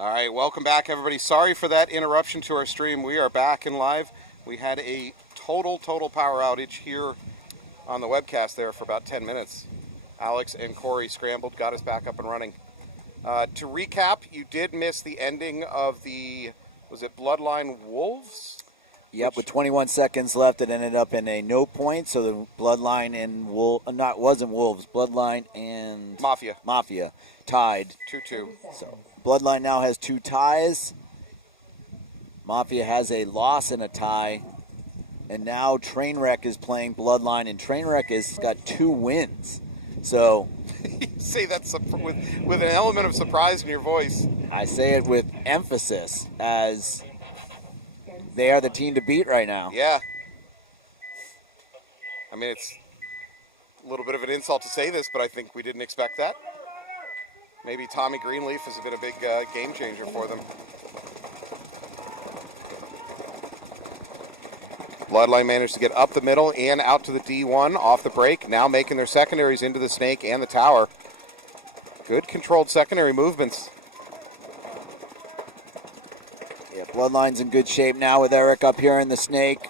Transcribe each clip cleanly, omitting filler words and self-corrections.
All right, welcome back, everybody. Sorry for that interruption to our stream. We are back and live. We had a total power outage here on the webcast there for about 10 minutes. Alex and Corey scrambled, got us back up and running. To recap, you did miss the ending of the, was it Bloodline Wolves? Yep, with 21 seconds left, it ended up in a no point. So the Bloodline and wasn't Wolves, Bloodline and Mafia tied 2-2. So Bloodline now has 2 ties. Mafia has a loss and a tie. And now Trainwreck is playing Bloodline, and Trainwreck has got 2 wins. So you say that with an element of surprise in your voice. I say it with emphasis, as they are the team to beat right now. Yeah. I mean, it's a little bit of an insult to say this, but I think we didn't expect that. Maybe Tommy Greenleaf has been a big game changer for them. Bloodline managed to get up the middle and out to the D1 off the break. Now making their secondaries into the Snake and the Tower. Good controlled secondary movements. Yeah, Bloodline's in good shape now with Eric up here in the Snake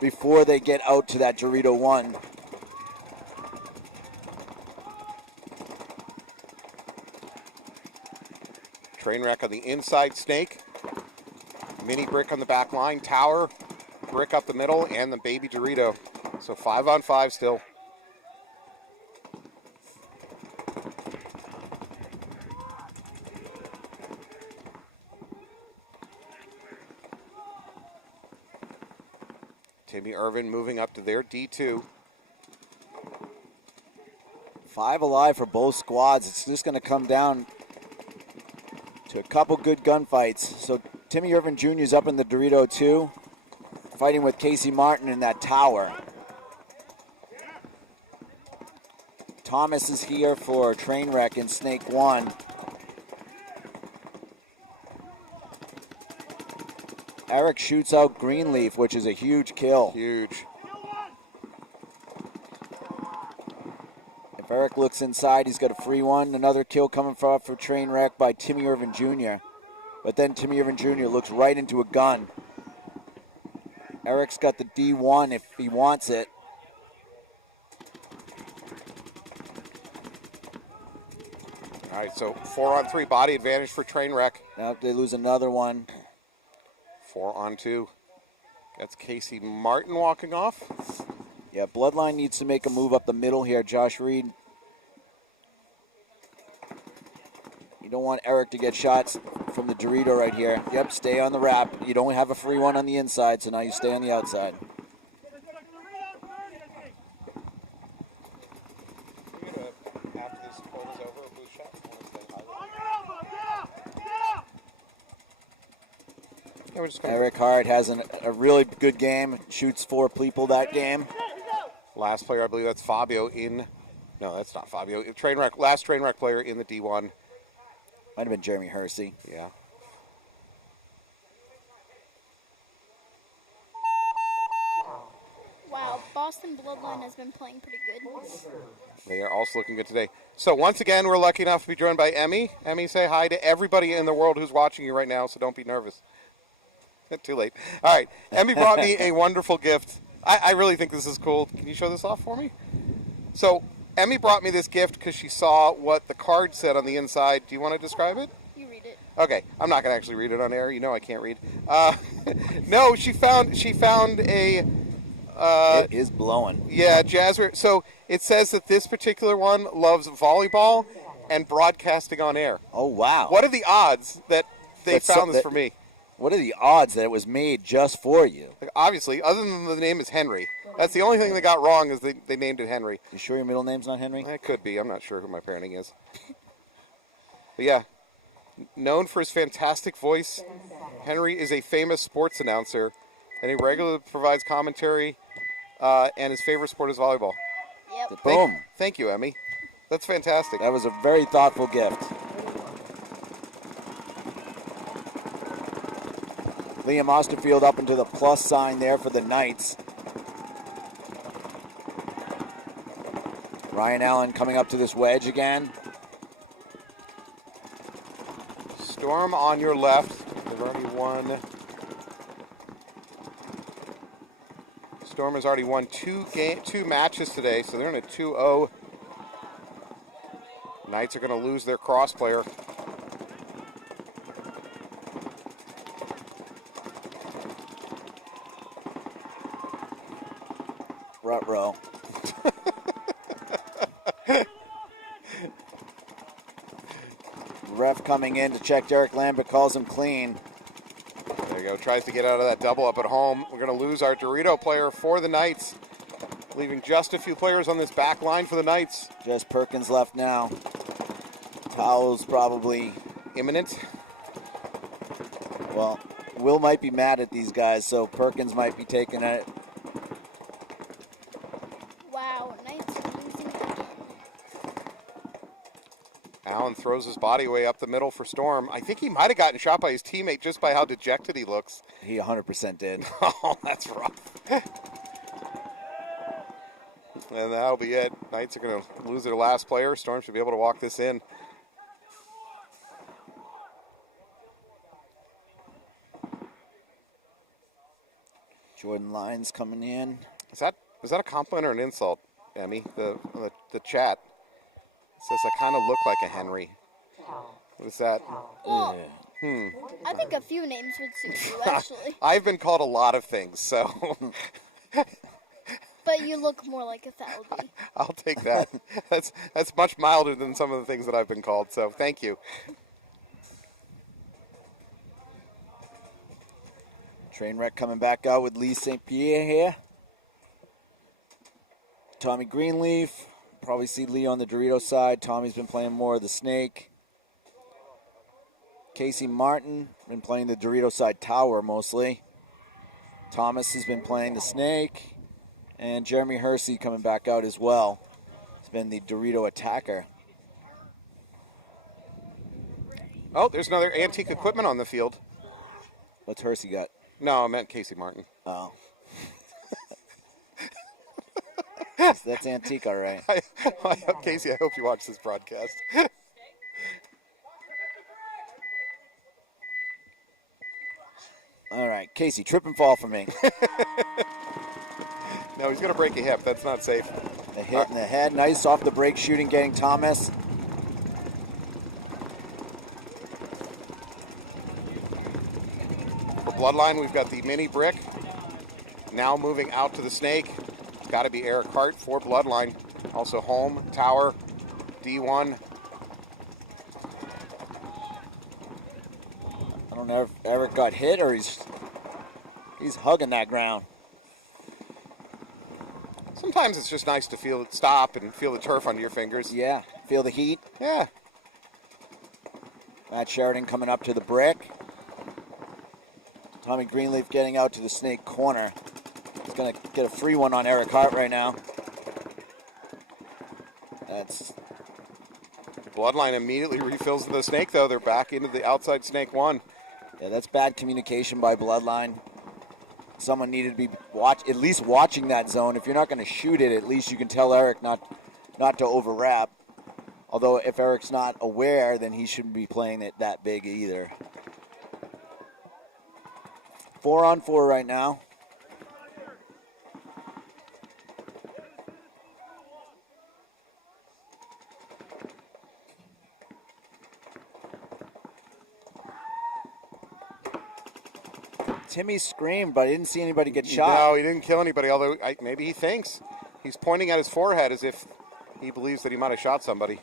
before they get out to that Dorito 1. Trainwreck on the inside Snake. Mini Brick on the back line. Tower, Brick up the middle, and the baby Dorito. So 5-on-5 still. Timmy Irvin moving up to their D2. 5 alive for both squads. It's just going to come down to a couple good gunfights. So Timmy Irvin Jr. is up in the Dorito 2, fighting with Casey Martin in that tower. Thomas is here for Trainwreck in Snake 1. Eric shoots out Greenleaf, which is a huge kill. Huge. If Eric looks inside, he's got a free one. Another kill coming for Trainwreck by Timmy Irvin Jr. But then Timmy Irvin Jr. looks right into a gun. Eric's got the D1 if he wants it. All right, so 4-on-3 body advantage for Trainwreck. Now they lose another one. 4-on-2. That's Casey Martin walking off. Yeah, Bloodline needs to make a move up the middle here, Josh Reed. You don't want Eric to get shots from the Dorito right here. Yep, stay on the wrap. You don't have a free one on the inside, so now you stay on the outside. Eric Hart has a really good game. Shoots 4 people that game. Last player, I believe that's Fabio in... No, that's not Fabio. Trainwreck, last Trainwreck player in the D1. Might have been Jeremy Hersey. Yeah. Wow, Boston Bloodline has been playing pretty good. They are also looking good today. So once again, we're lucky enough to be joined by Emmy. Emmy, say hi to everybody in the world who's watching you right now, so don't be nervous. Too late. All right. Emmy brought me a wonderful gift. I really think this is cool. Can you show this off for me? So Emmy brought me this gift because she saw what the card said on the inside. Do you want to describe it? You read it. Okay. I'm not going to actually read it on air. You know I can't read. No, she found a... it is blowing. Yeah, Jazzware. So it says that this particular one loves volleyball and broadcasting on air. Oh, wow. What are the odds that they found this for me? What are the odds that it was made just for you? Like, obviously, other than the name is Henry. That's the only thing they got wrong is they named it Henry. You sure your middle name's not Henry? It could be. I'm not sure who my parenting is. But yeah, known for his fantastic voice, Henry is a famous sports announcer, and he regularly provides commentary, and his favorite sport is volleyball. Yep. Boom. Thank you, Emmy. That's fantastic. That was a very thoughtful gift. Liam Osterfield up into the plus sign there for the Knights. Ryan Allen coming up to this wedge again. Storm on your left. They've already won. Storm has already won two matches today, so they're in a 2-0. Knights are going to lose their cross player. Ruh-roh. Ref coming in to check Derek Lambert, calls him clean. There you go, tries to get out of that double up at home. We're going to lose our Dorito player for the Knights, leaving just a few players on this back line for the Knights. Just Perkins left now. Towel's probably imminent. Well, Will might be mad at these guys, so Perkins might be taking it. Wow, Knights are losing again. Allen throws his body way up the middle for Storm. I think he might have gotten shot by his teammate just by how dejected he looks. He 100% did. Oh, that's rough. And that'll be it. Knights are going to lose their last player. Storm should be able to walk this in. Jordan Lyons coming in. Is that a compliment or an insult, Emmy? The chat says I kind of look like a Henry. What is that? Well, I think a few names would suit you, actually. I've been called a lot of things, so. But you look more like a Thalby. I'll take that. That's much milder than some of the things that I've been called, so thank you. Trainwreck coming back out with Lee St. Pierre here. Tommy Greenleaf. Probably see Lee on the Dorito side. Tommy's been playing more of the Snake. Casey Martin been playing the Dorito side tower mostly. Thomas has been playing the Snake. And Jeremy Hersey coming back out as well. He's been the Dorito attacker. Oh, there's another antique equipment on the field. What's Hersey got? No, I meant Casey Martin. Oh. That's antique, all right. Casey, I hope you watch this broadcast. All right, Casey, trip and fall for me. No, he's going to break a hip. That's not safe. A hit in the head. Nice off the break shooting, getting Thomas. For Bloodline, we've got the mini brick. Now moving out to the Snake. It's got to be Eric Hart for Bloodline. Also home, tower, D1. I don't know if Eric got hit or he's hugging that ground. Sometimes it's just nice to feel it stop and feel the turf under your fingers. Yeah, feel the heat. Yeah. Matt Sheridan coming up to the brick. Tommy Greenleaf getting out to the Snake corner. He's going to get a free one on Eric Hart right now. That's... Bloodline immediately refills the Snake, though. They're back into the outside Snake one. Yeah, that's bad communication by Bloodline. Someone needed to be at least watching that zone. If you're not going to shoot it, at least you can tell Eric not to overwrap. Although if Eric's not aware, then he shouldn't be playing it that big either. 4-on-4 right now. Timmy screamed, but I didn't see anybody get shot. No, he didn't kill anybody, although maybe he thinks. He's pointing at his forehead as if he believes that he might have shot somebody.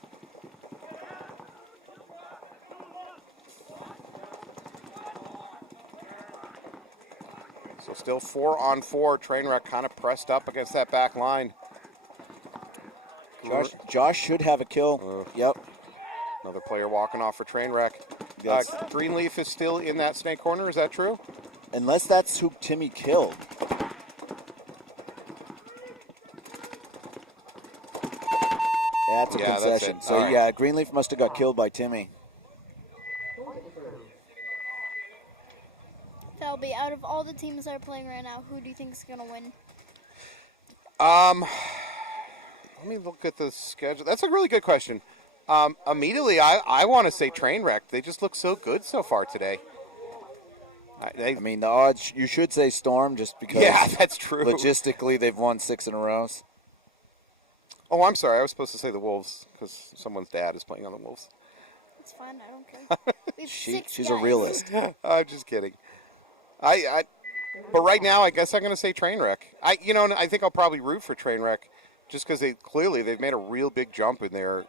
So still 4-on-4. Trainwreck kind of pressed up against that back line. Josh should have a kill. Yep. Another player walking off for Trainwreck. Greenleaf is still in that Snake corner. Is that true? Unless that's who Timmy killed. Yeah, that's a concession. That's so, right. yeah, Greenleaf must have got killed by Timmy. Thalby, out of all the teams that are playing right now, who do you think is going to win? Let me look at the schedule. That's a really good question. Immediately, I want to say Trainwreck. They just look so good so far today. I mean, the odds, you should say Storm just because Yeah, that's true. logistically they've won 6 in a row. Oh, I'm sorry. I was supposed to say the Wolves because someone's dad is playing on the Wolves. It's fine. I don't care. We have 6 She's guys. a realist. I'm just kidding. But right now, I guess I'm going to say Trainwreck. I think I'll probably root for Trainwreck just because they've made a real big jump in their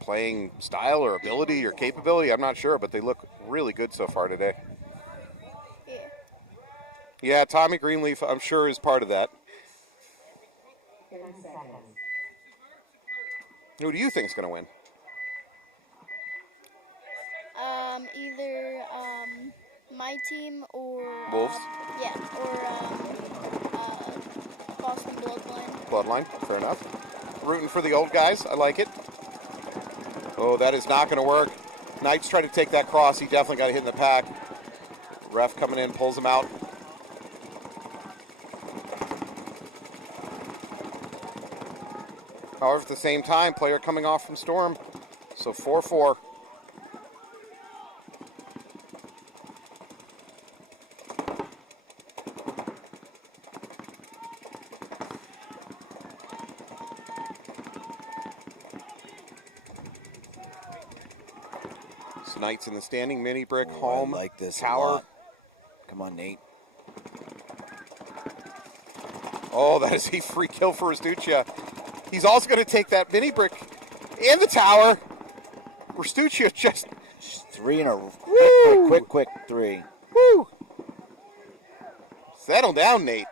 playing style or ability or capability. I'm not sure, but they look really good so far today. Yeah. Yeah, Tommy Greenleaf, I'm sure, is part of that. Who do you think is going to win? Either my team or Wolves? Yeah, or Boston Bloodline. Bloodline, fair enough. Rooting for the old guys, I like it. Oh, that is not going to work. Knight's trying to take that cross. He definitely got hit in the pack. Ref coming in, pulls him out. However, at the same time, player coming off from Storm. So 4-4. So Knights in the standing, mini brick, home, I like this a tower. lot. Come on, Nate. Oh, that is a free kill for Restuccia. He's also going to take that mini brick and the tower. Restuccia just 3 in a Woo! quick 3. Woo! Settle down, Nate.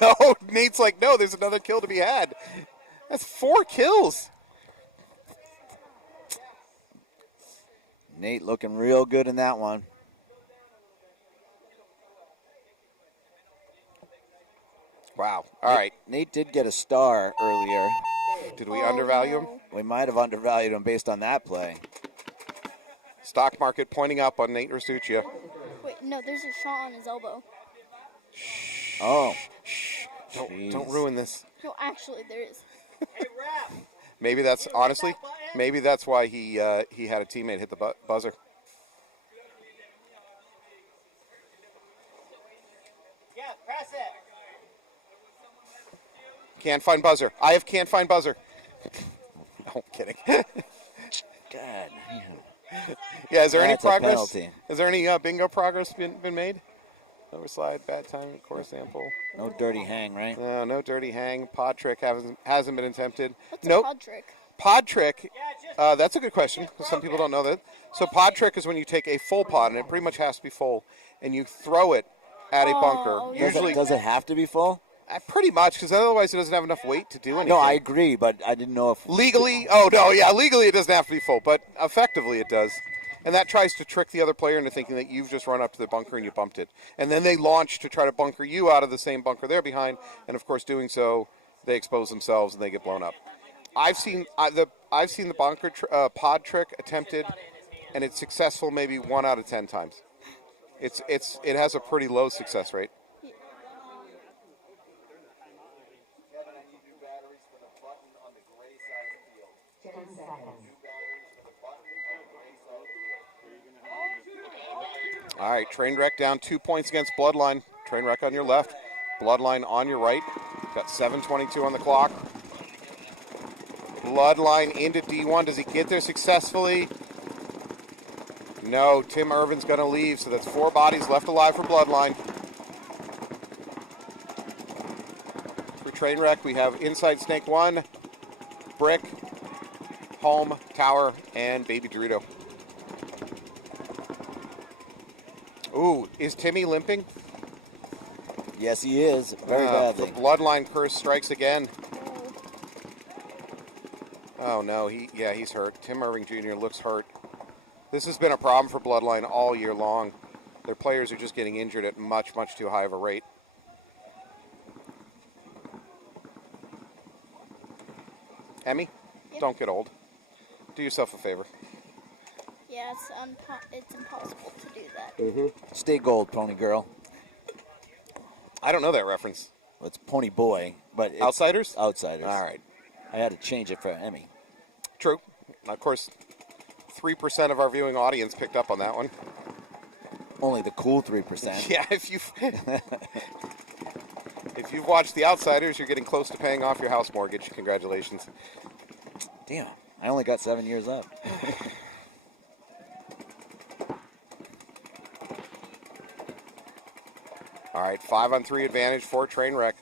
No, Nate's like, no, there's another kill to be had. That's 4 kills. Nate looking real good in that one. Wow. All right. Nate did get a star earlier. Did we undervalue him? No. We might have undervalued him based on that play. Stock market pointing up on Nate Restuccia. Wait, no, there's a shot on his elbow. Oh. Don't Jeez. ruin this. No, actually, there is. Maybe that's honestly. Maybe that's why he had a teammate hit the buzzer. Yeah, press it. Can't find buzzer. I have can't find buzzer. No, I'm kidding. God. Yeah, is there any That's a progress? penalty. Is there any bingo progress been made? Overslide, bad time, core sample. No dirty hang, right? No dirty hang. Pod trick hasn't been attempted. What's Nope. a pod trick? Pod trick, that's a good question, because some people don't know that. So pod trick is when you take a full pod, and it pretty much has to be full, and you throw it at a bunker. Oh, Usually, Does it have to be full? pretty much, because otherwise it doesn't have enough weight to do anything. No, I agree, but I didn't know if... Legally, oh no, yeah, legally it doesn't have to be full, but effectively it does. And that tries to trick the other player into thinking that you've just run up to the bunker and you bumped it. And then they launch to try to bunker you out of the same bunker they're behind, and of course doing so, they expose themselves and they get blown up. I've seen the bunker pod trick attempted, and it's successful maybe 1 out of 10 times. It has a pretty low success rate. All right, Trainwreck down 2 points against Bloodline. Trainwreck on your left, Bloodline on your right. Got 7:22 on the clock. Bloodline into D1. Does he get there successfully? No, Tim Irvin's going to leave, so that's 4 bodies left alive for Bloodline. For Trainwreck, we have Inside Snake 1, Brick, Home, Tower, and Baby Dorito. Ooh, is Timmy limping? Yes, he is. Very badly. The Bloodline curse strikes again. Oh no, he's hurt. Tim Irving Jr. looks hurt. This has been a problem for Bloodline all year long. Their players are just getting injured at much, much too high of a rate. Emmy, don't get old. Do yourself a favor. Yeah, it's impossible to do that. Stay gold, pony girl. I don't know that reference. Well, it's Pony Boy, but it's Outsiders? Outsiders. All right. I had to change it for Emmy. True. Of course, 3% of our viewing audience picked up on that one. Only the cool 3%. Yeah, if you've watched The Outsiders, you're getting close to paying off your house mortgage. Congratulations. Damn, I only got 7 years up. All right, 5-on-3 advantage for Trainwreck.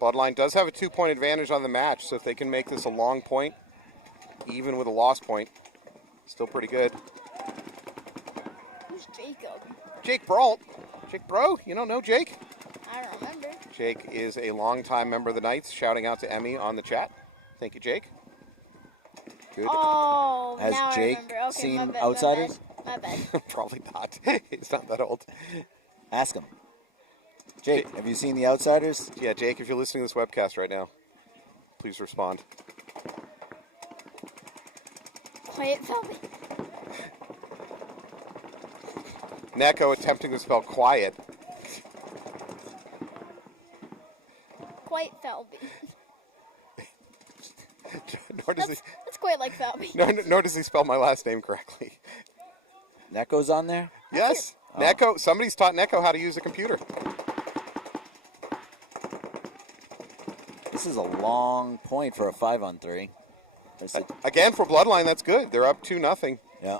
Bloodline does have a 2-point advantage on the match, so if they can make this a long point, even with a lost point, still pretty good. Who's Jacob? Jake Brault. Jake Bro, you don't know Jake? I don't remember. Jake is a longtime member of the Knights. Shouting out to Emmy on the chat. Thank you, Jake. Good. Oh, Has now Jake I remember. Okay, seen my bad, Outsiders? My bad. Probably not. He's not that old. Ask him. Jake, have you seen The Outsiders? Yeah, Jake, if you're listening to this webcast right now, please respond. Quiet Felby. Neko attempting to spell quiet. Quite Felby. That's quite like Felby. Nor does he spell my last name correctly. Neko's on there? Yes. Oh. Neko, somebody's taught Neko how to use a computer. This is a long point for a 5-on-3. Again, for Bloodline, that's good. They're up 2-0. Yeah.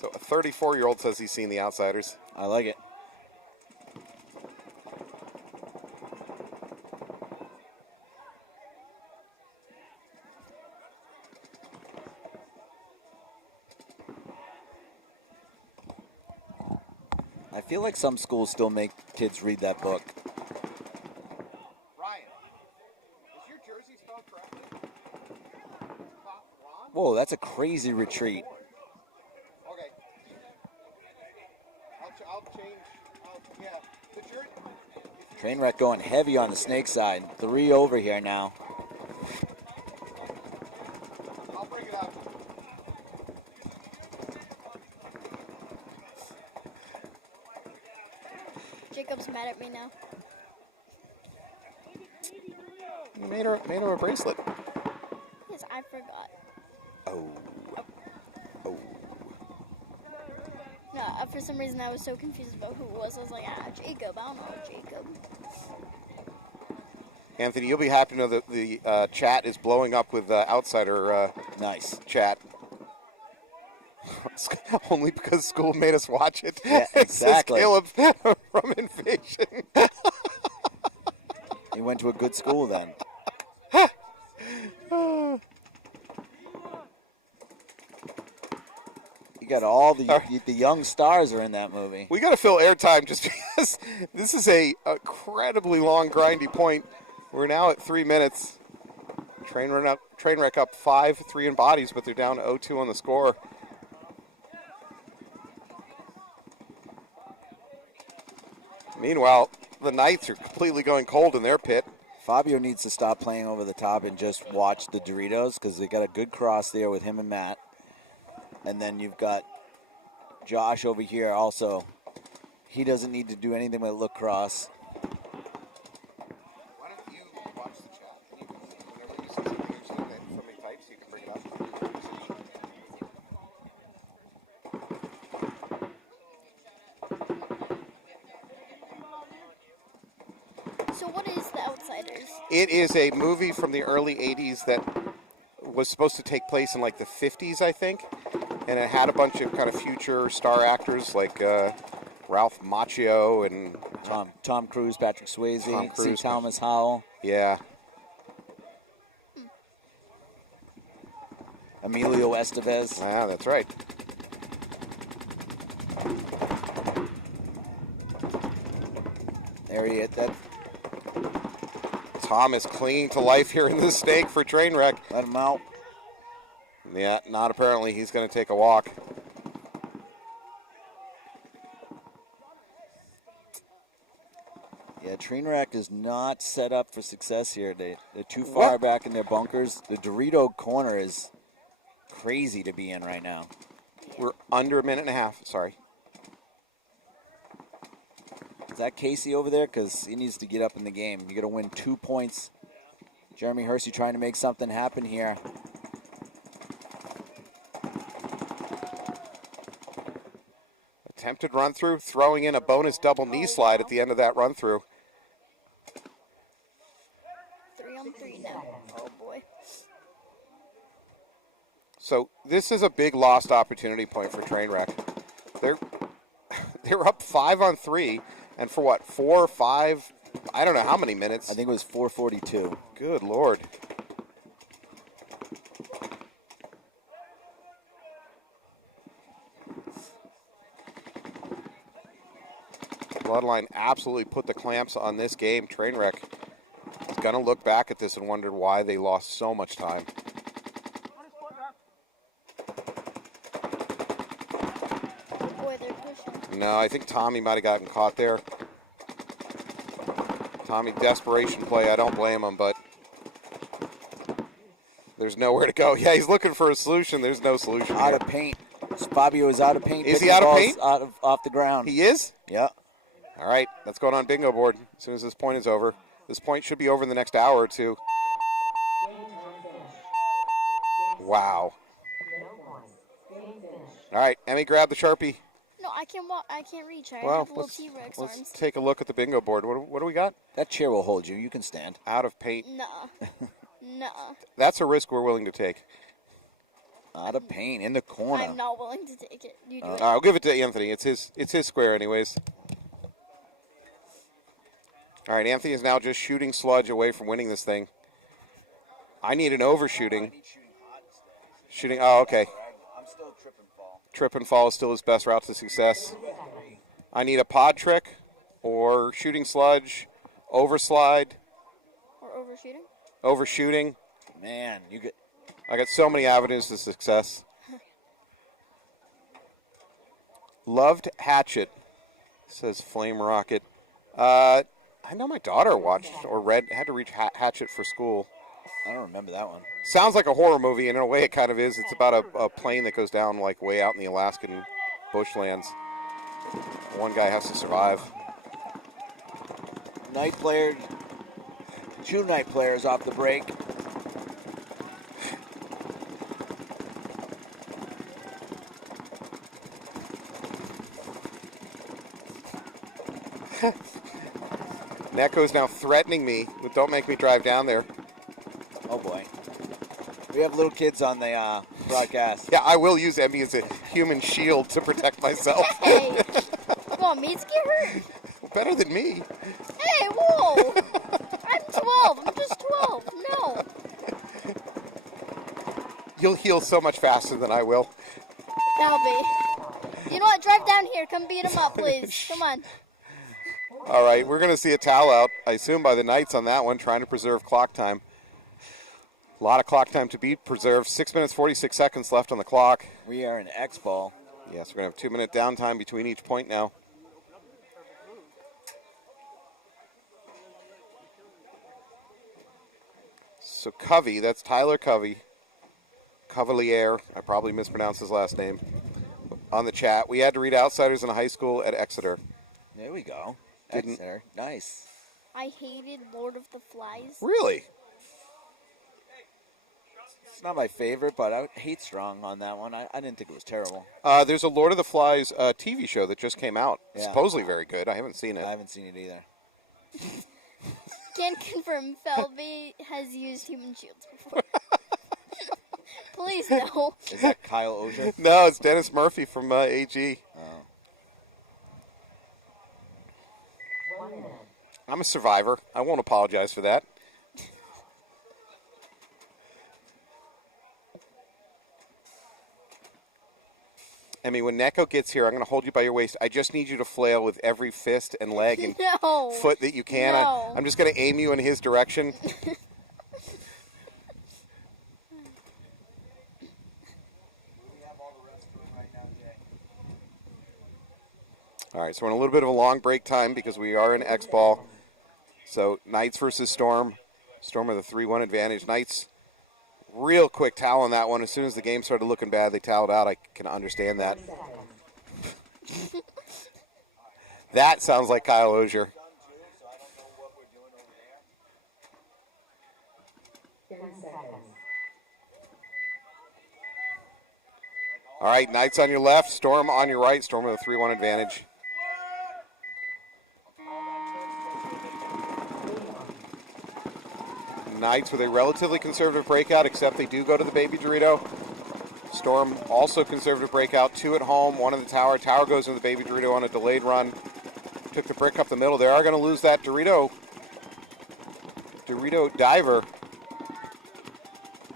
So a 34-year-old says he's seen The Outsiders. I like it. I feel like some schools still make kids read that book. Ryan, is your jersey spelled correctly? Whoa, that's a crazy retreat. Okay. I'll change. Yeah. The jersey. Trainwreck going heavy on the snake side. 3 over here now. I'll bring it up. Jacob's mad at me now. You made her a bracelet. Yes, I forgot. Oh. Oh. No, for some reason I was so confused about who it was. I was like, Jacob. I don't know Jacob. Anthony, you'll be happy to know that the chat is blowing up with Outsider Nice. chat. Only because school made us watch it. Yeah, It says exactly. Caleb from Invasion. He went to a good school then. You got all the young stars are in that movie. We got to fill airtime just because this is a incredibly long, grindy point. We're now at 3 minutes. Trainwreck up 5-3 in bodies, but they're down 0-2 on the score. Meanwhile, the Knights are completely going cold in their pit. Fabio needs to stop playing over the top and just watch the Doritos because they got a good cross there with him and Matt. And then you've got Josh over here also. He doesn't need to do anything but look cross. Why don't you watch the chat? Whenever you see something interesting that somebody types, you can bring it up. So what is The Outsiders? It is a movie from the early 80s that was supposed to take place in like the 50s, I think. And it had a bunch of kind of future star actors like Ralph Macchio and Tom Cruise, Patrick Swayze, Tom Cruise. C. Thomas Howell, yeah. Emilio Estevez. Yeah, that's right. There he is. Tom is clinging to life here in this stake for Trainwreck. Let him out. Yeah, not apparently. He's going to take a walk. Yeah, Trainwreck is not set up for success here. They're too far back in their bunkers. The Dorito corner is crazy to be in right now. We're under a minute and a half. Sorry. Is that Casey over there? Because he needs to get up in the game. You got to win 2 points. Jeremy Hersey trying to make something happen here. Attempted run through, throwing in a bonus double knee slide at the end of that run through. 3-on-3 now. Oh boy. So this is a big lost opportunity point for Trainwreck. They're up 5-on-3, and for what, 4 or 5? I don't know how many minutes. I think it was 4:42. Good Lord. Bloodline absolutely put the clamps on this game. Trainwreck is going to look back at this and wonder why they lost so much time. Boy, they're pushing. No, I think Tommy might have gotten caught there. Tommy, desperation play. I don't blame him, but there's nowhere to go. Yeah, he's looking for a solution. There's no solution Out here. of paint. Fabio is out of paint. Is he Picking out of balls paint? Off the ground. He is? Yeah. All right, that's going on bingo board as soon as this point is over. This point should be over in the next hour or two. Wow. All right, Emmy, grab the Sharpie. No, I can't walk. I can't reach. I Well, have little let's T-Rex let's arms. take a look at the bingo board. What do we got? That chair will hold you. You can stand. Out of paint. Nuh-uh. Nuh-uh. That's a risk we're willing to take. Out of paint in the corner. I'm not willing to take it. You do it. I'll give it to Anthony. It's his square anyways. All right, Anthony is now just shooting sludge away from winning this thing. I need an overshooting. Shooting. Oh, okay. I'm still trip and fall. Trip and fall is still his best route to success. I need a pod trick or shooting sludge, overslide, Or overshooting. overshooting. Man, you get. I got so many avenues to success. Loved Hatchet, says Flame Rocket. I know my daughter watched or had to reach Hatchet for school. I don't remember that one. Sounds like a horror movie, and in a way it kind of is. It's about a plane that goes down like way out in the Alaskan bushlands. One guy has to survive. Night player. 2 night players off the break. Necco's now threatening me with don't make me drive down there. Oh boy. We have little kids on the broadcast. Yeah, I will use Emmy as a human shield to protect myself. Hey, you want me to get hurt? Better than me. Hey, whoa! I'm 12. I'm just 12. No. You'll heal so much faster than I will. That'll be. You know what? Drive down here. Come beat him up, please. Come on. All right, we're going to see a towel out, I assume, by the Knights on that one, trying to preserve clock time. A lot of clock time to be preserved. 6 minutes, 46 seconds left on the clock. We are in X ball. Yes, we're going to have 2 minute downtime between each point now. So Covey, that's Tyler Covey. Cavalier, I probably mispronounced his last name. On the chat, we had to read Outsiders in a high school at Exeter. There we go. Didn't- Exeter. Nice. I hated Lord of the Flies. Really? It's not my favorite, but I hate strong on that one. I didn't think it was terrible. There's a Lord of the Flies TV show that just came out. Yeah. Supposedly very good. I haven't seen it. I haven't seen it either. Can confirm Felby has used human shields before. Please no. Is that Kyle Osier? No, it's Dennis Murphy from AG. Oh. I'm a survivor. I won't apologize for that. I mean, when Necco gets here, I'm going to hold you by your waist. I just need you to flail with every fist and leg and No. foot that you can. No. I'm just going to aim you in his direction. All right, so we're in a little bit of a long break time because we are in X-Ball. So Knights versus Storm. Storm with a 3-1 advantage. Knights real quick towel on that one. As soon as the game started looking bad, they toweled out. I can understand that. That sounds like Kyle Ozier. All right, Knights on your left, Storm on your right. Storm with a 3-1 advantage. Knights with a relatively conservative breakout, except they do go to the Baby Dorito. Storm also conservative breakout, 2 at home, 1 in the tower. Tower goes into the Baby Dorito on a delayed run. Took the brick up the middle. They are going to lose that Dorito diver.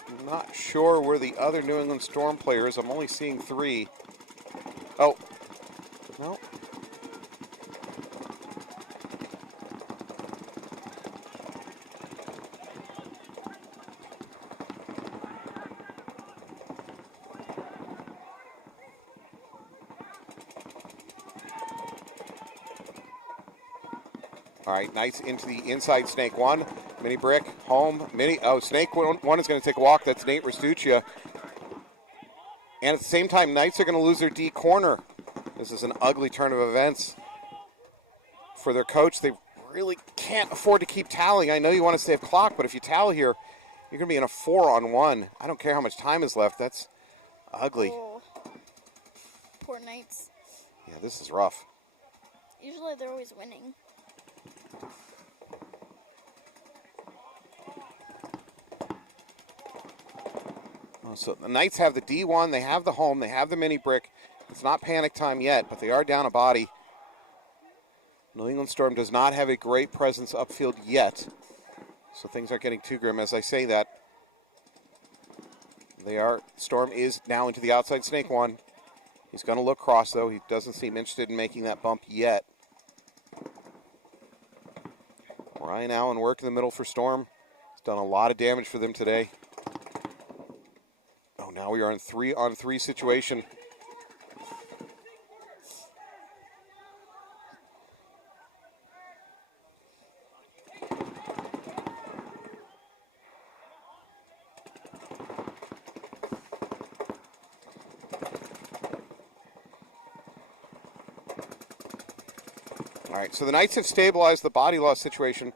I'm not sure where the other New England Storm player is. I'm only seeing 3. Oh, no. All right, Knights into the inside Snake 1. Mini brick, home, mini. Oh, Snake 1 is going to take a walk. That's Nate Restuccia. And at the same time, Knights are going to lose their D corner. This is an ugly turn of events for their coach. They really can't afford to keep tallying. I know you want to save clock, but if you tally here, you're going to be in a 4-on-1. I don't care how much time is left. That's ugly. Oh. Poor Knights. Yeah, this is rough. Usually they're always winning. So the Knights have the D1, they have the home, they have the mini brick. It's not panic time yet, but they are down a body. New England Storm does not have a great presence upfield yet, so things aren't getting too grim as I say that. Storm is now into the outside Snake 1. He's going to look cross, though. He doesn't seem interested in making that bump yet. Ryan Allen work in the middle for Storm. He's done a lot of damage for them today. Oh, now we are in 3-on-3 situation. All right, so the Knights have stabilized the body loss situation,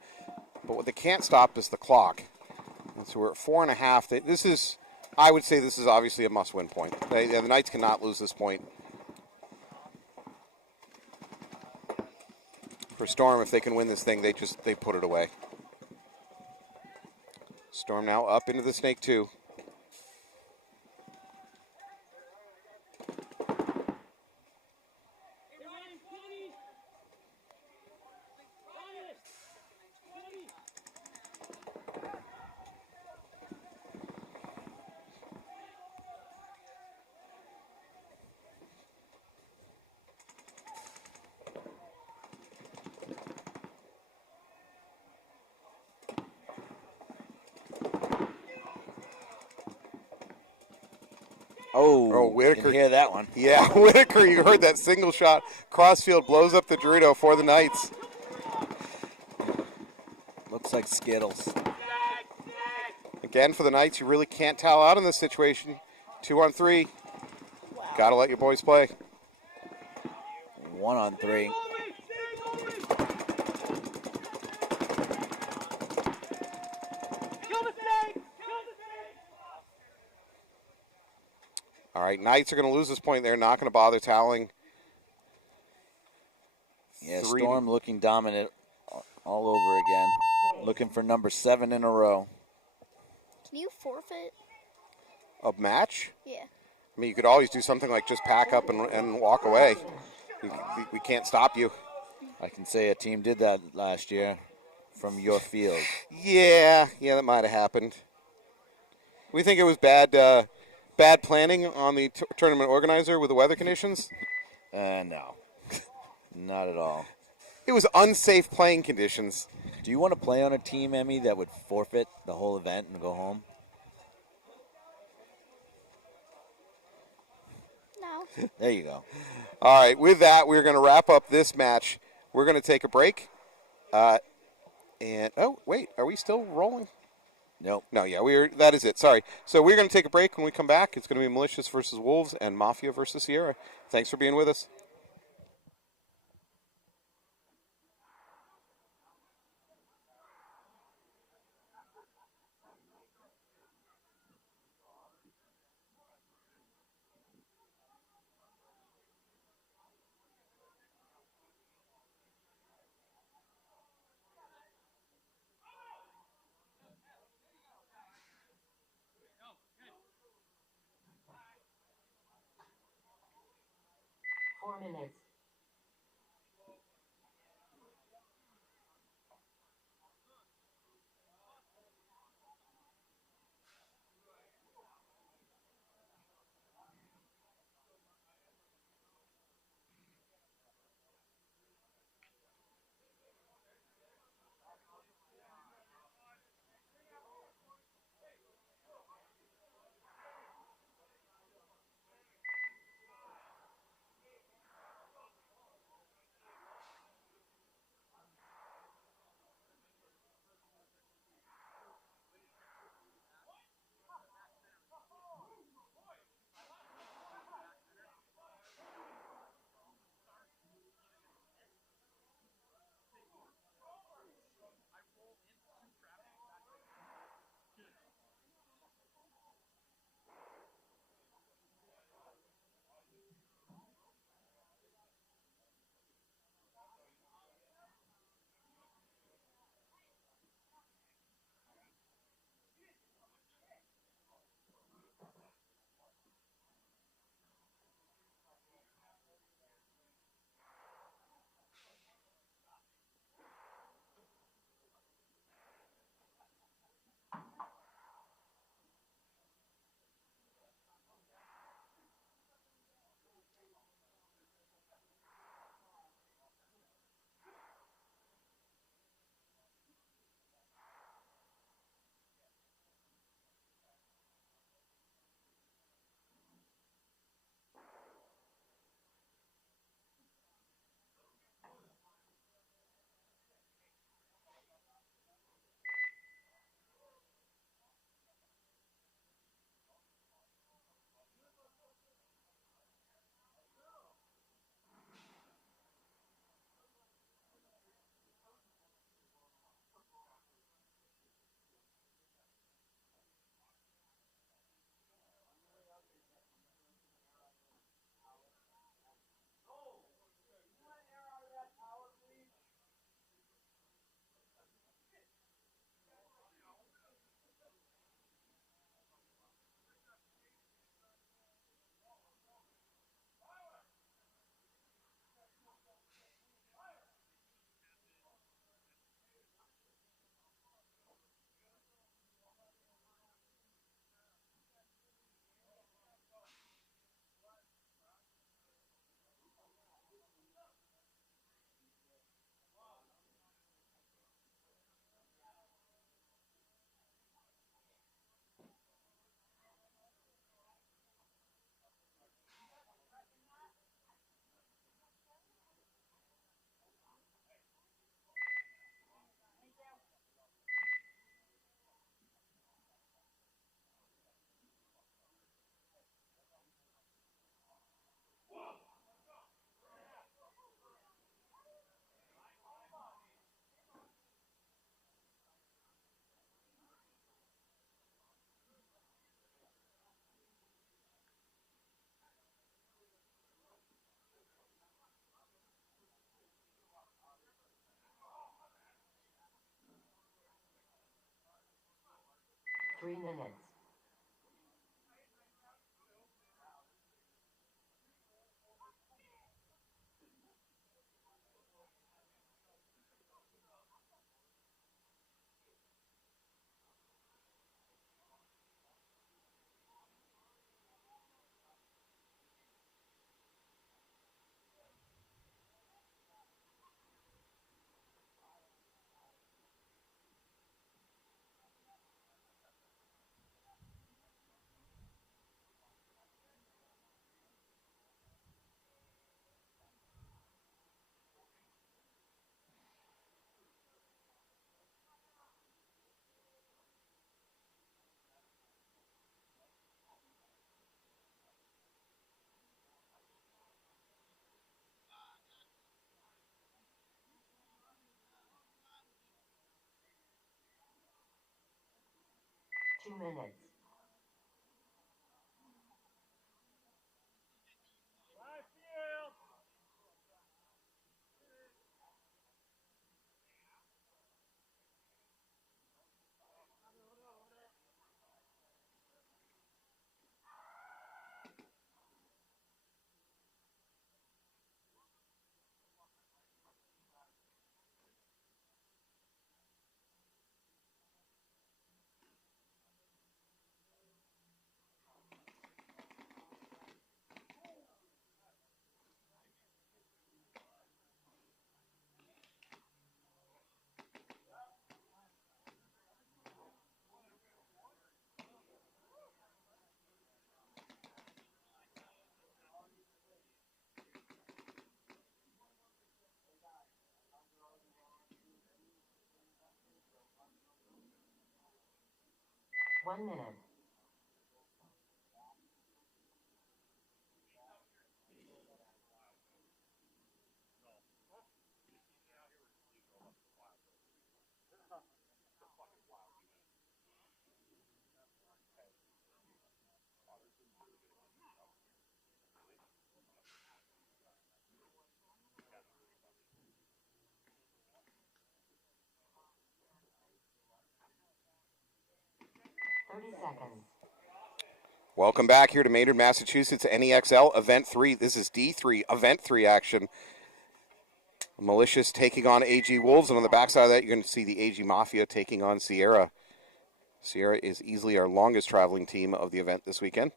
but what they can't stop is the clock. And so we're at 4.5. This is, I would say this is obviously a must-win point. The Knights cannot lose this point. For Storm, if they can win this thing, they put it away. Storm now up into the Snake 2. Oh, Whitaker. You can hear that one. Yeah, Whitaker, you heard that single shot. Crossfield blows up the Dorito for the Knights. Looks like Skittles. Again, for the Knights, you really can't towel out in this situation. 2-on-3. Wow. Got to let your boys play. 1-on-3. All right, Knights are going to lose this point. They're not going to bother toweling. Yeah, Storm looking dominant all over again. Looking for number 7 in a row. Can you forfeit? A match? Yeah. I mean, you could always do something like just pack up and walk away. We can't stop you. I can say a team did that last year from your field. Yeah, that might have happened. We think it was bad planning on the tournament organizer with the weather conditions? No, not at all. It was unsafe playing conditions. Do you want to play on a team, Emmy, that would forfeit the whole event and go home? No. There you go. All right, with that, we're going to wrap up this match. We're going to take a break. Oh, wait, are we still rolling? Nope. No, yeah, that is it. Sorry. So we're going to take a break. When we come back, it's going to be Malicious versus Wolves and Mafia versus Sierra. Thanks for being with us. 2 minutes. One minute. Seconds. Welcome back here to Maynard, Massachusetts, NEXL Event 3. This is D3, Event 3 action. Malicious taking on AG Wolves, and on the backside of that, you're going to see the AG Mafia taking on Sierra. Sierra is easily our longest traveling team of the event this weekend.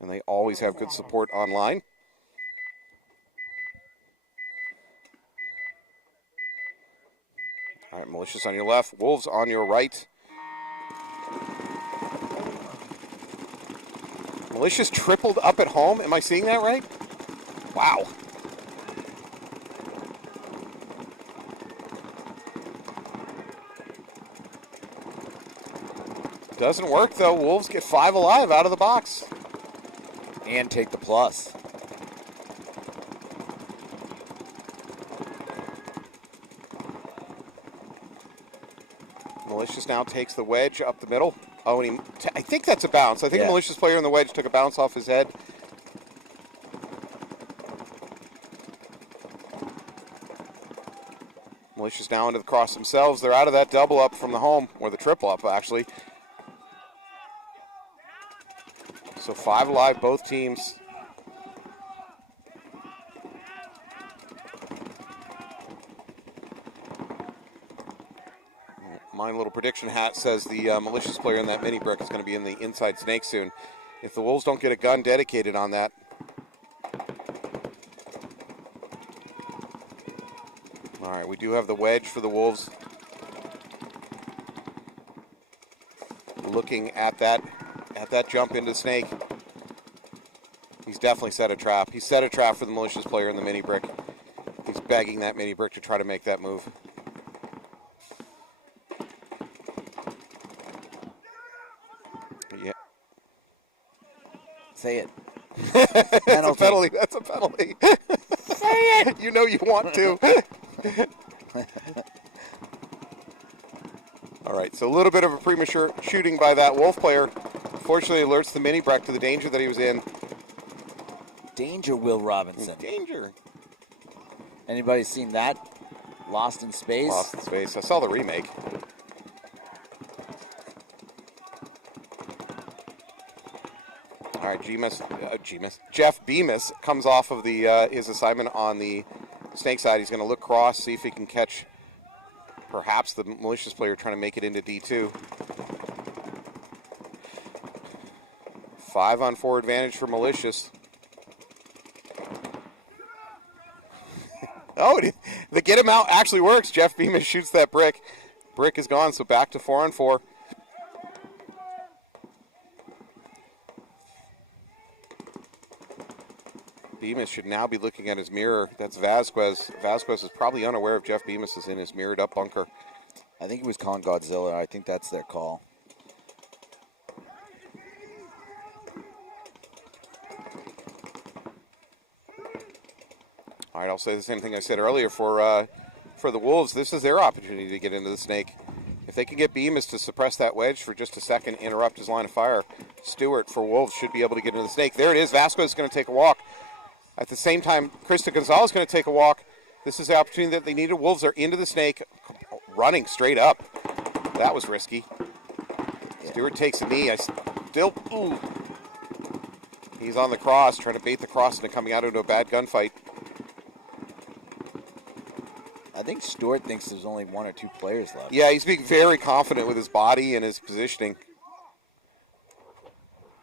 And they always have good support online. All right, Malicious on your left, Wolves on your right. Malicious tripled up at home. Am I seeing that right? Wow. Doesn't work, though. Wolves get 5 alive out of the box. And take the plus. Malicious now takes the wedge up the middle. Oh, and I think that's a bounce. I think a Malicious player in the wedge took a bounce off his head. Malicious now into the cross themselves. They're out of that double up from the home, or the triple up, actually. So 5 alive, both teams. My little prediction hat says the Malicious player in that mini brick is going to be in the inside snake soon. If the Wolves don't get a gun dedicated on that. All right, we do have the wedge for the Wolves. Looking at that jump into snake. He's definitely set a trap. He set a trap for the Malicious player in the mini brick. He's begging that mini brick to try to make that move. Yeah. Say it. That's a penalty. That's a penalty. Say it. You know you want to. All right, so a little bit of a premature shooting by that Wolf player. Fortunately, alerts the mini brick to the danger that he was in. Danger, Will Robinson. Danger. Anybody seen that? Lost in Space? Lost in Space. I saw the remake. All right, Jeff Bemis comes off of the his assignment on the snake side. He's going to look cross, see if he can catch perhaps the Malicious player trying to make it into D2. 5-on-4 advantage for Malicious. Oh, the get him out actually works. Jeff Bemis shoots that brick. Brick is gone, so back to 4-on-4. Bemis should now be looking at his mirror. That's Vasquez. Vasquez is probably unaware of Jeff Bemis is in his mirrored up bunker. I think he was calling Godzilla. I think that's their call. All right, I'll say the same thing I said earlier for the Wolves. This is their opportunity to get into the snake. If they can get Bemis to suppress that wedge for just a second, interrupt his line of fire, Stewart for Wolves should be able to get into the snake. There it is. Vasquez is going to take a walk. At the same time, Krista Gonzalez is going to take a walk. This is the opportunity that they needed. Wolves are into the snake, running straight up. That was risky. Stewart takes a knee. Ooh. He's on the cross, trying to bait the cross into coming out into a bad gunfight. I think Stewart thinks there's only 1 or 2 players left. Yeah, he's being very confident with his body and his positioning.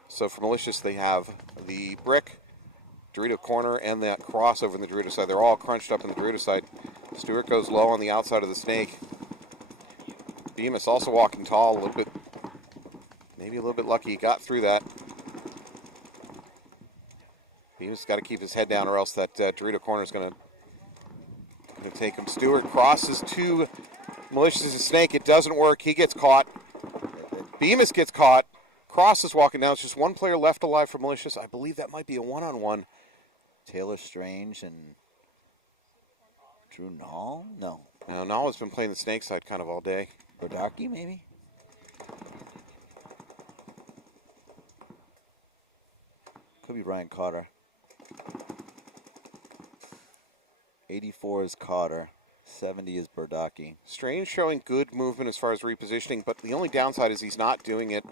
So for Malicious, they have the brick, Dorito corner, and that cross over in the Dorito side. They're all crunched up in the Dorito side. Stewart goes low on the outside of the snake. Bemis also walking tall, maybe a little bit lucky he got through that. Bemis got to keep his head down or else that Dorito corner is going to take him. Stewart crosses to Malicious' snake. It doesn't work. He gets caught. Bemis gets caught. Cross is walking down. It's just 1 player left alive for Malicious. I believe that might be a one-on-one. Taylor Strange and Drew Nall? No. Now, Nall has been playing the snake side kind of all day. Rodaki, maybe? Could be Ryan Cotter. 84 is Cotter. 70 is Burdaki. Strange showing good movement as far as repositioning, but the only downside is he's not doing it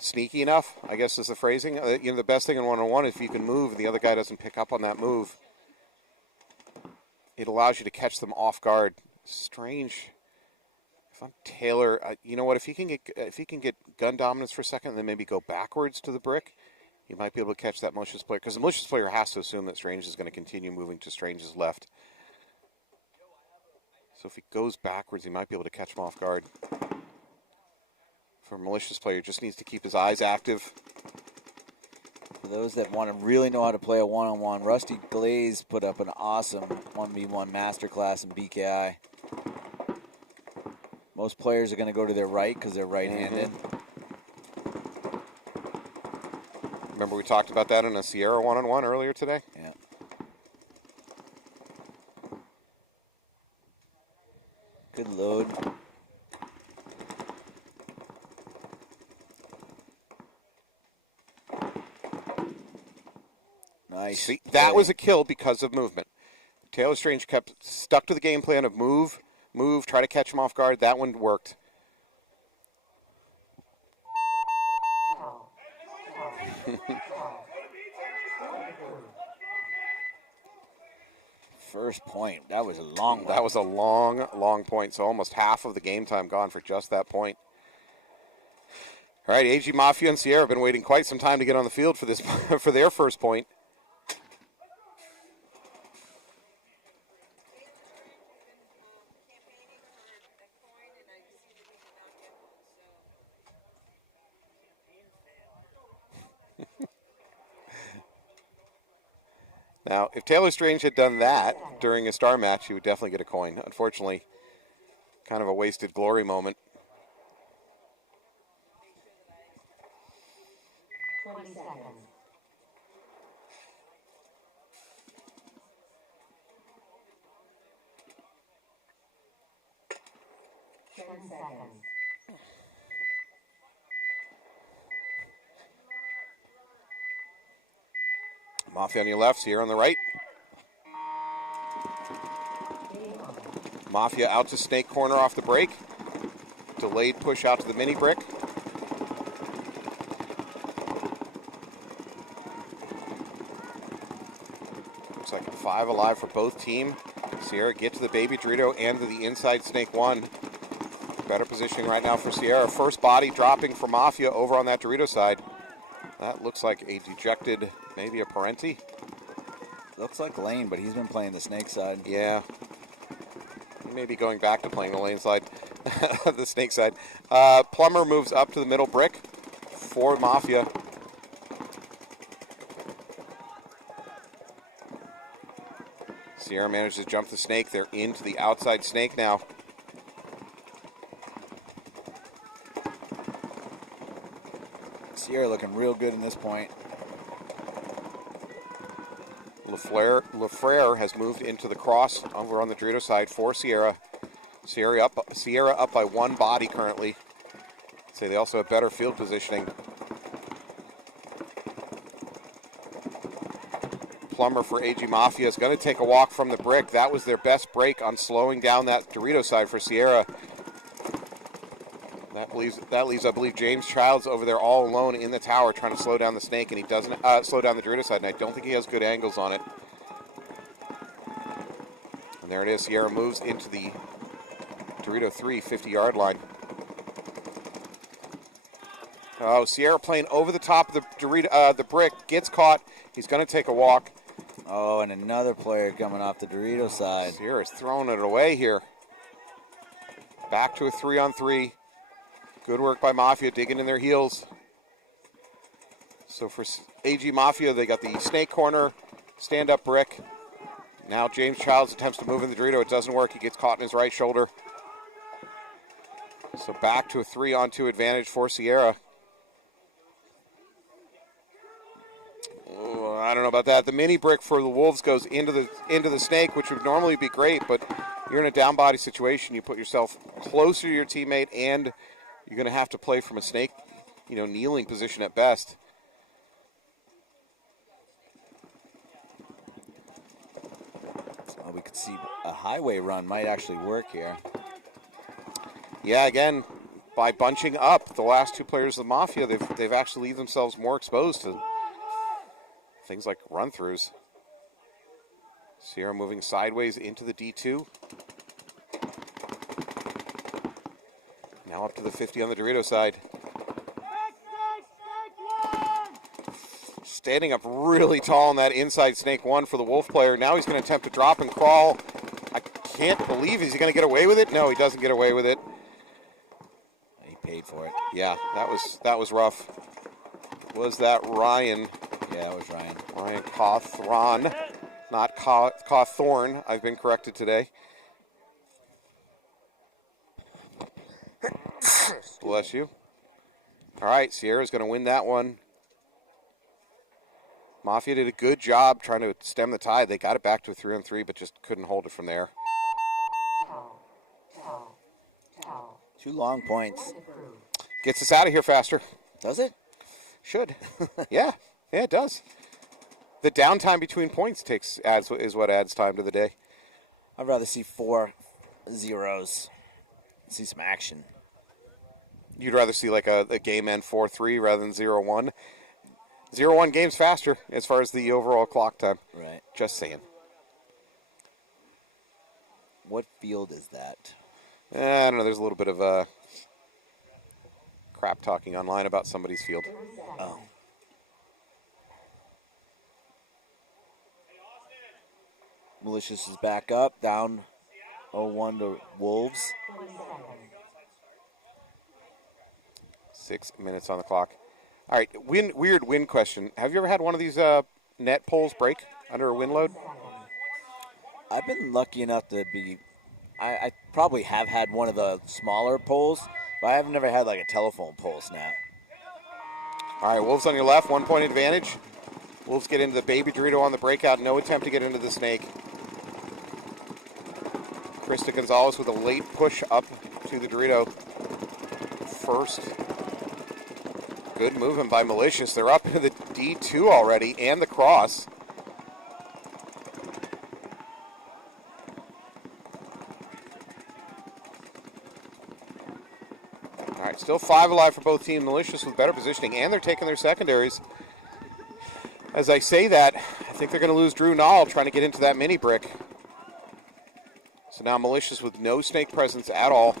sneaky enough, I guess is the phrasing. The best thing in one-on-one is if you can move and the other guy doesn't pick up on that move. It allows you to catch them off guard. Strange. If I'm Taylor, you know what? If he can get gun dominance for a second and then maybe go backwards to the brick, he might be able to catch that Malicious player, because the Malicious player has to assume that Strange is going to continue moving to Strange's left. So if he goes backwards, he might be able to catch him off guard. For a Malicious player, just needs to keep his eyes active. For those that want to really know how to play a one-on-one, Rusty Glaze put up an awesome 1v1 masterclass in BKI. Most players are going to go to their right because they're right-handed. Remember we talked about that in a Sierra one-on-one earlier today? Yeah. Good load. Nice. See, that was a kill because of movement. Taylor Strange kept stuck to the game plan of move, try to catch him off guard. That one worked. First point. That was a long one. That was a long, long point. So almost half of the game time gone for just that point. All right, AG Mafia and Sierra have been waiting quite some time to get on the field for this for their first point. Now, if Taylor Strange had done that during a star match, he would definitely get a coin. Unfortunately, kind of a wasted glory moment. 20 seconds. 10 seconds. Mafia on your left, Sierra on the right. Mafia out to snake corner off the break. Delayed push out to the mini brick. Looks like 5 alive for both team. Sierra get to the baby Dorito and to the inside snake 1. Better positioning right now for Sierra. First body dropping for Mafia over on that Dorito side. That looks like a dejected, maybe a Parenti. Looks like Lane, but he's been playing the snake side. Yeah. He may be going back to playing the lane side, the snake side. Plumber moves up to the middle brick for Mafia. Sierra manages to jump the snake. They're into the outside snake now. Sierra looking real good in this point. Lafrere has moved into the cross over on the Dorito side for Sierra. Sierra up by one body currently. Say they also have better field positioning. Plummer for AG Mafia is going to take a walk from the brick. That was their best break on slowing down that Dorito side for Sierra. That leaves, I believe, James Childs over there all alone in the tower trying to slow down the snake, and he doesn't slow down the Dorito side, and I don't think he has good angles on it. And there it is. Sierra moves into the Dorito 3 50-yard line. Oh, Sierra playing over the top of the Dorito, the brick, gets caught. He's going to take a walk. Oh, and another player coming off the Dorito side. Sierra's throwing it away here. Back to a 3-on-3. Good work by Mafia, digging in their heels. So for AG Mafia, they got the snake corner, stand-up brick. Now James Childs attempts to move in the Dorito. It doesn't work. He gets caught in his right shoulder. So back to a 3-on-2 advantage for Sierra. Oh, I don't know about that. The mini brick for the Wolves goes into the snake, which would normally be great, but you're in a down body situation. You put yourself closer to your teammate, and you're going to have to play from a snake, kneeling position at best. Well, we could see a highway run might actually work here. Yeah, again, by bunching up the last two players of the Mafia, they've actually leave themselves more exposed to things like run-throughs. Sierra moving sideways into the D2. Now up to the 50 on the Dorito side. Standing up really tall on that inside snake one for the Wolf player. Now he's going to attempt to drop and crawl. I can't believe, is he going to get away with it? No, he doesn't get away with it. He paid for it. Yeah, that was rough. Was that Ryan? Yeah, it was Ryan. Ryan Cawthron, not Cawthorn. I've been corrected today. Bless you. All right, Sierra's going to win that one. Mafia did a good job trying to stem the tide. They got it back to a 3-on-3, but just couldn't hold it from there. Towel. 2 long points. Gets us out of here faster. Does it? Should. Yeah, it does. The downtime between points is what adds time to the day. I'd rather see 4 zeros. See some action. You'd rather see like a game end 4-3 rather than 0-1. 0-1 game's faster as far as the overall clock time. Right. Just saying. What field is that? I don't know. There's a little bit of crap talking online about somebody's field. Oh. Malicious is back up, down 0-1 to Wolves. 6 minutes on the clock. All right, weird wind question. Have you ever had one of these net poles break under a wind load? I've been lucky enough to be... I probably have had one of the smaller poles, but I have never had like a telephone pole snap. All right, Wolves on your left, 1 point advantage. Wolves get into the baby Dorito on the breakout. No attempt to get into the snake. Krista Gonzalez with a late push up to the Dorito. First. Good movement by Malicious. They're up into the D2 already and the cross. All right, still 5 alive for both teams. Malicious with better positioning, and they're taking their secondaries. As I say that, I think they're going to lose Drew Nall trying to get into that mini brick. So now Malicious with no snake presence at all.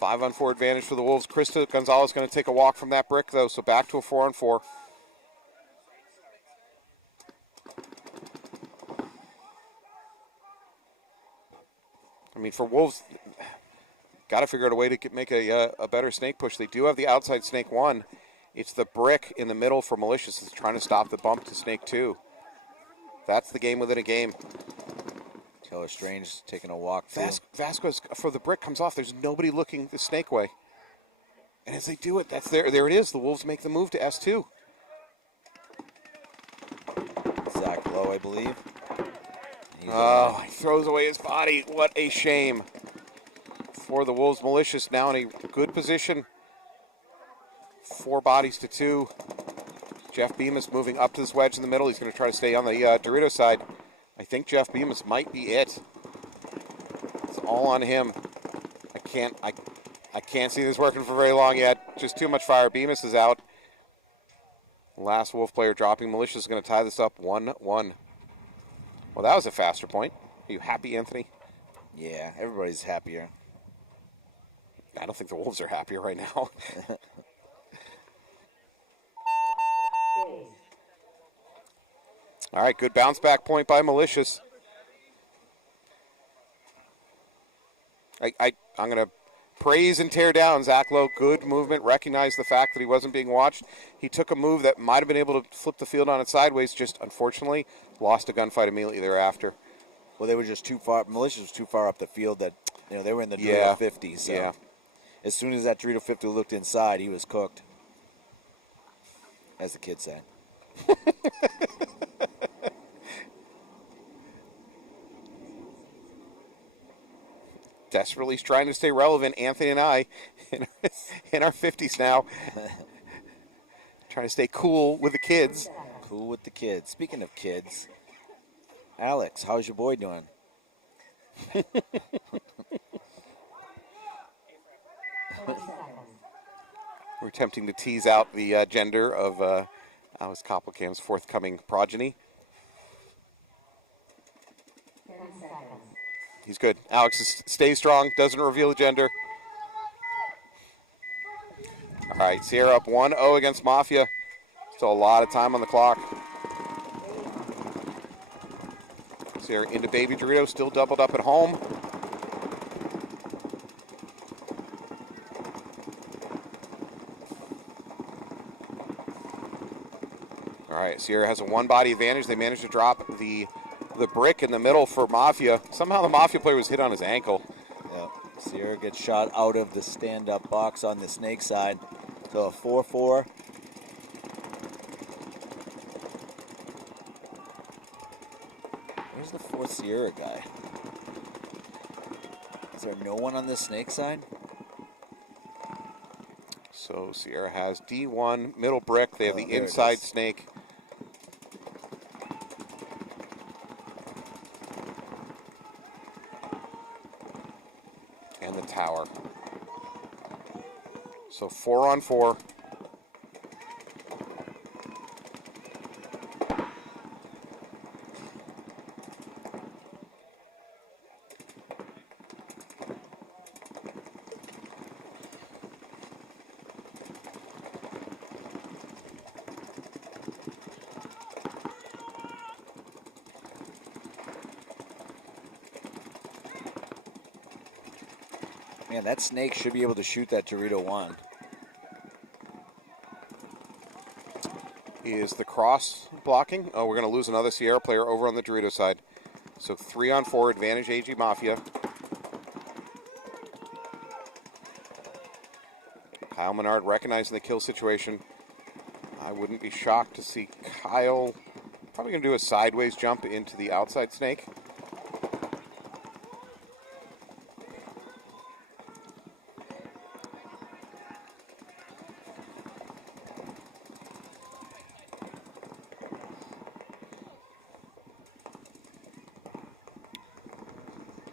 5-on-4 advantage for the Wolves. Krista Gonzalez going to take a walk from that brick, though, so back to a 4-on-4. I mean, for Wolves, got to figure out a way to make a better snake push. They do have the outside snake 1. It's the brick in the middle for Malicious that's trying to stop the bump to snake 2. That's the game within a game. Taylor Strange taking a walk. Vasquez for the brick comes off. There's nobody looking the snake way. And as they do it, there it is. The Wolves make the move to S2. Zach Lowe, I believe. Oh, he throws away his body. What a shame. for the Wolves. Malicious now in a good position. 4 bodies to 2. Jeff Bemis moving up to this wedge in the middle. He's going to try to stay on the Dorito side. I think Jeff Bemis might be it. It's all on him. I can't see this working for very long yet. Just too much fire. Bemis is out. Last Wolf player dropping. Malicious is going to tie this up 1-1. Well, that was a faster point. Are you happy, Anthony? Yeah, everybody's happier. I don't think the Wolves are happier right now. All right, good bounce back point by Malicious. I'm going to praise and tear down Zach Lowe. Good movement. Recognize the fact that he wasn't being watched. He took a move that might have been able to flip the field on its sideways, just unfortunately lost a gunfight immediately thereafter. Well, they were just too far. Malicious was too far up the field that, they were in the Dorito 50. So as soon as that Dorito 50 looked inside, he was cooked. As the kids say. Desperately trying to stay relevant, Anthony and I, in our 50s now. Trying to stay cool with the kids. Cool with the kids. Speaking of kids, Alex, how's your boy doing? We're attempting to tease out the gender of Alex Koppelkamp's forthcoming progeny. He's good. Alex stays strong, doesn't reveal the gender. All right, Sierra up 1-0 against Mafia. Still a lot of time on the clock. Sierra into Baby Dorito, still doubled up at home. All right, Sierra has a 1-body advantage. They managed to drop the brick in the middle for Mafia. Somehow the Mafia player was hit on his ankle. Yep. Sierra gets shot out of the stand-up box on the snake side. So a 4-4. Where's the 4th Sierra guy? Is there no one on the snake side? So Sierra has D1, middle brick. They have the there it inside is. snake. And the tower. So 4-on-4. Man, that snake should be able to shoot that Dorito 1. Is the cross blocking? Oh, we're going to lose another Sierra player over on the Dorito side. So 3-on-4, advantage AG Mafia. Kyle Menard recognizing the kill situation. I wouldn't be shocked to see Kyle probably going to do a sideways jump into the outside snake.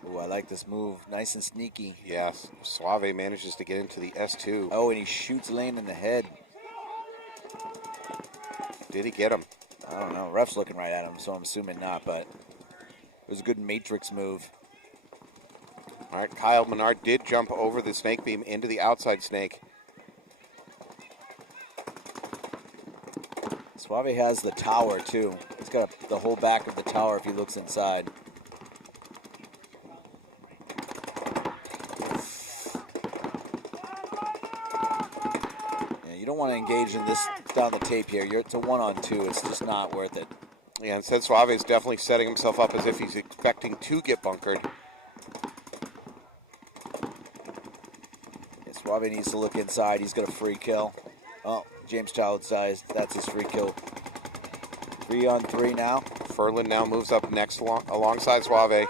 Ooh, I like this move. Nice and sneaky. Yes, Suave manages to get into the S2. Oh, and he shoots Lane in the head. Did he get him? I don't know. Ref's looking right at him, so I'm assuming not, but it was a good Matrix move. All right, Kyle Menard did jump over the snake beam into the outside snake. Suave has the tower, too. He's got the whole back of the tower if he looks inside. Yeah, you don't want to engage in this down the tape here. It's a 1-on-2. It's just not worth it. Yeah, instead Suave is definitely setting himself up as if he's expecting to get bunkered. Yeah, Suave needs to look inside. He's got a free kill. Oh, James Childs dies. That's his free kill. 3-on-3 now. Furlan now moves up next alongside Suave.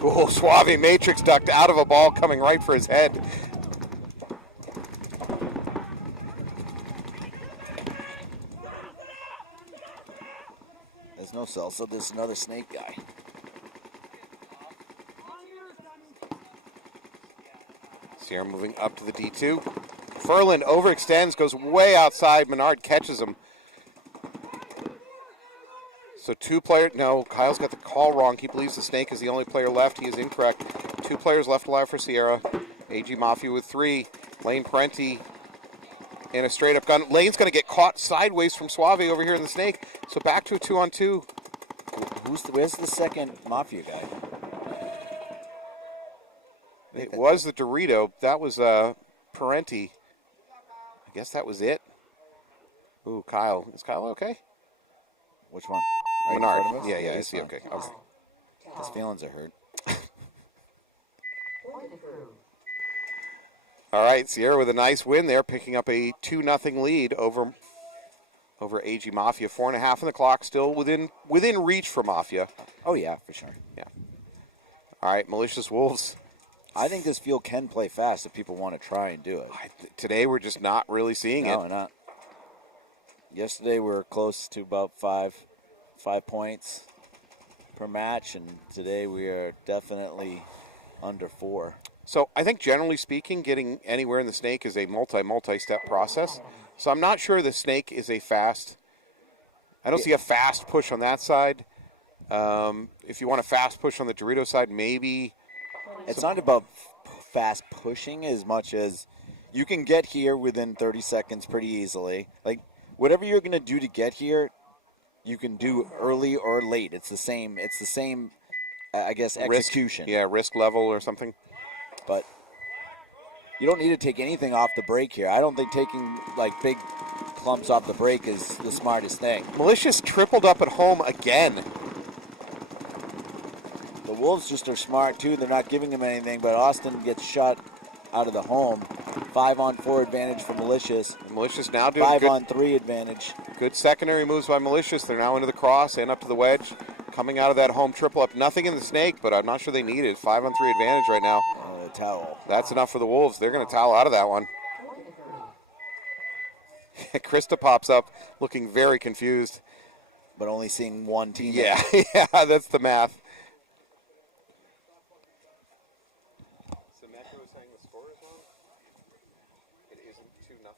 Oh, Suave Matrix ducked out of a ball coming right for his head. There's no salsa. There's another snake guy. Sierra moving up to the D2. Furlan overextends, goes way outside. Menard catches him. So 2 players, no, Kyle's got the call wrong. He believes the snake is the only player left. He is incorrect. 2 players left alive for Sierra. AG Mafia with 3. Lane Parenti in a straight up gun. Lane's going to get caught sideways from Suave over here in the snake. So back to a 2-on-2. Where's the second Mafia guy? It was the Dorito. That was Parenti. I guess that was it. Ooh, Kyle. Is Kyle okay? Which one? Right in front of Menard. us? Yeah, He's is he fine. okay? His feelings are hurt. All right, Sierra with a nice win there, picking up a 2-0 lead over AG Mafia. 4.5 on the clock, still within reach for Mafia. Oh, yeah, for sure. Yeah. All right, Malicious Wolves. I think this field can play fast if people want to try and do it. Today we're just not really seeing No, it. we're not. Yesterday we were close to about 5 points per match, and today we are definitely under 4. So I think generally speaking, getting anywhere in the snake is a multi-step process. So I'm not sure the snake is a fast. I don't see a fast push on that side. If you want a fast push on the Dorito side, maybe. It's not about fast pushing as much as you can get here within 30 seconds pretty easily. Like, whatever you're going to do to get here, you can do early or late. It's the same, I guess, execution. Risk level or something. But you don't need to take anything off the break here. I don't think taking, like, big clumps off the break is the smartest thing. Malicious tripled up at home again. The Wolves just are smart, too. They're not giving him anything, but Austin gets shot out of the home. 5-on-4 advantage for Malicious. Malicious now doing 5-on-3 advantage. Good secondary moves by Malicious. They're now into the cross and up to the wedge. Coming out of that home triple up. Nothing in the snake, but I'm not sure they need it. 5-on-3 advantage right now. Towel. That's enough for the Wolves. They're going to towel out of that one. Krista pops up looking very confused. But only seeing one team. Yeah, that's the math. Metro is saying the score is wrong? It isn't 2-0?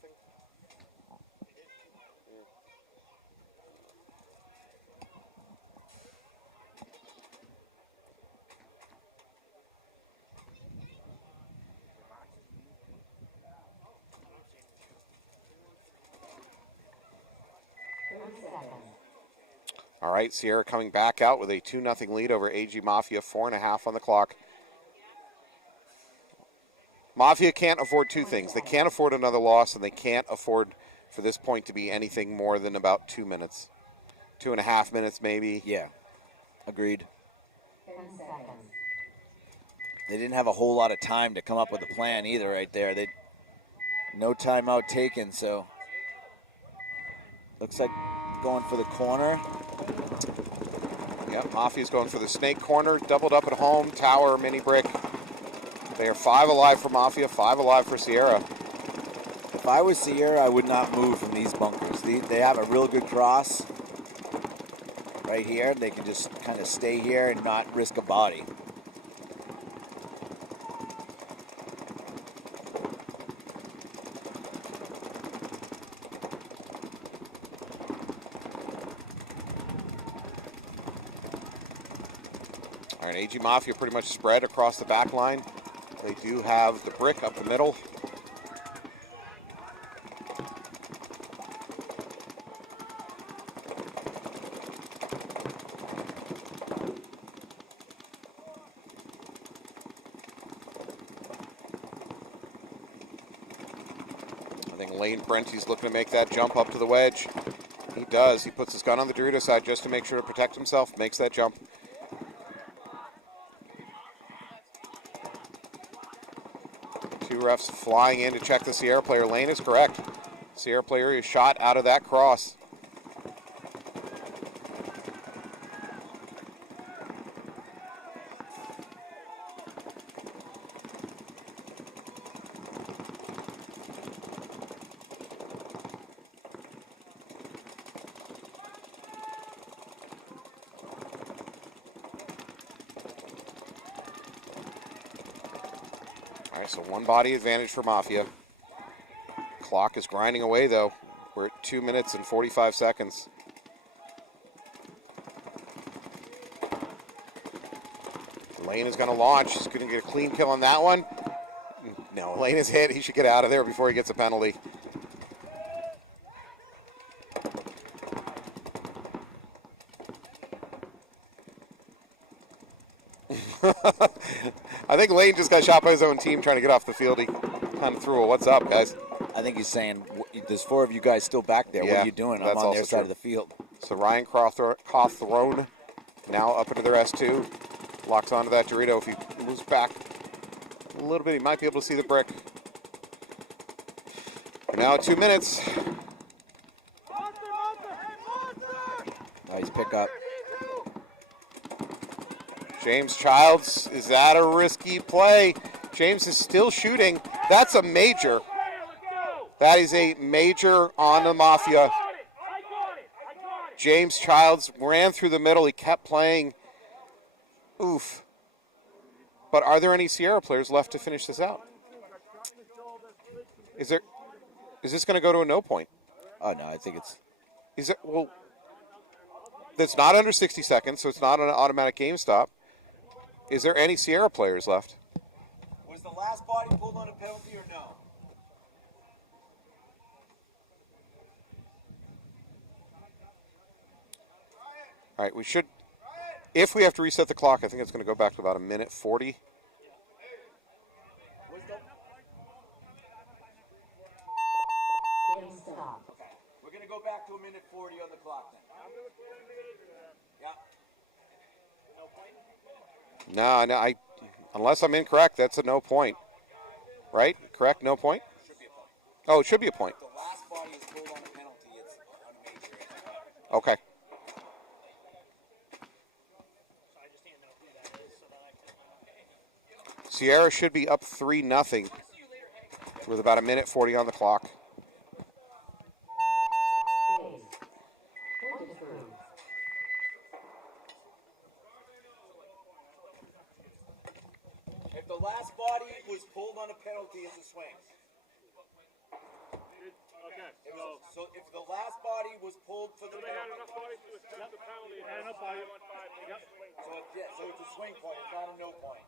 All right, Sierra coming back out with a 2-0 lead over AG Mafia, 4.5 on the clock. Mafia can't afford 2 things. They can't afford another loss, and they can't afford for this point to be anything more than about 2 minutes. 2.5 minutes, maybe. Yeah, agreed. 10 seconds. They didn't have a whole lot of time to come up with a plan either right there. No timeout taken, so looks like going for the corner. Yep, Mafia's going for the snake corner, doubled up at home, tower, mini brick. They are 5 alive for Mafia, 5 alive for Sierra. If I was Sierra, I would not move from these bunkers. They have a real good cross right here. They can just kind of stay here and not risk a body. All right, AG Mafia pretty much spread across the back line. They do have the brick up the middle. I think Lane Parenti's looking to make that jump up to the wedge. He does. He puts his gun on the Dorito side just to make sure to protect himself, makes that jump. Refs flying in to check the Sierra player. Lane is correct. Sierra player is shot out of that cross. All right, so one body advantage for Mafia. Clock is grinding away, though. We're at 2 minutes and 45 seconds. Lane is going to launch. He's going to get a clean kill on that one. No, Lane is hit. He should get out of there before he gets a penalty. I think Lane just got shot by his own team trying to get off the field. He kind of threw a "What's up, guys?" I think he's saying, there's 4 of you guys still back there. Yeah, what are you doing? I'm that's on their also side true. of the field. So Ryan Cawthorne now up into their S2. Locks onto that Dorito. If he moves back a little bit, he might be able to see the brick. We're now at 2 minutes. Nice pickup. James Childs, is that a risky play? James is still shooting. That's a major. That is a major on the Mafia. James Childs ran through the middle. He kept playing. Oof. But are there any Sierra players left to finish this out? Is this going to go to a no point? Oh, no, I think it's... Is it? Well, it's not under 60 seconds, so it's not an automatic game stop. Is there any Sierra players left? Was the last body pulled on a penalty or no? All right, we should, if we have to reset the clock, I think it's going to go back to about 1:40. Game stop. Okay, we're going to go back to 1:40 on the clock then. Yeah. No, unless I'm incorrect, that's a no point. Right? Correct? No point? Should be a point. Oh, it should be a point. If the last body is pulled on a penalty, it's on a major. Okay. Sierra should be up 3-0 with about 1:40 on the clock. Game. Point approved. If the last body was pulled on a penalty, it's a swing. Okay, So if the last body was pulled for the they had penalty, enough bodies to accept the penalty. Had enough bodies. Yep. so it's a swing point, it's not a no point.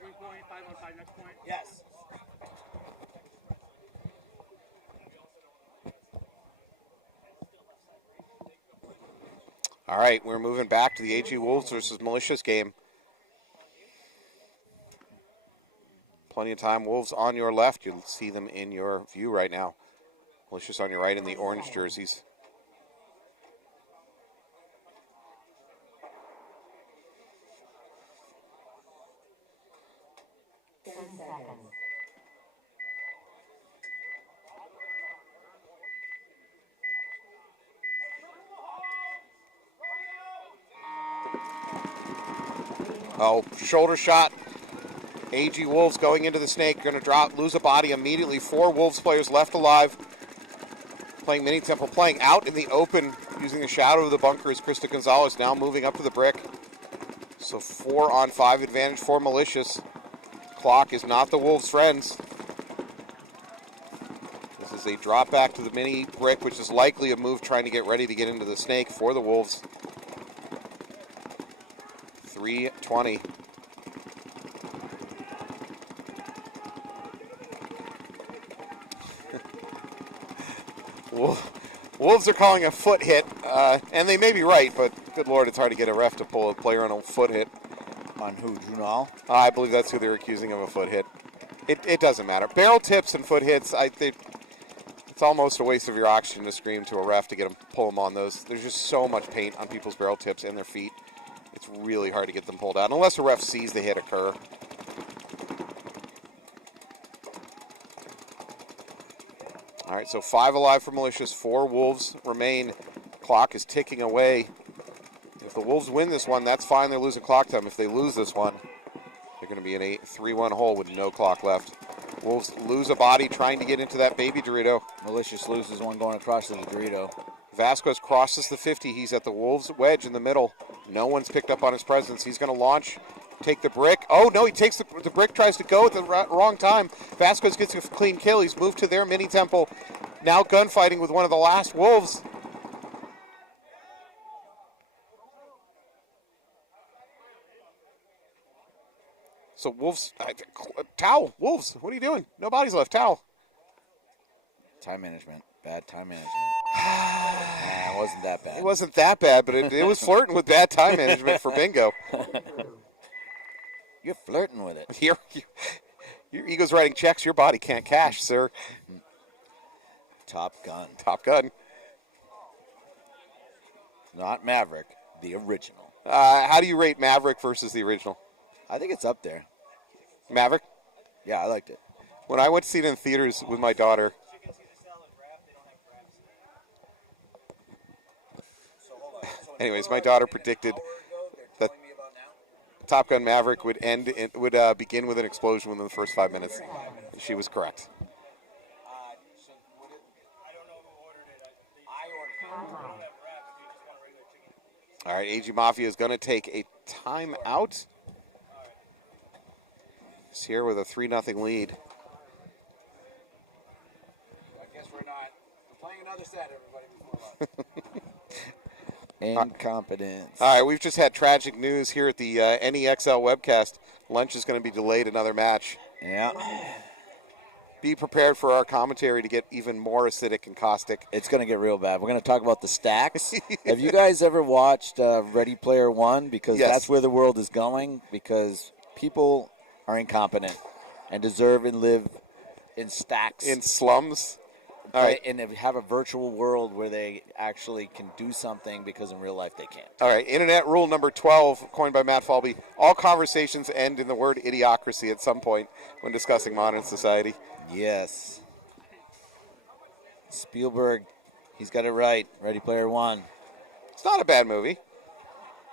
3 point, 5 on 5, next point. Yes. All right, we're moving back to the AG Wolves versus Malicious game. Plenty of time. Wolves on your left. You'll see them in your view right now. Malicious on your right in the orange jerseys. Seconds. Oh, shoulder shot. AG Wolves going into the snake. Going to lose a body immediately. 4 Wolves players left alive. Playing mini temple. Playing out in the open using the shadow of the bunker is Krista Gonzalez. Now moving up to the brick. So 4-on-5 advantage for Malicious. Clock is not the Wolves' friends. This is a drop back to the mini brick, which is likely a move trying to get ready to get into the snake for the Wolves. 3:20. Wolves are calling a foot hit, and they may be right, but good Lord, it's hard to get a ref to pull a player on a foot hit. On who, Junal? I believe that's who they're accusing of a foot hit. It doesn't matter. Barrel tips and foot hits, it's almost a waste of your oxygen to scream to a ref to get them, pull them on those. There's just so much paint on people's barrel tips and their feet. It's really hard to get them pulled out, unless a ref sees the hit occur. All right, so 5 alive for Malicious, 4 Wolves remain. Clock is ticking away. If the Wolves win this one, that's fine. They're losing clock time. If they lose this one, they're going to be in a 3-1 hole with no clock left. Wolves lose a body trying to get into that baby Dorito. Malicious loses one going across to the Dorito. Vasquez crosses the 50. He's at the Wolves wedge in the middle. No one's picked up on his presence. He's going to launch. take the brick. Oh, no, he takes the brick, tries to go at the wrong time. Vasquez gets a clean kill. He's moved to their mini temple. Now gunfighting with one of the last wolves. So wolves, Towel, wolves, what are you doing? No bodies left, Towel. Time management. Bad time management. Nah, it wasn't that bad. It wasn't that bad, but it was flirting with bad time management for bingo. You're flirting with it. Your ego's writing checks your body can't cash, sir. Top Gun. Top Gun. Not Maverick, the original. How do you rate Maverick versus the original? I think it's up there. Maverick? Yeah, I liked it. When I went to see it in theaters with my daughter, anyways, my daughter predicted that Top Gun Maverick would begin with an explosion within the first 5 minutes. She was correct. All right, AG Mafia is going to take a timeout. It's here with a 3-0 lead. I guess we're not. We're playing another set, everybody. Incompetence. All right, we've just had tragic news here at the NEXL webcast. Lunch is going to be delayed another match. Yeah. Be prepared for our commentary to get even more acidic and caustic. It's going to get real bad. We're going to talk about the stacks. Have you guys ever watched Ready Player One? Because that's where the world is going. Because people are incompetent and deserve and live in stacks. In slums. All right. And have a virtual world where they actually can do something because in real life they can't. All right, internet rule number 12, coined by Matt Falby. All conversations end in the word idiocracy at some point when discussing modern society. Yes. Spielberg, he's got it right. Ready Player One. It's not a bad movie.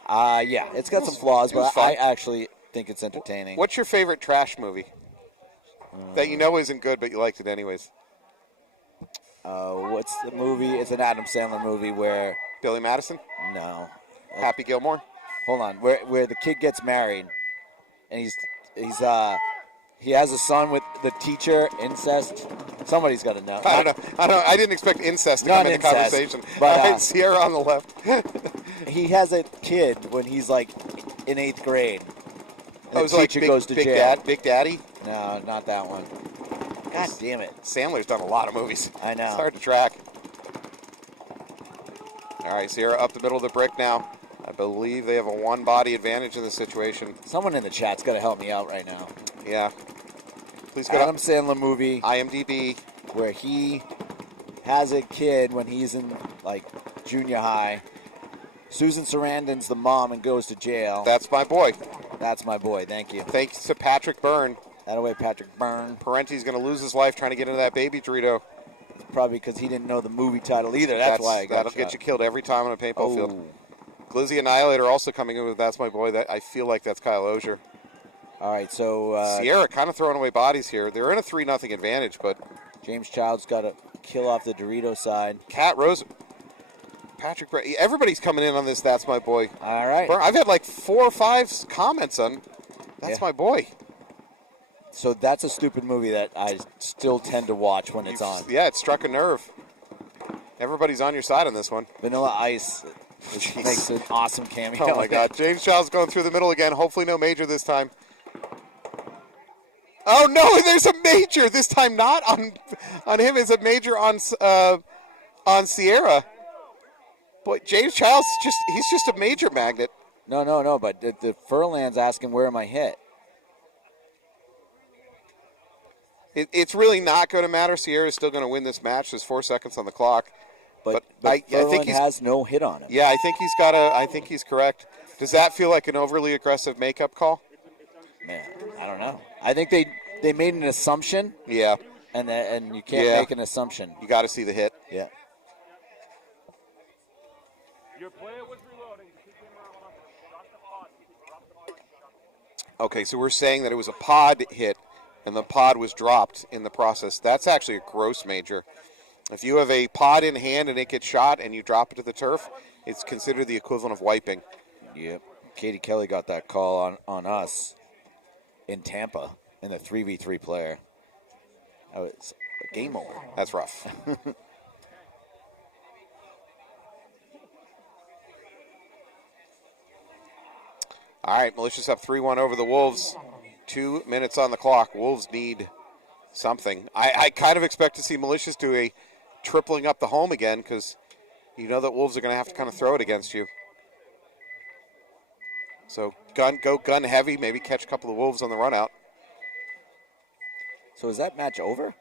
Yeah, it's got some flaws, but I actually think it's entertaining. What's your favorite trash movie? That you know isn't good, but you liked it anyways. What's the movie? It's an Adam Sandler movie where... Billy Madison? No. Happy Gilmore? Hold on. Where the kid gets married, and he has a son with the teacher. Incest. Somebody's got to know. I don't know. I didn't expect incest to come into the conversation. But, all right, Sierra on the left. He has a kid when he's like in 8th grade. And it was the like teacher goes to Big jail. Big Daddy? No, not that one. God damn it. Sandler's done a lot of movies. I know. It's hard to track. All right, Sierra up the middle of the brick now. I believe they have a one-body advantage in this situation. Someone in the chat's got to help me out right now. Yeah. Please go Adam Sandler movie. IMDb. Where he has a kid when he's in, like, junior high. Susan Sarandon's the mom and goes to jail. That's my boy. That's my boy. Thank you. Thanks to Patrick Byrne. That away, Patrick Byrne. Parenti's going to lose his life trying to get into that baby Dorito. Probably because he didn't know the movie title either. That's why I got That'll shot. get you killed every time on a paintball field. Glizzy Annihilator also coming in with That's My Boy. That I feel like that's Kyle Osier. All right, so... Sierra kind of throwing away bodies here. They're in a 3-0 advantage, but... James Child's got to kill off the Dorito side. Cat Rose... Patrick... Everybody's coming in on this That's My Boy. All right. I've had like 4 or 5 comments on That's My Boy. So that's a stupid movie that I still tend to watch when it's on. Yeah, it struck a nerve. Everybody's on your side on this one. Vanilla Ice makes an awesome cameo. Oh, my God. James Child's going through the middle again. Hopefully no major this time. Oh, no, there's a major. This time not on him. It's a major on Sierra. Boy, James Child's he's just a major magnet. No, but the Furland's asking where am I hit? It's really not going to matter. Sierra's still going to win this match. There's 4 seconds on the clock. But I think he has no hit on him. Yeah, I think he's correct. Does that feel like an overly aggressive makeup call? Man, I don't know. I think they made an assumption. Yeah. And you can't make an assumption. You got to see the hit. Yeah. Your player was reloading. Keep him around. Drop the pod. Okay, so we're saying that it was a pod hit, and the pod was dropped in the process. That's actually a gross major. If you have a pod in hand and it gets shot and you drop it to the turf, it's considered the equivalent of wiping. Yep. Katie Kelly got that call on us in Tampa in the 3v3 player. That was a game over. That's rough. All right, Malicious up 3-1 over the Wolves. 2 minutes on the clock. Wolves need something. I kind of expect to see Malicious do a tripling up the home again because you know that Wolves are going to have to kind of throw it against you. So go gun heavy, maybe catch a couple of Wolves on the run out. So is that match over?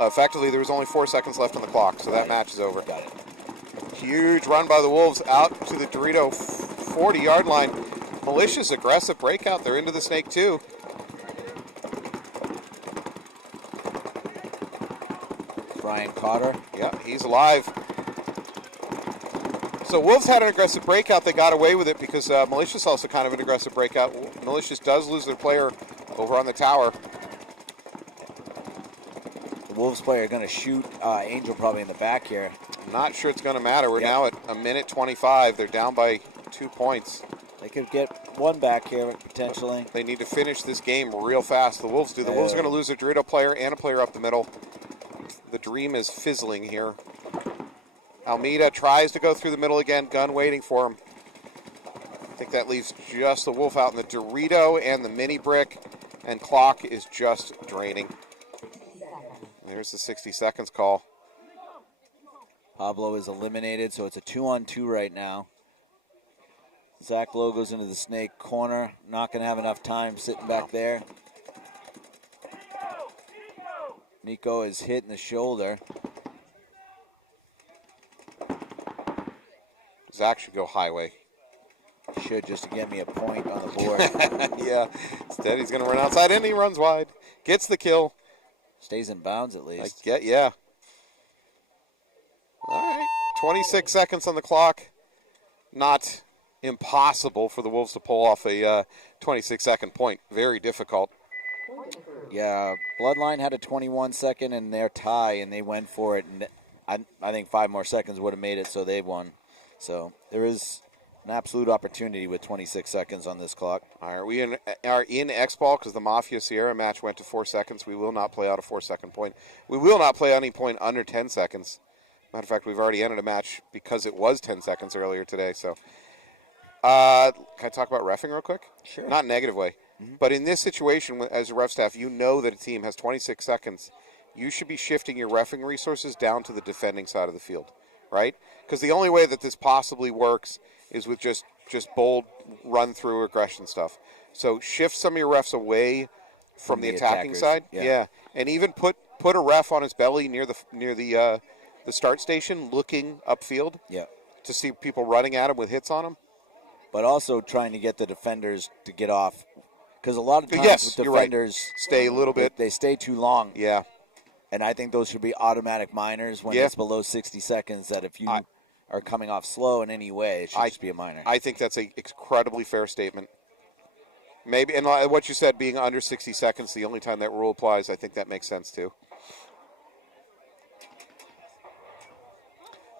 Effectively, there was only 4 seconds left on the clock, so that match is over. Got it. Huge run by the Wolves out to the Dorito 40-yard line. Malicious aggressive breakout. They're into the snake too. Brian Cotter. Yeah, he's alive. So Wolves had an aggressive breakout. They got away with it because Malicious also kind of an aggressive breakout. Malicious does lose their player over on the tower. The Wolves player going to shoot Angel probably in the back here. I'm not sure it's going to matter. We're now at a minute 25. They're down by 2 points. They could get one back here potentially. They need to finish this game real fast. The Wolves do. The Wolves are going to lose a Dorito player and a player up the middle. The dream is fizzling here. Almeida tries to go through the middle again. Gun waiting for him. I think that leaves just the Wolf out in the Dorito and the mini brick. And clock is just draining. There's the 60 seconds call. Pablo is eliminated, so it's a 2-on-2 right now. Zach Lowe goes into the snake corner. Not going to have enough time sitting back there. Nico is hit in the shoulder. Zach should go highway. Should, just to get me a point on the board. Yeah. Instead, he's going to run outside, and he runs wide. Gets the kill. Stays in bounds at least. Yeah. All right. 26 seconds on the clock. Not impossible for the Wolves to pull off a 26-second point. Very difficult. Yeah, Bloodline had a 21-second in their tie, and they went for it. And I think 5 more seconds would have made it, so they won. So there is an absolute opportunity with 26 seconds on this clock. All right, we are in X-Ball because the Mafia Sierra match went to 4 seconds. We will not play out a 4-second point. We will not play any point under 10 seconds. Matter of fact, we've already ended a match because it was 10 seconds earlier today. So, can I talk about reffing real quick? Sure. Not in a negative way. But in this situation, as a ref staff, you know that a team has 26 seconds. You should be shifting your reffing resources down to the defending side of the field, right? Because the only way that this possibly works is with just bold run-through aggression stuff. So shift some of your refs away from the attacking attackers, side. yeah. And even put a ref on his belly near the start station, looking upfield. Yeah. To see people running at him with hits on him. But also trying to get the defenders to get off. Because a lot of times with defenders stay a little bit. They stay too long. Yeah. And I think those should be automatic minors when it's below 60 seconds, that if you are coming off slow in any way, it should just be a minor. I think that's an incredibly fair statement. Maybe, and what you said, being under 60 seconds, the only time that rule applies, I think that makes sense too.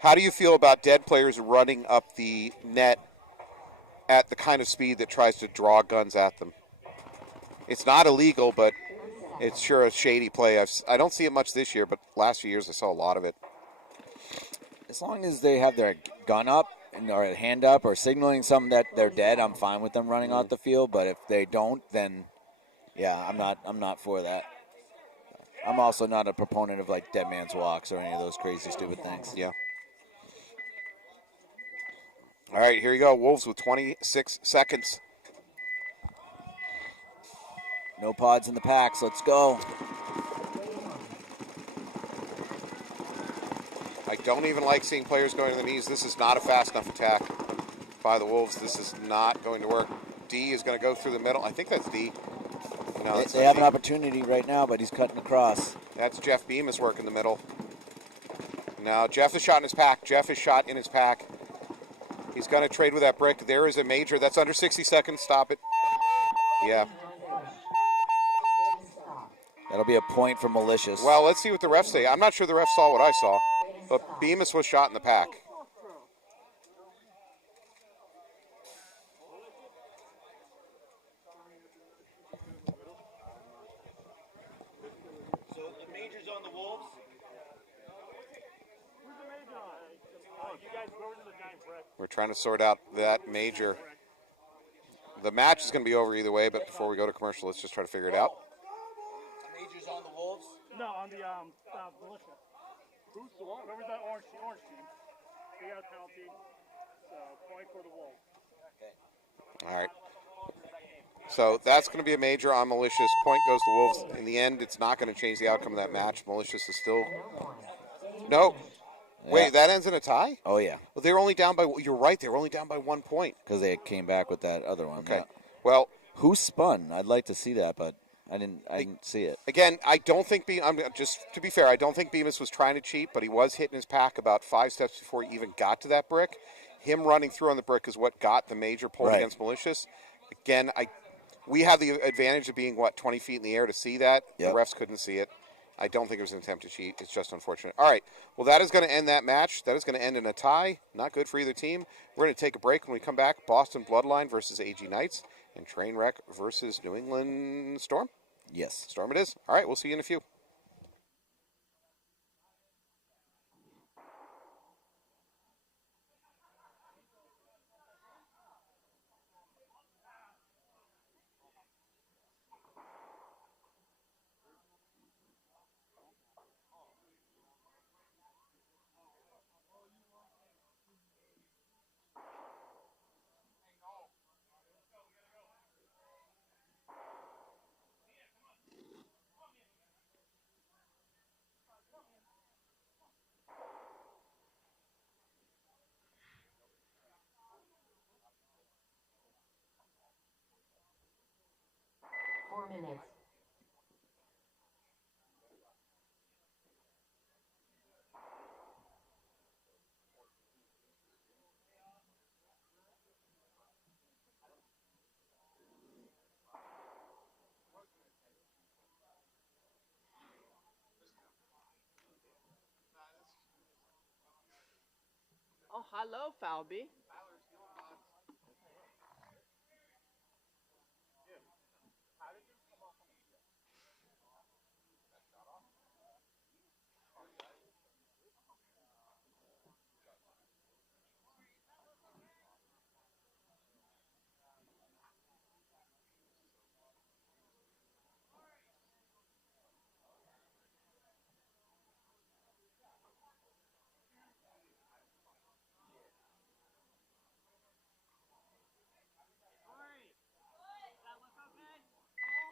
How do you feel about dead players running up the net at the kind of speed that tries to draw guns at them? It's not illegal, but it's sure a shady play. I don't see it much this year, but last few years I saw a lot of it. As long as they have their gun up or hand up or signaling something that they're dead, I'm fine with them running off the field. But if they don't, then yeah, I'm not for that. I'm also not a proponent of like dead man's walks or any of those crazy stupid things. Yeah. All right, here you go. Wolves with 26 seconds. No pods in the packs. Let's go. I don't even like seeing players going to the knees. This is not a fast enough attack by the Wolves. This is not going to work. D is going to go through the middle. I think that's D. No, They have an opportunity right now, but he's cutting across. That's Jeff Bemis working the middle. Now Jeff is shot in his pack. Jeff is shot in his pack. He's going to trade with that brick. There is a major. That's under 60 seconds. Stop it. Yeah. That'll be a point for Malicious. Well, let's see what the refs say. I'm not sure the refs saw what I saw, but Bemis was shot in the pack. You guys go over to the giant brick. We're trying to sort out that major. The match is going to be over either way, but before we go to commercial, let's just try to figure it out. Majors on the Wolves. No, on the militia. Who's the one? Whoever's that orange team. They got a penalty. So point for the Wolves. All right. So that's going to be a major on Malicious. Point goes to Wolves. In the end, it's not going to change the outcome of that match. Malicious is still... No. Wait, that ends in a tie? Oh, yeah. Well, they were only down by... You're right. They were only down by 1 point. Because they came back with that other one. Okay. Yeah. Well... Who spun? I'd like to see that, but I didn't see it. Again, I don't think... just to be fair, I don't think Bemis was trying to cheat, but he was hitting his pack about 5 steps before he even got to that brick. Him running through on the brick is what got the major pulled against Malicious. Again, we have the advantage of being, 20 feet in the air to see that. Yep. The refs couldn't see it. I don't think it was an attempt to cheat. It's just unfortunate. All right. Well, that is going to end that match. That is going to end in a tie. Not good for either team. We're going to take a break. When we come back, Boston Bloodline versus AG Knights and Trainwreck versus New England Storm. Yes. Storm it is. All right. We'll see you in a few. Minutes. Oh, hello, Falby.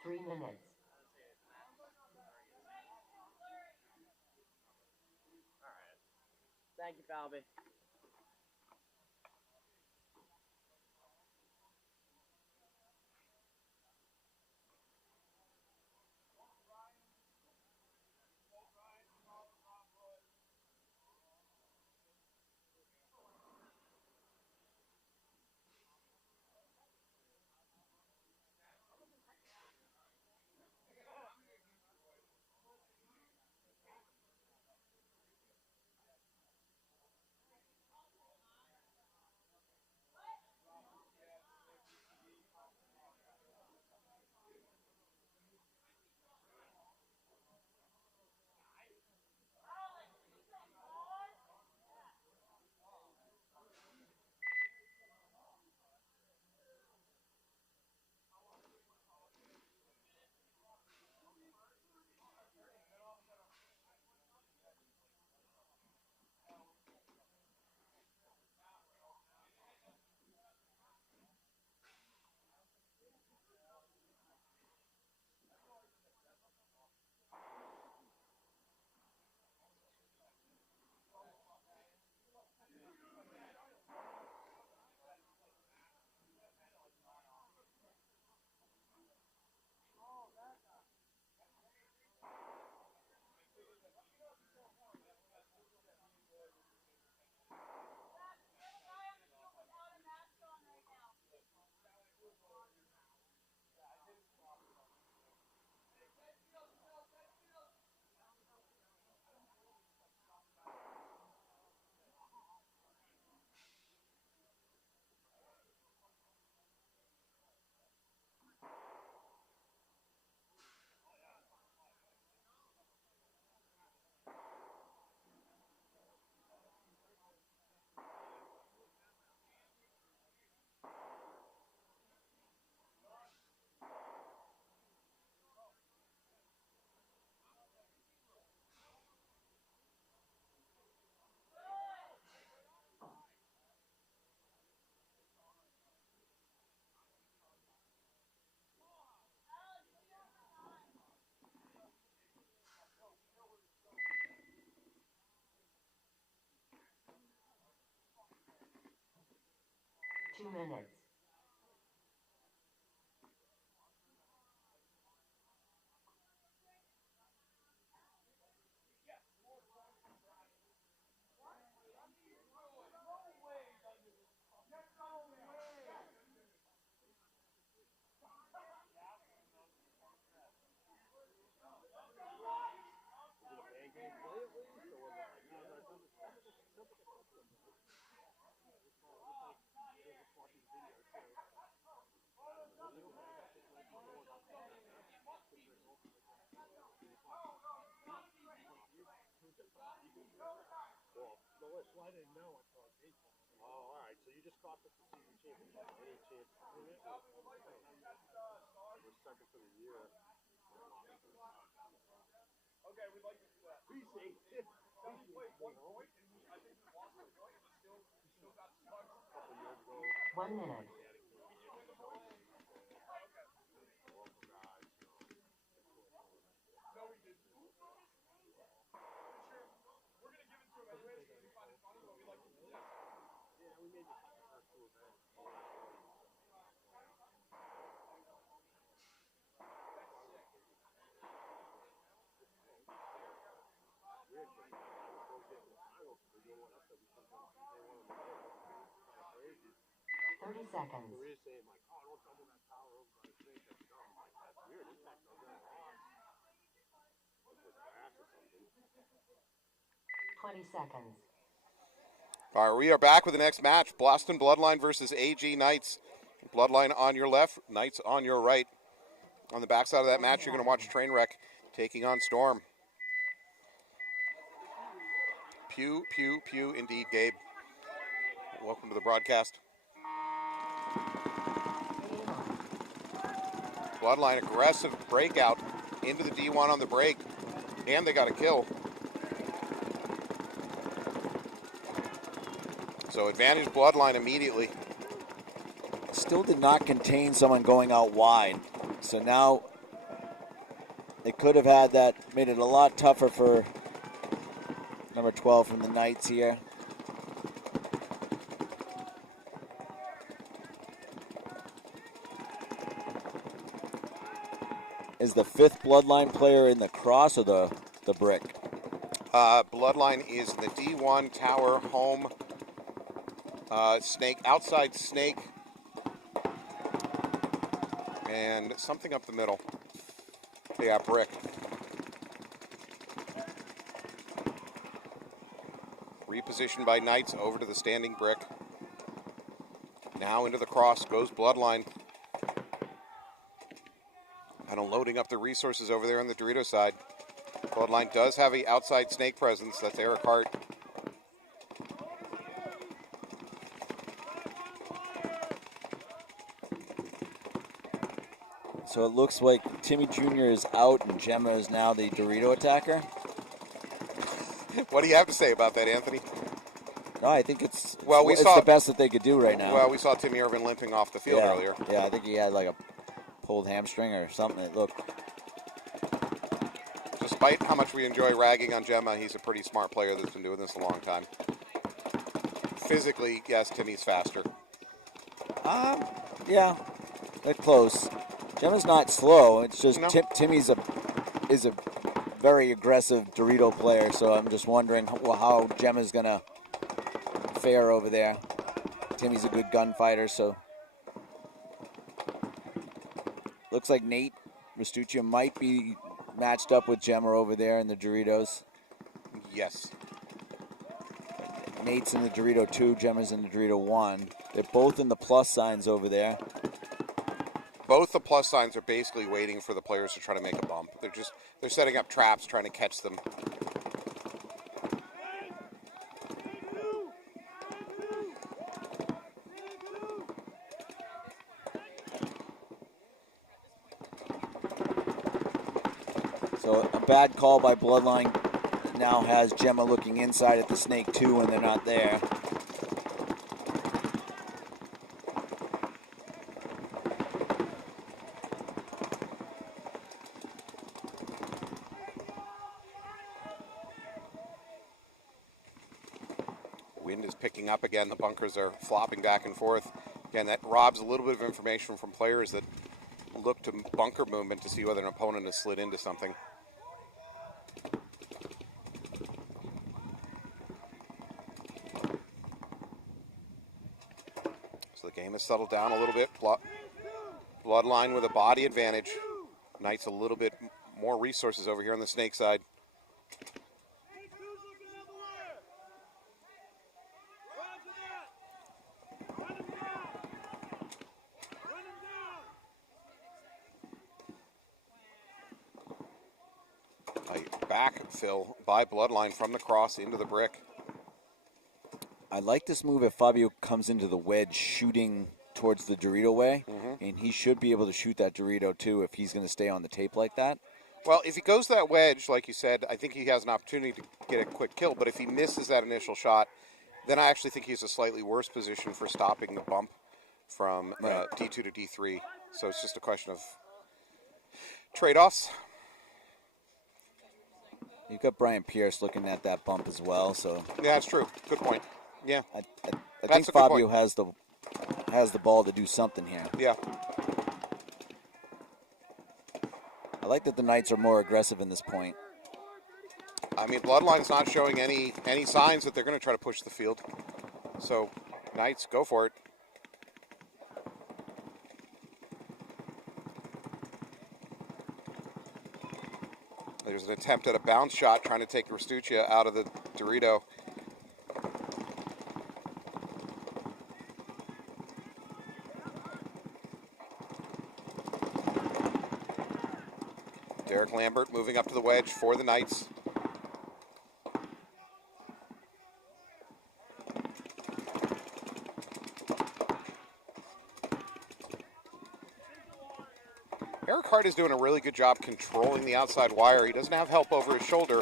Three minutes. Thank you, Falby. 2 minutes. One minute. Seconds. 20 seconds. All right, we are back with the next match. Boston Bloodline versus AG Knights. Bloodline on your left, Knights on your right. On the backside of that match, you're going to watch Trainwreck taking on Storm. Pew, pew, pew, indeed, Gabe. Welcome to the broadcast. Bloodline aggressive breakout into the D1 on the break, and they got a kill. So advantage Bloodline immediately. Still did not contain someone going out wide. So now they could have had that, made it a lot tougher for number 12 from the Knights here. Is the 5th Bloodline player in the cross or the brick? Bloodline is the D1 tower home. Snake, outside snake. And something up the middle. Yeah, brick. Repositioned by Knights over to the standing brick. Now into the cross goes Bloodline. Kind of loading up the resources over there on the Dorito side. Bloodline does have an outside snake presence. That's Eric Hart. So it looks like Timmy Jr. is out and Gemma is now the Dorito attacker. What do you have to say about that, Anthony? No, I think it's we saw the best that they could do right now. Well, we saw Timmy Irvin limping off the field earlier. Yeah, I think he had like a pulled hamstring or something. It looked. Despite how much we enjoy ragging on Gemma, he's a pretty smart player that's been doing this a long time. Physically, yes, Timmy's faster. Yeah, they're close. Gemma's not slow. It's just No. Timmy's is a very aggressive Dorito player. So I'm just wondering how Gemma's gonna fare over there. Timmy's a good gunfighter, so looks like Nate Restuccio might be matched up with Gemma over there in the Doritos. Yes. Nate's in the Dorito 2, Gemma's in the Dorito 1. They're both in the plus signs over there. Both the plus signs are basically waiting for the players to try to make a bump. They're setting up traps, trying to catch them. So a bad call by Bloodline now has Gemma looking inside at the Snake 2 when they're not there. Wind is picking up again. The bunkers are flopping back and forth. Again, that robs a little bit of information from players that look to bunker movement to see whether an opponent has slid into something. So the game has settled down a little bit. Bloodline with a body advantage. Knights a little bit more resources over here on the Snake side. A backfill by Bloodline from the cross into the brick. I like this move if Fabio comes into the wedge shooting towards the Dorito way, and he should be able to shoot that Dorito too if he's going to stay on the tape like that. Well, if he goes that wedge, like you said, I think he has an opportunity to get a quick kill, but if he misses that initial shot, then I actually think he's a slightly worse position for stopping the bump from D2 to D3. So it's just a question of trade-offs. You've got Brian Pierce looking at that bump as well, so Yeah, that's true. Good point. Yeah. I That's think a good Fabio point. has the ball to do something here. Yeah. I like that the Knights are more aggressive in this point. I mean, Bloodline's not showing any signs that they're going to try to push the field. So, Knights, go for it. There's an attempt at a bounce shot trying to take Restuccia out of the Dorito. Derek Lambert moving up to the wedge for the Knights. Eric Hart is doing a really good job controlling the outside wire. He doesn't have help over his shoulder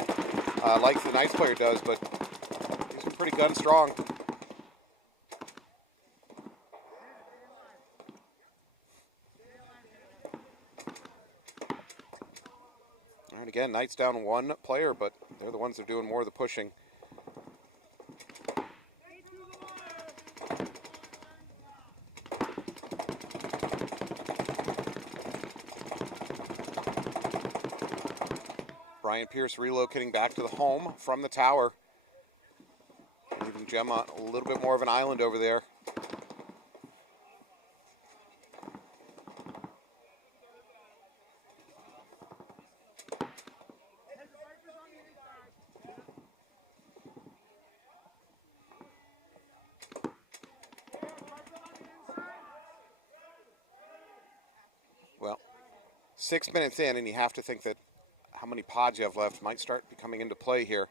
like the Knights player does, but he's pretty gun strong. And again, Knights down one player, but they're the ones that are doing more of the pushing. Brian Pierce relocating back to the home from the tower. Leaving Gemma a little bit more of an island over there. Well, 6 minutes in, and you have to think that how many pods you have left might start coming into play here.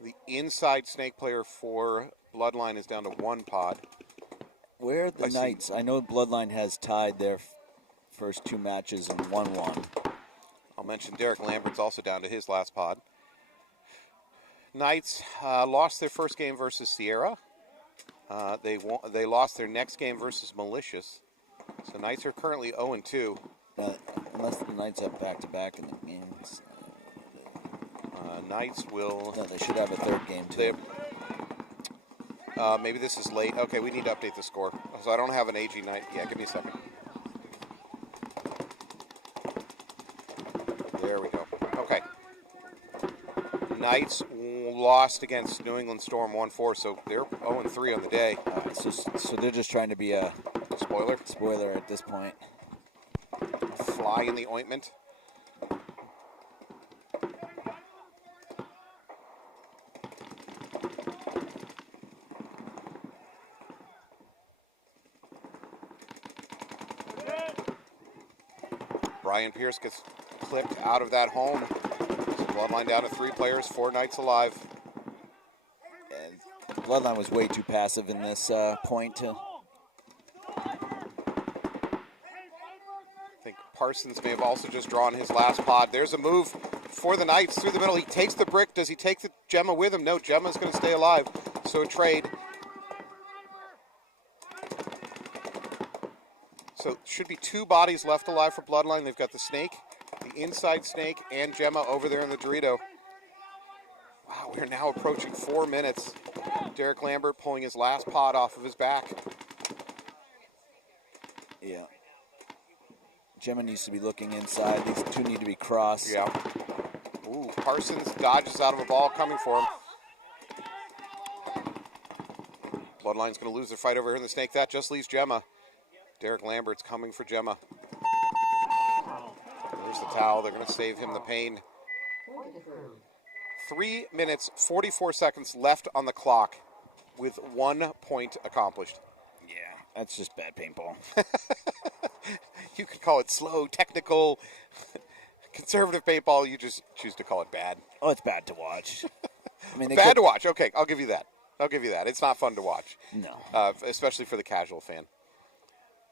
The inside Snake player for Bloodline is down to one pod. Where are the Knights? I know Bloodline has tied their first two matches and won one. I'll mention Derek Lambert's also down to his last pod. Knights lost their first game versus Sierra. They lost their next game versus Malicious. So Knights are currently 0-2. Unless the Knights have back-to-back in the games. Knights will... No, they should have a third game, too. Maybe this is late. Okay, we need to update the score. So I don't have an AG Knight. Yeah, give me a second. There we go. Okay. Knights lost against New England Storm 1-4, so they're 0-3 on the day. So they're just trying to be a... Spoiler at this point. Fly in the ointment. Brian Pierce gets clipped out of that home. So Bloodline down to 3 players, 4 Knights alive. And Bloodline was way too passive in this point. Parsons may have also just drawn his last pod. There's a move for the Knights through the middle. He takes the brick. Does he take the Gemma with him? No, Gemma's going to stay alive. So a trade. So should be 2 bodies left alive for Bloodline. They've got the Snake, the inside Snake, and Gemma over there in the Dorito. Wow, we're now approaching 4 minutes. Derek Lambert pulling his last pod off of his back. Yeah. Gemma needs to be looking inside. These two need to be crossed. Yeah. Ooh, Parsons dodges out of a ball coming for him. Bloodline's going to lose their fight over here in the snake. That just leaves Gemma. Derek Lambert's coming for Gemma. There's the towel. They're going to save him the pain. 3 minutes, 44 seconds left on the clock with 1 point accomplished. Yeah, that's just bad paintball. You could call it slow, technical, conservative paintball. You just choose to call it bad. Oh, it's bad to watch. I mean, Bad to watch. Okay, I'll give you that. It's not fun to watch. No. Especially for the casual fan.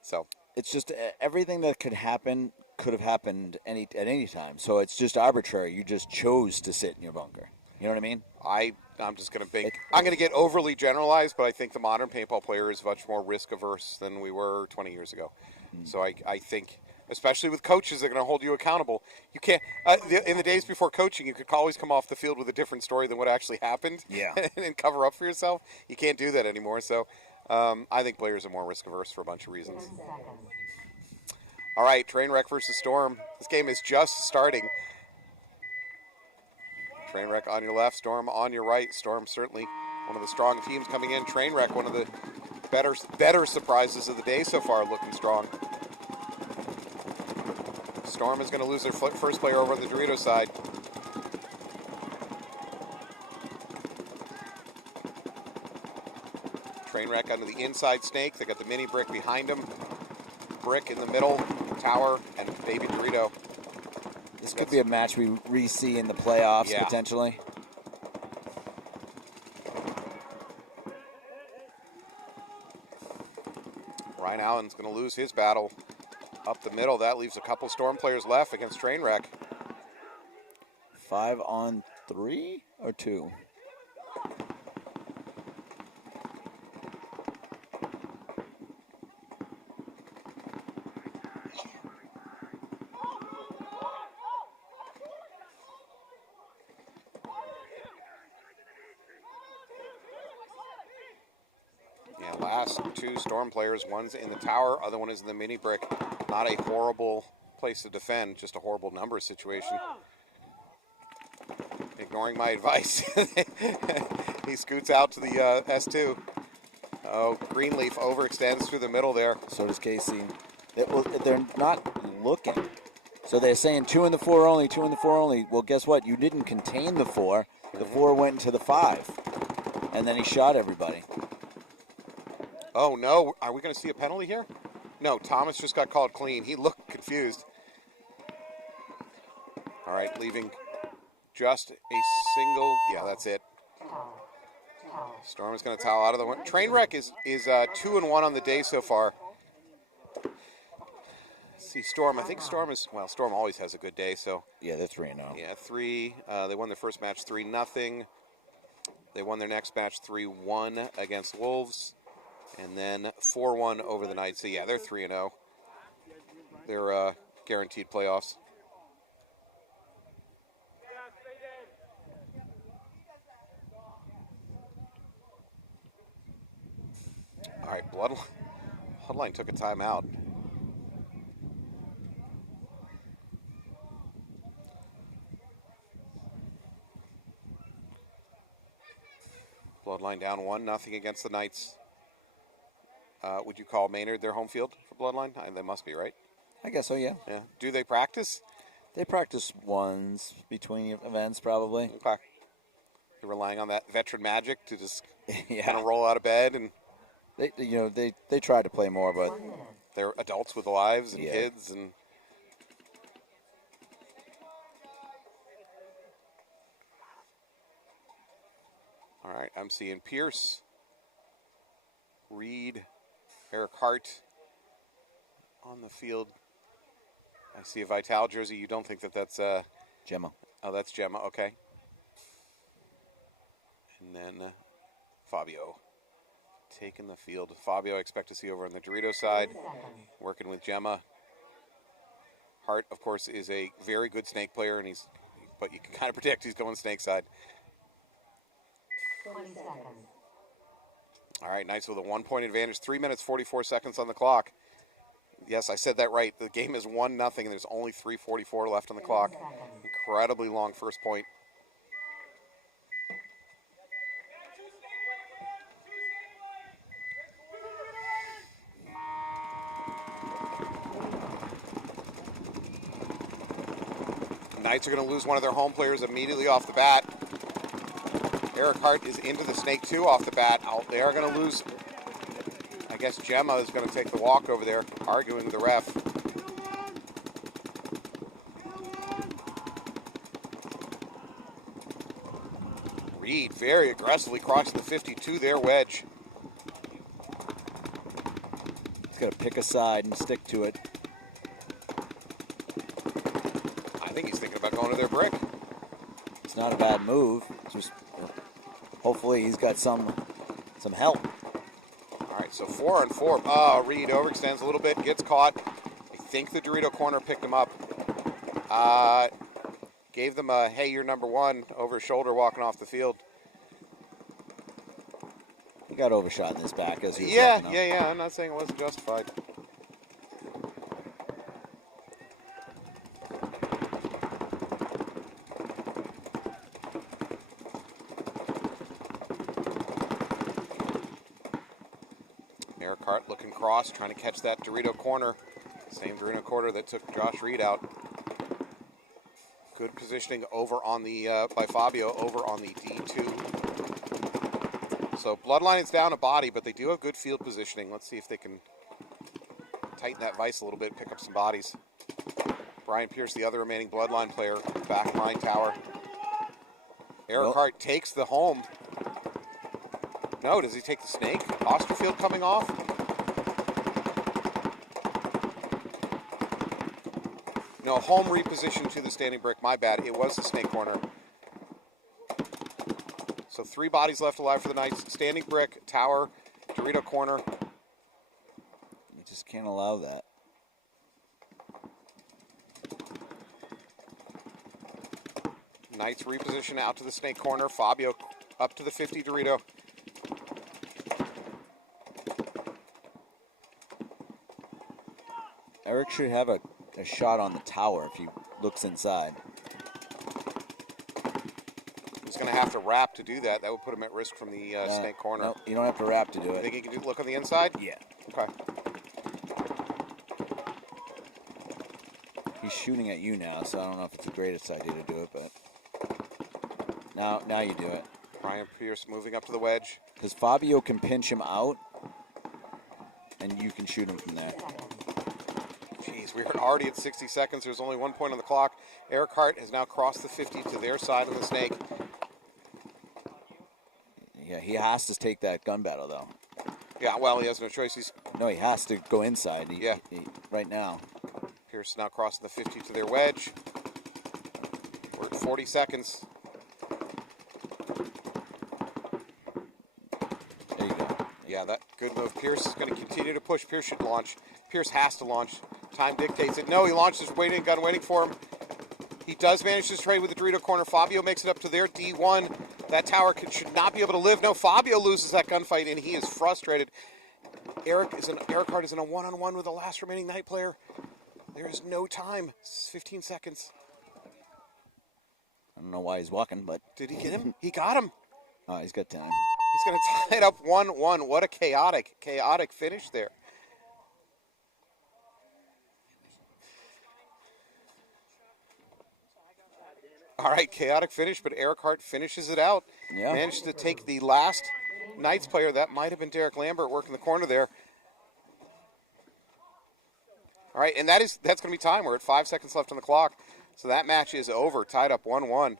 So it's just everything that could have happened at any time. So it's just arbitrary. You just chose to sit in your bunker. You know what I mean? I'm just going to I'm going to get overly generalized, but I think the modern paintball player is much more risk averse than we were 20 years ago. So I think, especially with coaches that are going to hold you accountable, you can't. In the days before coaching, you could always come off the field with a different story than what actually happened. Yeah. And cover up for yourself. You can't do that anymore. So I think players are more risk averse for a bunch of reasons. 10 seconds. All right, Trainwreck versus Storm. This game is just starting. Trainwreck on your left, Storm on your right. Storm certainly one of the strong teams coming in. Trainwreck, one of the better surprises of the day so far, looking strong. Storm is going to lose their first player over on the Dorito side. Trainwreck under the inside snake. They got the mini brick behind them. Brick in the middle, tower, and baby Dorito. This could be a match we re-see in the playoffs, Yeah. potentially. Ryan Allen's going to lose his battle up the middle. That leaves a couple Storm players left against Trainwreck. 5-on-3 or 2? Yeah, last two Storm players. One's in the tower, other one is in the mini brick. Not a horrible place to defend, just a horrible numbers situation. Ignoring my advice. He scoots out to the S2. Oh, Greenleaf overextends through the middle there. So does Casey. They're not looking. So they're saying 2 in the 4 only, 2 in the 4 only. Well, guess what? You didn't contain the 4. The 4 went into the 5. And then he shot everybody. Oh, no. Are we going to see a penalty here? No, Thomas just got called clean. He looked confused. All right, leaving just a single. Yeah, that's it. Storm is going to towel out of the one. Trainwreck is 2-1 on the day so far. Let's see, Storm. I think Storm is, well, Storm always has a good day, so. Yeah, they're 3-0. Yeah, 3. They won their first match 3-0. They won their next match 3-1 against Wolves. And then 4-1 over the Knights. So, yeah, they're 3-0. They're guaranteed playoffs. All right, Bloodline took a timeout. Bloodline down 1-0 against the Knights. Would you call Maynard their home field for Bloodline? They must be, right? I guess so, yeah. Yeah. Do they practice? They practice once between events, probably. Okay. They're relying on that veteran magic to just Yeah. kind of roll out of bed, and They try to play more, but they're adults with lives and Yeah. kids, and all right. I'm seeing Pierce, Reed, Eric Hart on the field. I see a Vital jersey. You don't think that's Gemma. Oh, that's Gemma. Okay. And then Fabio taking the field. Fabio, I expect to see over on the Dorito side, working with Gemma. Hart, of course, is a very good snake player, but you can kind of predict he's going snake side. 20 seconds. All right, Knights with a 1-point advantage. 3 minutes, 44 seconds on the clock. Yes, I said that right. The game is 1-0, and there's only 3:44 left on the clock. Incredibly long first point. Knights are going to lose one of their home players immediately off the bat. Eric Hart is into the snake too off the bat. They are going to lose. I guess Gemma is going to take the walk over there, arguing with the ref. Reed very aggressively crossing the 52 there, wedge. He's got to pick a side and stick to it. I think he's thinking about going to their brick. It's not a bad move. Just hopefully he's got some help. All right, so 4-4. Oh, Reed overextends a little bit, gets caught. I think the Dorito corner picked him up. Gave them a, hey, you're number one, over his shoulder walking off the field. He got overshot in his back as he was Yeah. walking up. I'm not saying it wasn't justified. Eric Hart looking cross, trying to catch that Dorito corner. Same Dorito corner that took Josh Reed out. Good positioning over on the by Fabio over on the D2. So Bloodline is down a body, but they do have good field positioning. Let's see if they can tighten that vise a little bit, pick up some bodies. Brian Pierce, the other remaining Bloodline player, back line tower. Eric Hart takes the home. No, does he take the snake? Osterfield coming off. No, home reposition to the standing brick. My bad. It was the snake corner. So 3 bodies left alive for the Knights. Standing brick, tower, Dorito corner. You just can't allow that. Knights reposition out to the snake corner. Fabio up to the 50 Dorito. Eric should have a shot on the tower if he looks inside. He's going to have to wrap to do that. That would put him at risk from the snake corner. No, you don't have to wrap to do You it. think he can look on the inside? Yeah. Okay. He's shooting at you now, so I don't know if it's the greatest idea to do it, but now you do it. Brian Pierce moving up to the wedge. Because Fabio can pinch him out, and you can shoot him from there. Jeez, we're already at 60 seconds. There's only 1 point on the clock. Eric Hart has now crossed the 50 to their side of the snake. Yeah, he has to take that gun battle, though. Yeah, well, he has no choice. No, he has to go inside. Yeah. Right now. Pierce now crossing the 50 to their wedge. We're at 40 seconds. There you go. Yeah, that good move. Pierce is going to continue to push. Pierce should launch. Pierce has to launch. Time dictates it. No, he launches, waiting, gun waiting for him. He does manage to trade with the Dorito corner. Fabio makes it up to their D1. That tower should not be able to live. No, Fabio loses that gunfight, and he is frustrated. Eric Hart is in a one-on-one with the last remaining Knight player. There is no time. 15 seconds. I don't know why he's walking, but... Did he get him? He got him. Oh, he's got time. He's going to tie it up 1-1. What a chaotic finish there. All right, chaotic finish, but Eric Hart finishes it out. Yeah. Managed to take the last Knights player. That might have been Derek Lambert working the corner there. All right, and that's going to be time. We're at 5 seconds left on the clock. So that match is over, tied up 1-1.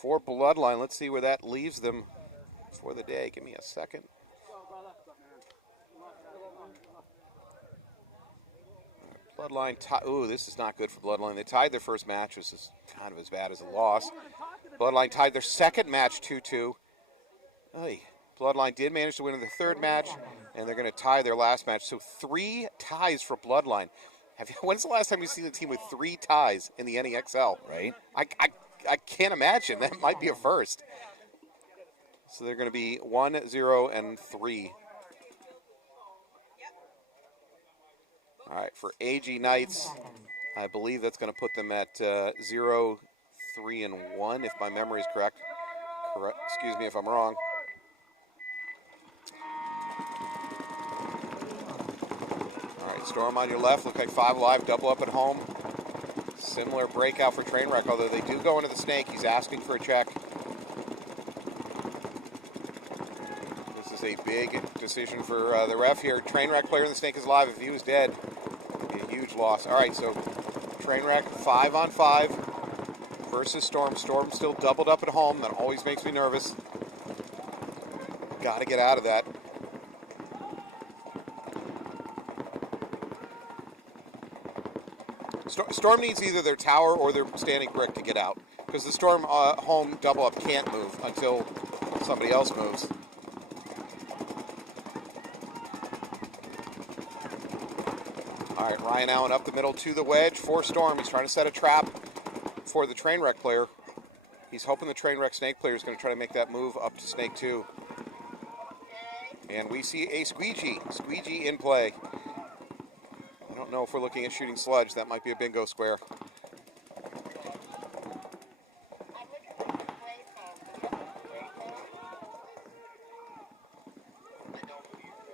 For Bloodline, let's see where that leaves them for the day. Give me a second. Bloodline, ooh, this is not good for Bloodline. They tied their first match, which is kind of as bad as a loss. Bloodline tied their second match 2-2. Oy. Bloodline did manage to win in the third match, and they're going to tie their last match. So 3 ties for Bloodline. When's the last time you've seen a team with 3 ties in the NEXL? Right. I can't imagine. That might be a first. So they're going to be 1-0-3. All right, for AG Knights, seconds. I believe that's going to put them at 0, 3, and 1, if my memory is correct. Excuse me if I'm wrong. All right, Storm on your left. Look like 5 alive, double up at home. Similar breakout for Trainwreck, although they do go into the snake. He's asking for a check. This is a big decision for the ref here. Trainwreck player in the snake is alive. If he was dead, it'd be a huge loss. All right, so Trainwreck 5-on-5 versus Storm. Storm still doubled up at home. That always makes me nervous. Got to get out of that. Storm needs either their tower or their standing brick to get out, because the Storm home double up can't move until somebody else moves. All right, Ryan Allen up the middle to the wedge for Storm. He's trying to set a trap for the Trainwreck player. He's hoping the Trainwreck snake player is going to try to make that move up to snake 2. And we see a squeegee in play. I don't know if we're looking at shooting sludge. That might be a bingo square.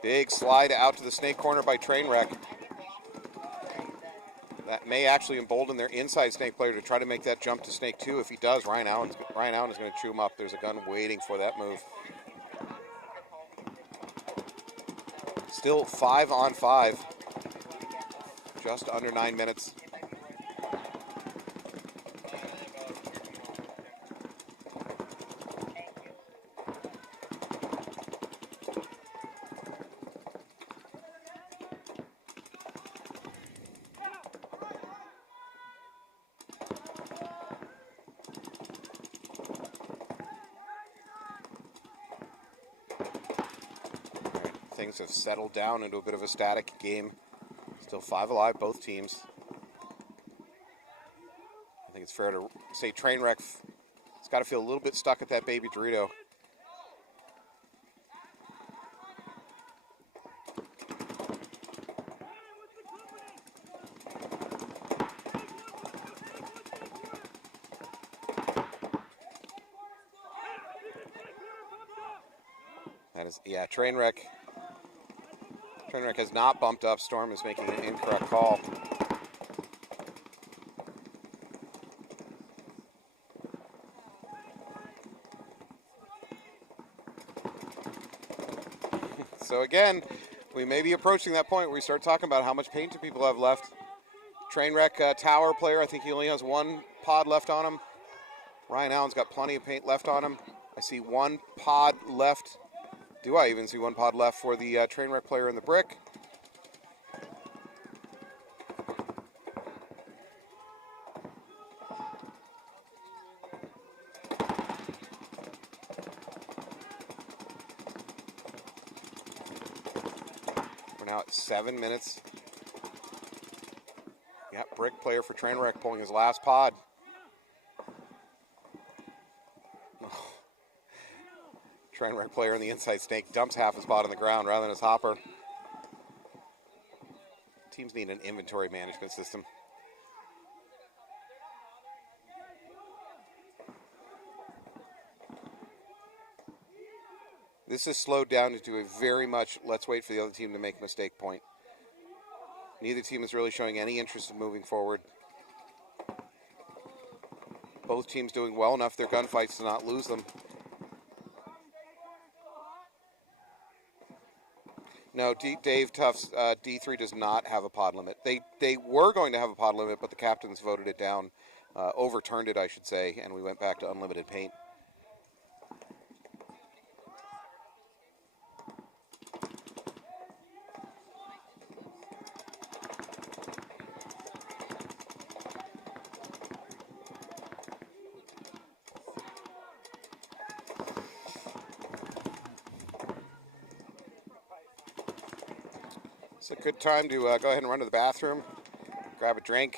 Big slide out to the snake corner by Trainwreck. That may actually embolden their inside snake player to try to make that jump to snake 2. If he does, Ryan Allen is going to chew him up. There's a gun waiting for that move. Still 5-on-5. Just under 9 minutes. Things have settled down into a bit of a static game. Still 5 alive, both teams. I think it's fair to say Trainwreck has got to feel a little bit stuck at that baby Dorito. That is, yeah, Trainwreck has not bumped up. Storm is making an incorrect call. So again, we may be approaching that point where we start talking about how much paint do people have left. Trainwreck tower player, I think he only has 1 pod left on him. Ryan Allen's got plenty of paint left on him. I see 1 pod left. Do I even see 1 pod left for the Trainwreck player in the brick? We're now at 7 minutes. Yeah, brick player for Trainwreck pulling his last pod. Trainwreck player in the inside snake dumps half his pod on the ground rather than his hopper. Teams need an inventory management system. This is slowed down into a very much let's wait for the other team to make a mistake point. Neither team is really showing any interest in moving forward. Both teams doing well enough their gunfights to not lose them. No, Dave Tuff's D3 does not have a pod limit. They were going to have a pod limit, but the captains voted it down, overturned it, I should say, and we went back to unlimited paint. It's a good time to go ahead and run to the bathroom, grab a drink.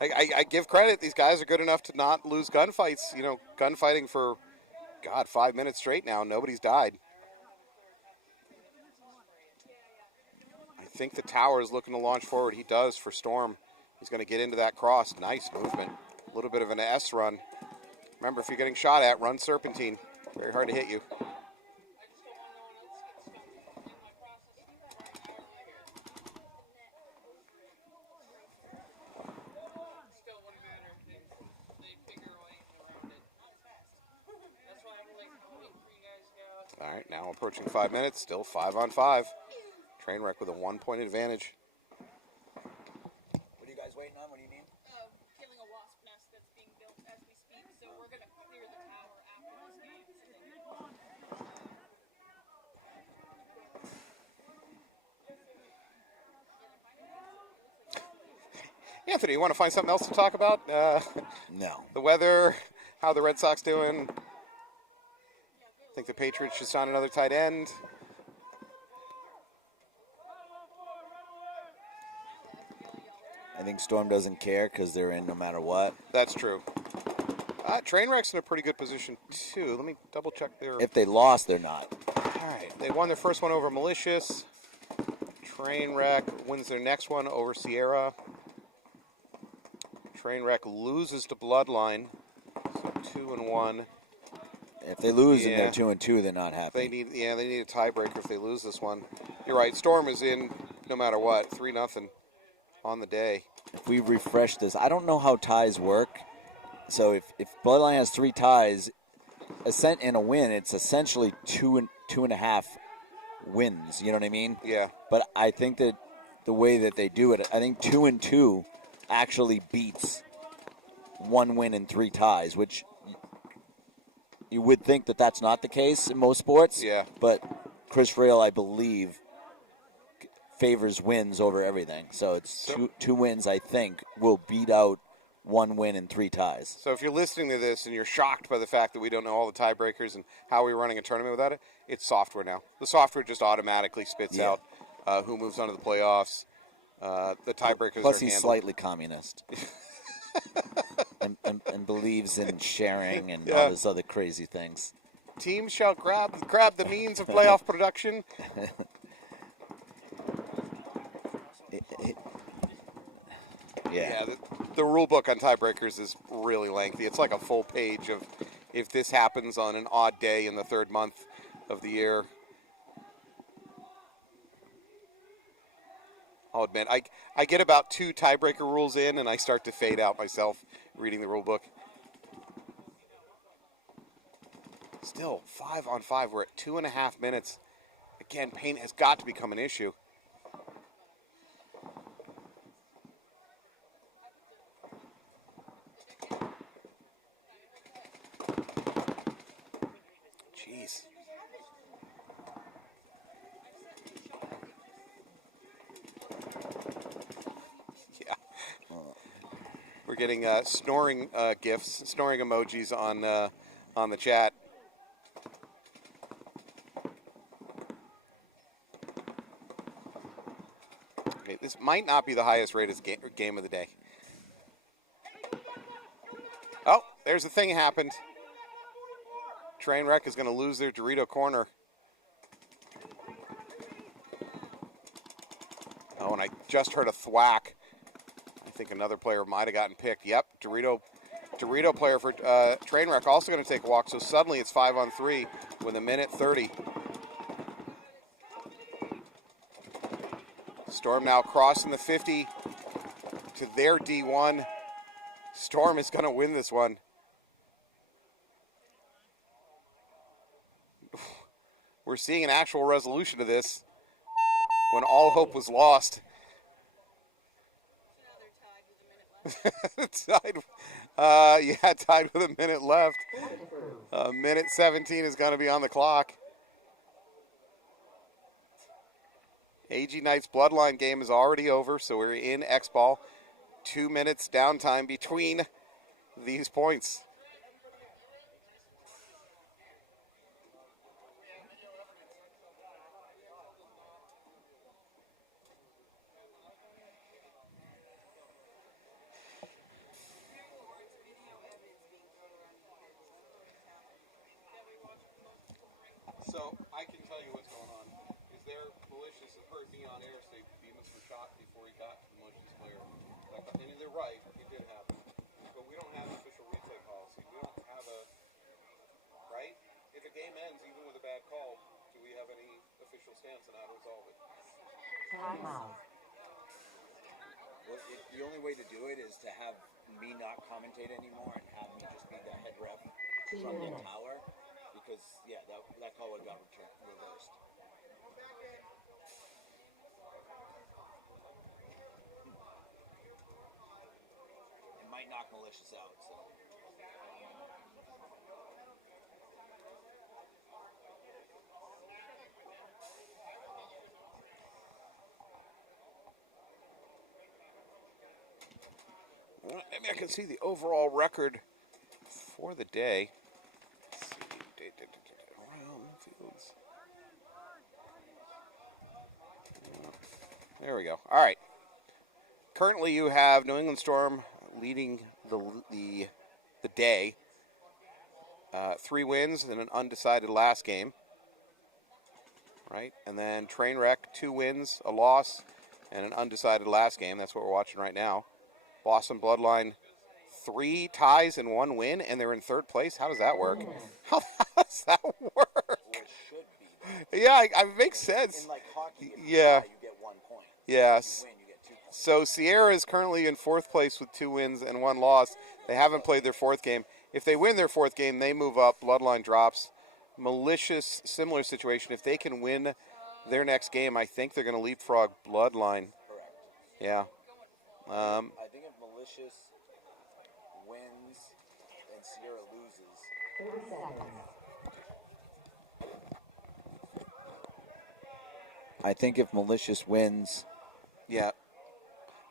I give credit. These guys are good enough to not lose gunfights. You know, gunfighting for, God, 5 minutes straight now. Nobody's died. think the tower is looking to launch forward. He does for Storm. He's going to get into that cross. Nice movement. A little bit of an S run. Remember, if you're getting shot at, run serpentine. Very hard to hit you. All right, now approaching 5 minutes. Still 5 on 5. Trainwreck with a 1-point advantage. What are you guys waiting on? What do you need? Killing a wasp nest that's being built as we speak, so we're going to clear the tower after this game. Anthony, you want to find something else to talk about? No. The weather, how the Red Sox doing? Think the Patriots should sign another tight end? I think Storm doesn't care because they're in no matter what. That's true. Trainwreck's in a pretty good position, too. Let me double check their... If they lost, they're not. All right. They won their first one over Malicious. Trainwreck wins their next one over Sierra. Trainwreck loses to Bloodline. So 2-1. If they lose and they're 2-2, they're not happy. They need a tiebreaker if they lose this one. You're right. Storm is in no matter what. 3-0 on the day. If we refresh this, I don't know how ties work. So if Bloodline has 3 ties, and a win, it's essentially 2.5 wins. You know what I mean? Yeah. But I think that the way that they do it, I think 2-2 actually beats 1 win and 3 ties, which you would think that that's not the case in most sports. Yeah. But Chris Rail, I believe, favors wins over everything. So it's two wins, I think, will beat out 1 win and 3 ties. So if you're listening to this and you're shocked by the fact that we don't know all the tiebreakers and how we're running a tournament without it, it's software now. The software just automatically spits out who moves on to the playoffs. The tiebreakers Plus are he's handled. slightly communist. and believes in sharing and all those other crazy things. Teams shall grab the means of playoff production. The rule book on tiebreakers is really lengthy. It's like a full page of if this happens on an odd day in the 3rd month of the year. I'll admit, I get about 2 tiebreaker rules in, and I start to fade out myself reading the rule book. Still, 5 on 5. We're at 2.5 minutes. Again, paint has got to become an issue. Jeez. Yeah. We're getting snoring gifs, snoring emojis on the chat. Okay, this might not be the highest rated game of the day. Oh, there's a thing happened. Trainwreck is going to lose their Dorito corner. Oh, and I just heard a thwack. I think another player might have gotten picked. Yep, Dorito player for Trainwreck also going to take a walk. So suddenly it's 5 on 3 with 1:30. Storm now crossing the 50 to their D1. Storm is going to win this one. We're seeing an actual resolution to this when all hope was lost. Tied with a minute left. Minute 17 is going to be on the clock. AG Knight's Bloodline game is already over, so we're in X-Ball. 2 minutes downtime between these points. So I can tell you what's going on. Is there malicious have heard me on air say be And they're right, it did happen. But we don't have an official replay policy. We don't have a, right? If a game ends, even with a bad call, do we have any official stance on how to resolve it? Timeout. Well, the only way to do it is to have me not commentate anymore and have me just be the head ref from the tower. Because, yeah, that call would have got reversed. It might knock Malicious out, so. Well, maybe I can see the overall record for the day. Let's see. Around fields. There we go. All right. Currently, you have New England Storm leading the day. 3 wins and an undecided last game. Right? And then Trainwreck, 2 wins, a loss, and an undecided last game. That's what we're watching right now. Boston Bloodline, 3 ties and 1 win, and they're in 3rd place. How does that work? How does that work? Well, it should be. Yeah, it makes sense. In like hockey, if you Yeah. tie, you get 1 point. Yes. If you win, you get 2 points. So Sierra is currently in 4th place with 2 wins and 1 loss. They haven't played their 4th game. If they win their 4th game, they move up. Bloodline drops. Malicious, similar situation. If they can win their next game, I think they're going to leapfrog Bloodline. Correct. Yeah. I think if Malicious wins and Sierra loses, 30 seconds. I think if Malicious wins, Yeah.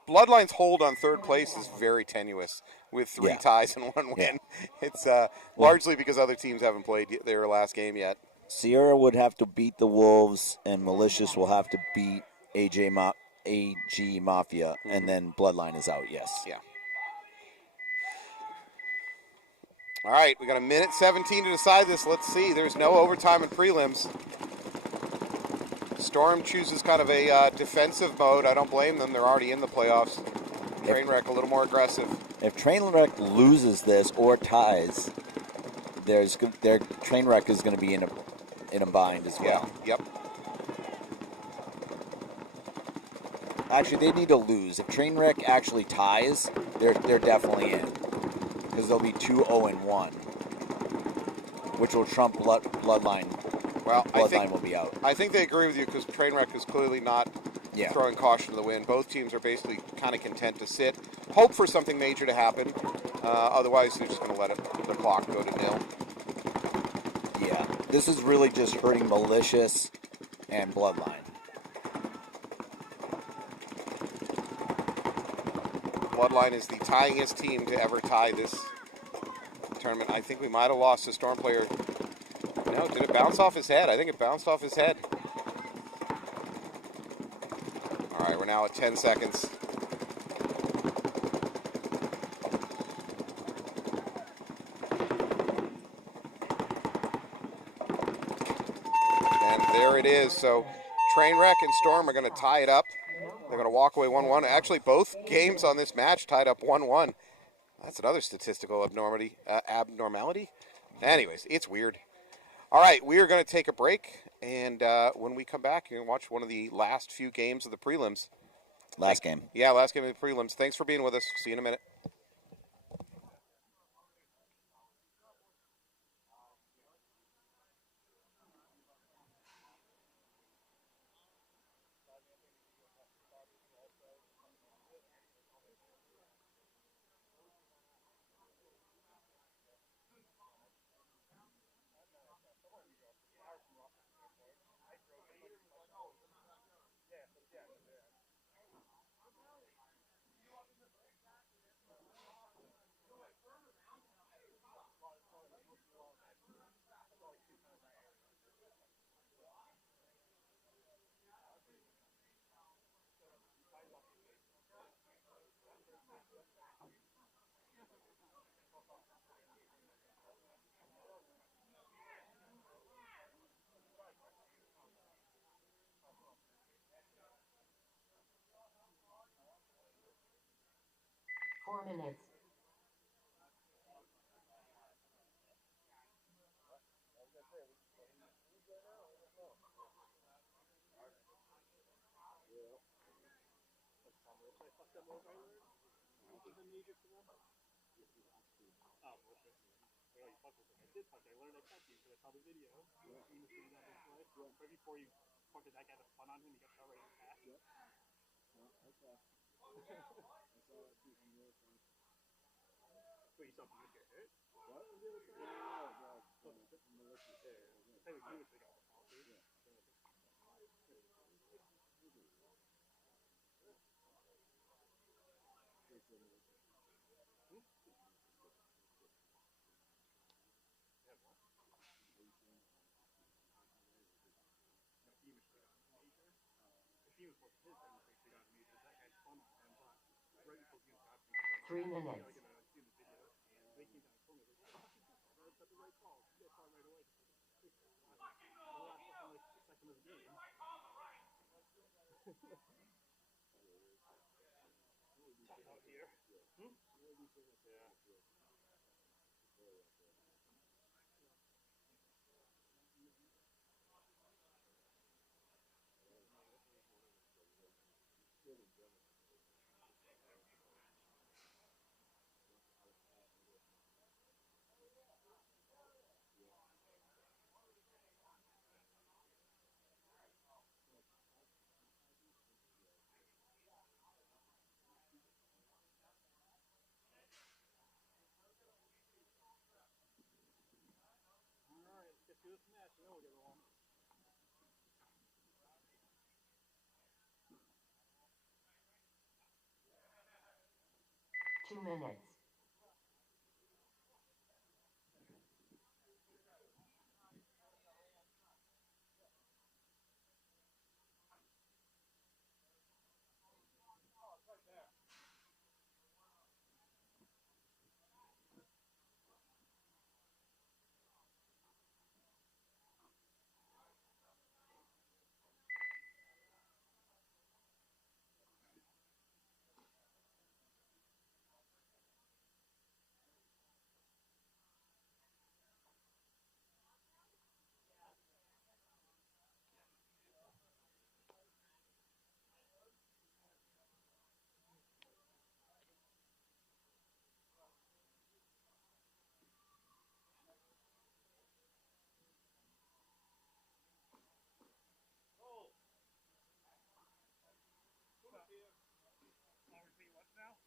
Bloodline's hold on 3rd place is very tenuous with 3 Yeah. ties and 1 win. It's largely because other teams haven't played their last game yet. Sierra would have to beat the Wolves, and Malicious will have to beat AG Mafia, and then Bloodline is out. Yes. Yeah. All right, we got a minute 17 to decide this. Let's see. There's no overtime in prelims. Storm chooses kind of a defensive mode. I don't blame them. They're already in the playoffs. Trainwreck a little more aggressive. If Trainwreck loses this or ties, their Trainwreck is going to be in a bind as well. Yeah. Yep. Actually, they need to lose. If Trainwreck actually ties, they're definitely in, because they'll be 2-0-1, which will trump Bloodline. Well, Bloodline will be out. I think they agree with you because Trainwreck is clearly not throwing caution to the wind. Both teams are basically kind of content to sit, hope for something major to happen. Otherwise, they're just going to let the clock go to nil. Yeah, this is really just hurting Malicious and Bloodline. Bloodline is the tyingest team to ever tie this tournament. I think we might have lost a Storm player. No, did it bounce off his head? I think it bounced off his head. All right, we're now at 10 seconds. And there it is. So Trainwreck and Storm are going to tie it up. They're going to walk away 1-1. Actually, both games on this match tied up 1-1. That's another statistical abnormality. Anyways, it's weird. All right, we are going to take a break, and when we come back, you're going to watch one of the last few games of the prelims. Last game. Yeah, last game of the prelims. Thanks for being with us. See you in a minute. 4 minutes. Oh, bullshit. Well, you fucked with it. I did punch. I learned I punched you because I saw the video. Yeah. You must have that this way. Yeah. Right before you punted that guy that spun on him, he got shot right in the back. Yep. Yeah, I saw. I saw that too from the other side. Wait, you saw him get hit? What? On the other side? Yeah, from the liquid. Yeah. The same as you should got the foul, too. Yeah. He was supposed to hit him, he got major. That guy spun on him, but right before he got him, 3 minutes. I see the video, and they came down and told me, like, oh, that's the right call. You guys saw it right away. The last fucking, like, second of the game. Out here. Hmm? Yeah. Alright, let's get through this match and then we'll get along. 2 minutes. What now?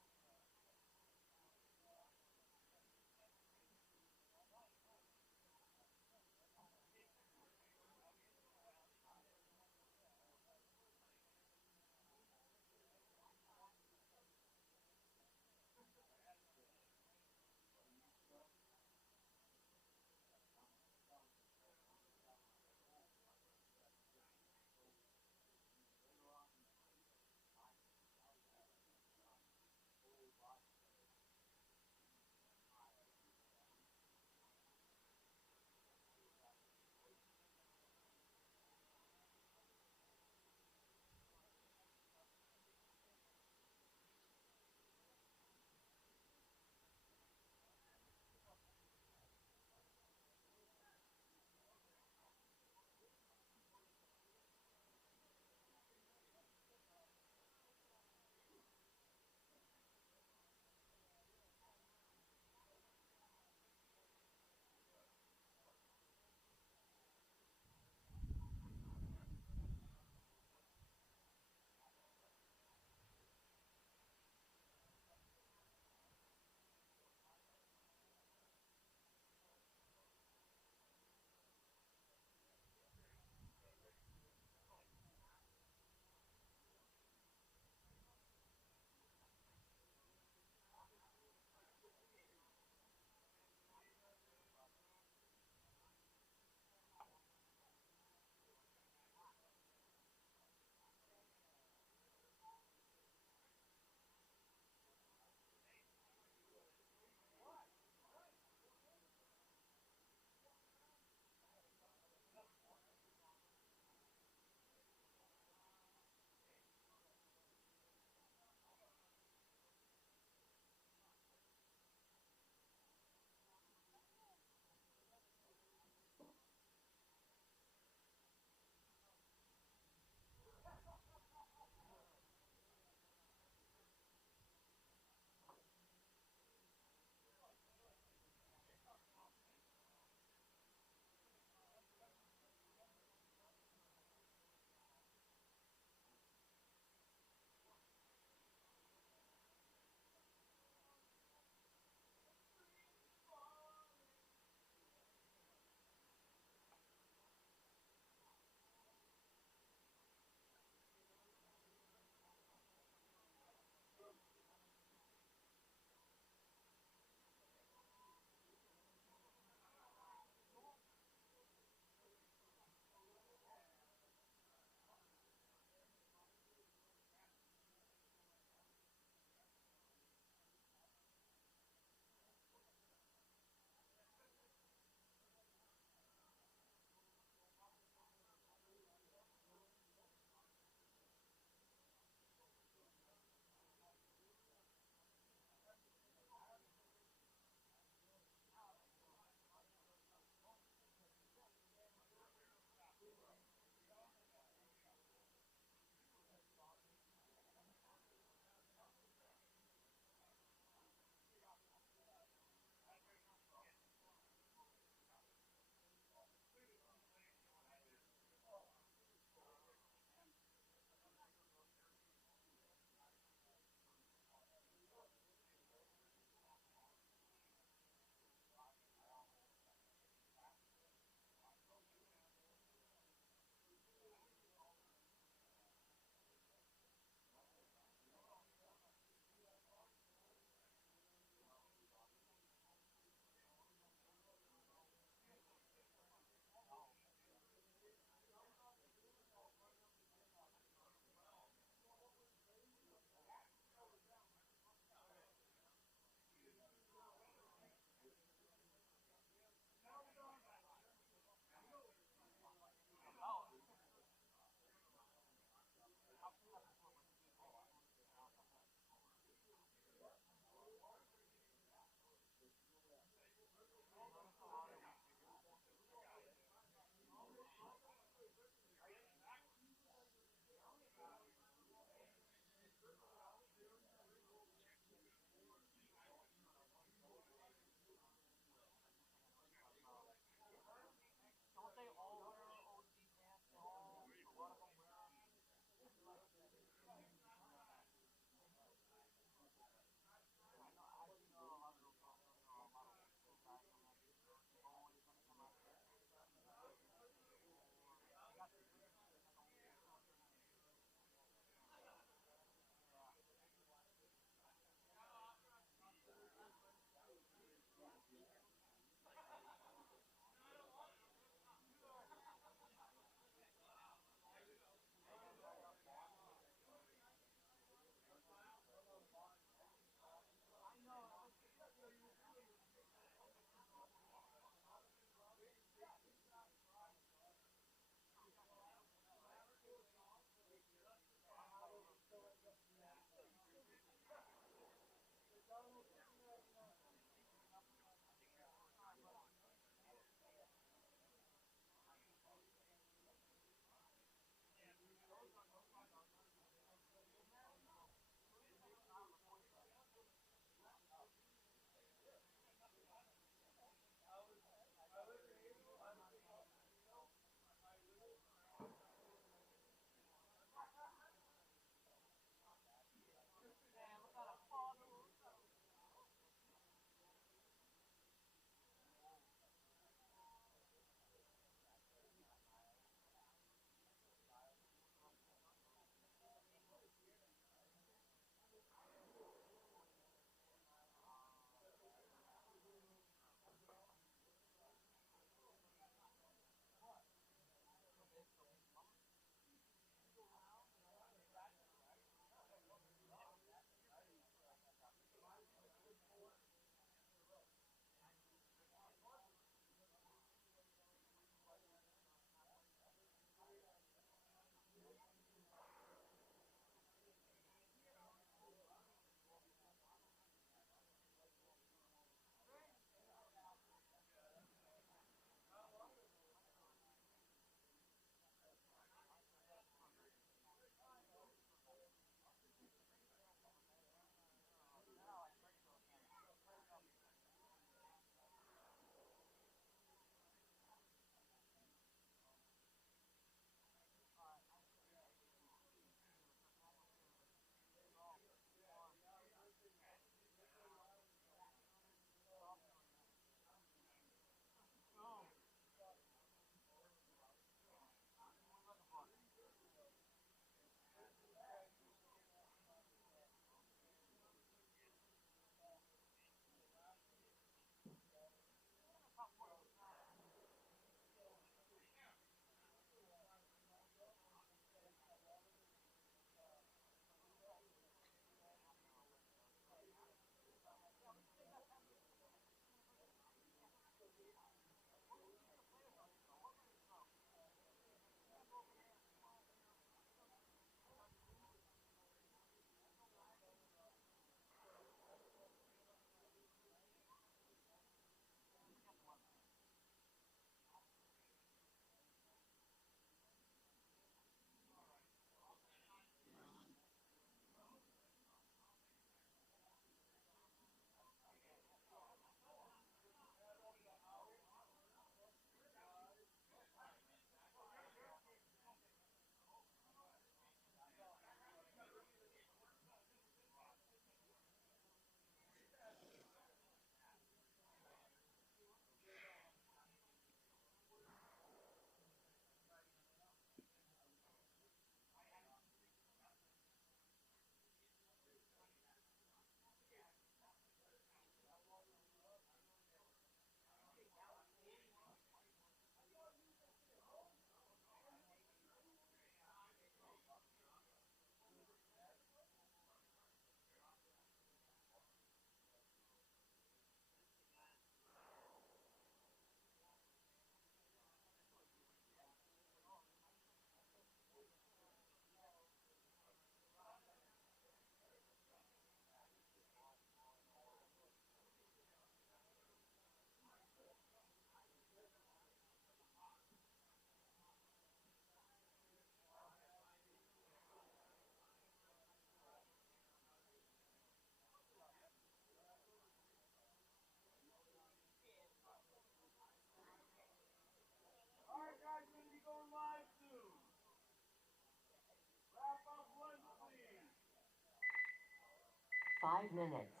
5 minutes.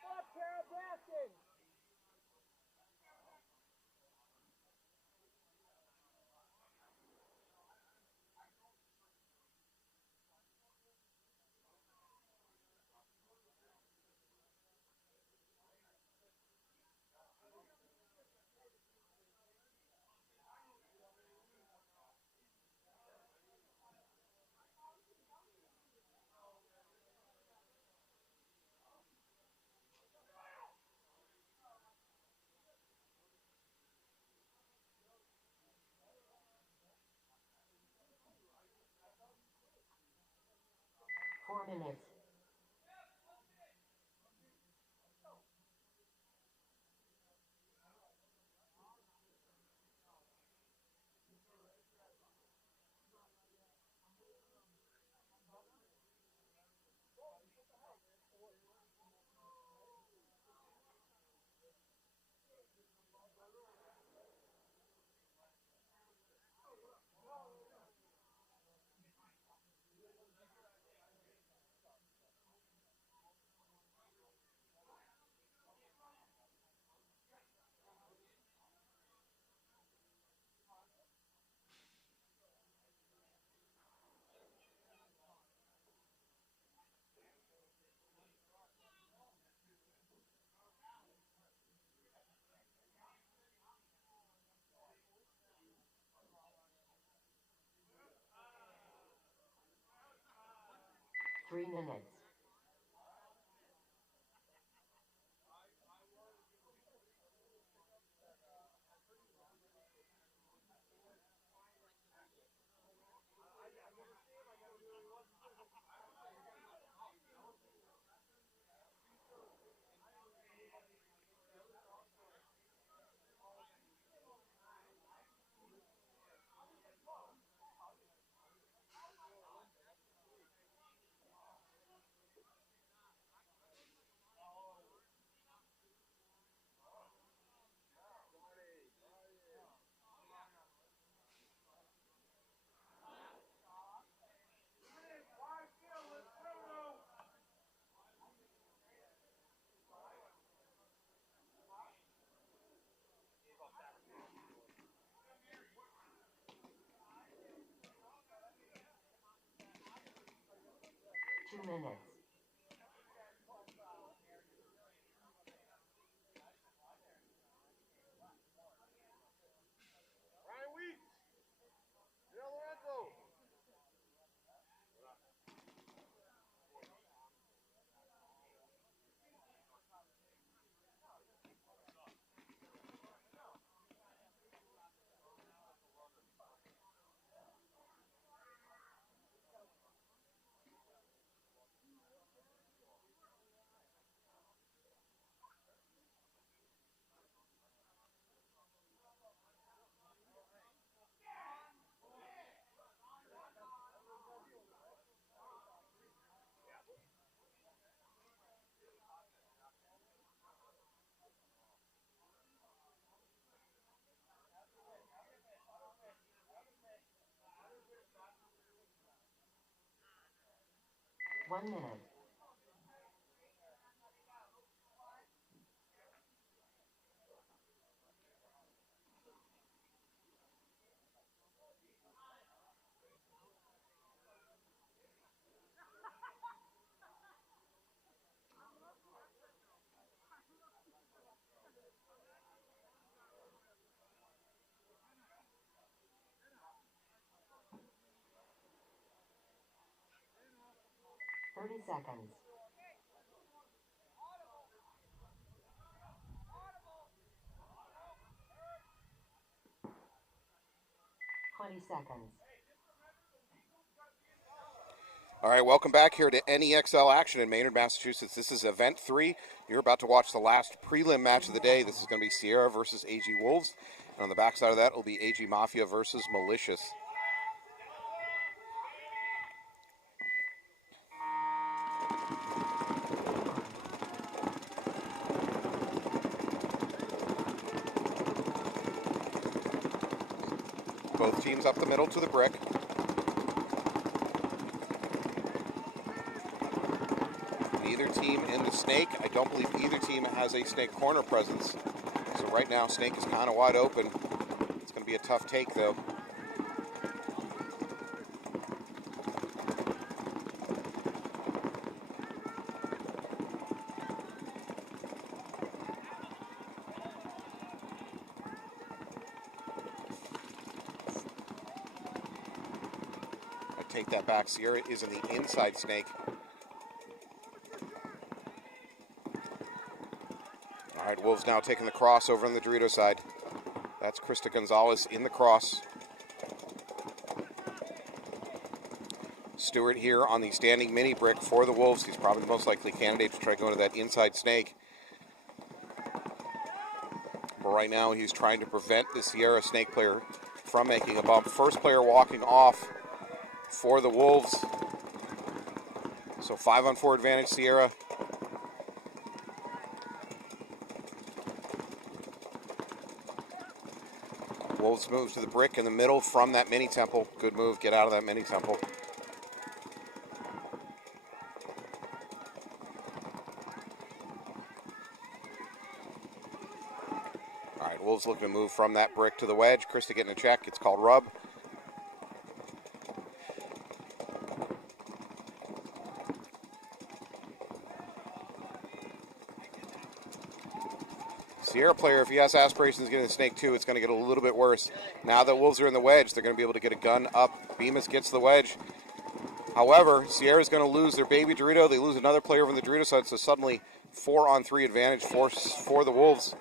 Stop, Carol Baskin! 4 minutes. Three minutes. Two minutes. Ryan Weeks! Del Lorenzo! 1 minute. 30 seconds. 20 seconds. All right, welcome back here to NEXL action in Maynard, Massachusetts. This is event 3. You're about to watch the last prelim match of the day. This is going to be Sierra versus AG Wolves. And on the backside of that will be AG Mafia versus Malicious. Both teams up the middle to the brick. Neither team in the snake. I don't believe either team has a snake corner presence. So right now, snake is kind of wide open. It's going to be a tough take, though. I take that back. Sierra is in the inside snake. All right, Wolves now taking the cross over on the Dorito side. That's Krista Gonzalez in the cross. Stewart here on the standing mini brick for the Wolves. He's probably the most likely candidate to try going to that inside snake. But right now he's trying to prevent the Sierra snake player from making a bump. First player walking off for the Wolves. So 5-on-4 advantage Sierra. Wolves move to the brick in the middle from that mini temple. Good move, get out of that mini temple. All right, Wolves looking to move from that brick to the wedge. Krista getting a check, it's called rub. Sierra player, if he has aspirations of getting the snake too, it's going to get a little bit worse. Now that Wolves are in the wedge, they're going to be able to get a gun up. Bemis gets the wedge. However, Sierra's going to lose their baby Dorito. They lose another player from the Dorito side, so suddenly 4-on-3 advantage for the Wolves.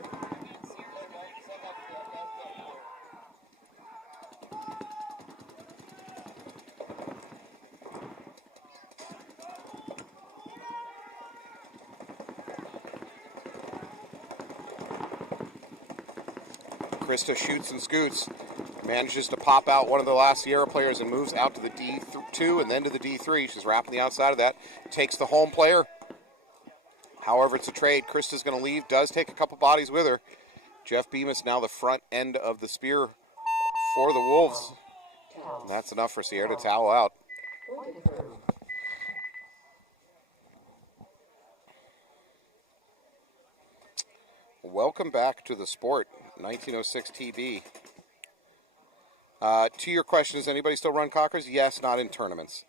Krista shoots and scoots, manages to pop out one of the last Sierra players and moves out to the D2 and then to the D3. She's wrapping the outside of that, takes the home player. However, it's a trade. Krista's going to leave, does take a couple bodies with her. Jeff Bemis now the front end of the spear for the Wolves. And that's enough for Sierra to towel out. Welcome back to the sport, 1906 TB. To your question, does anybody still run cockers? Yes, not in tournaments.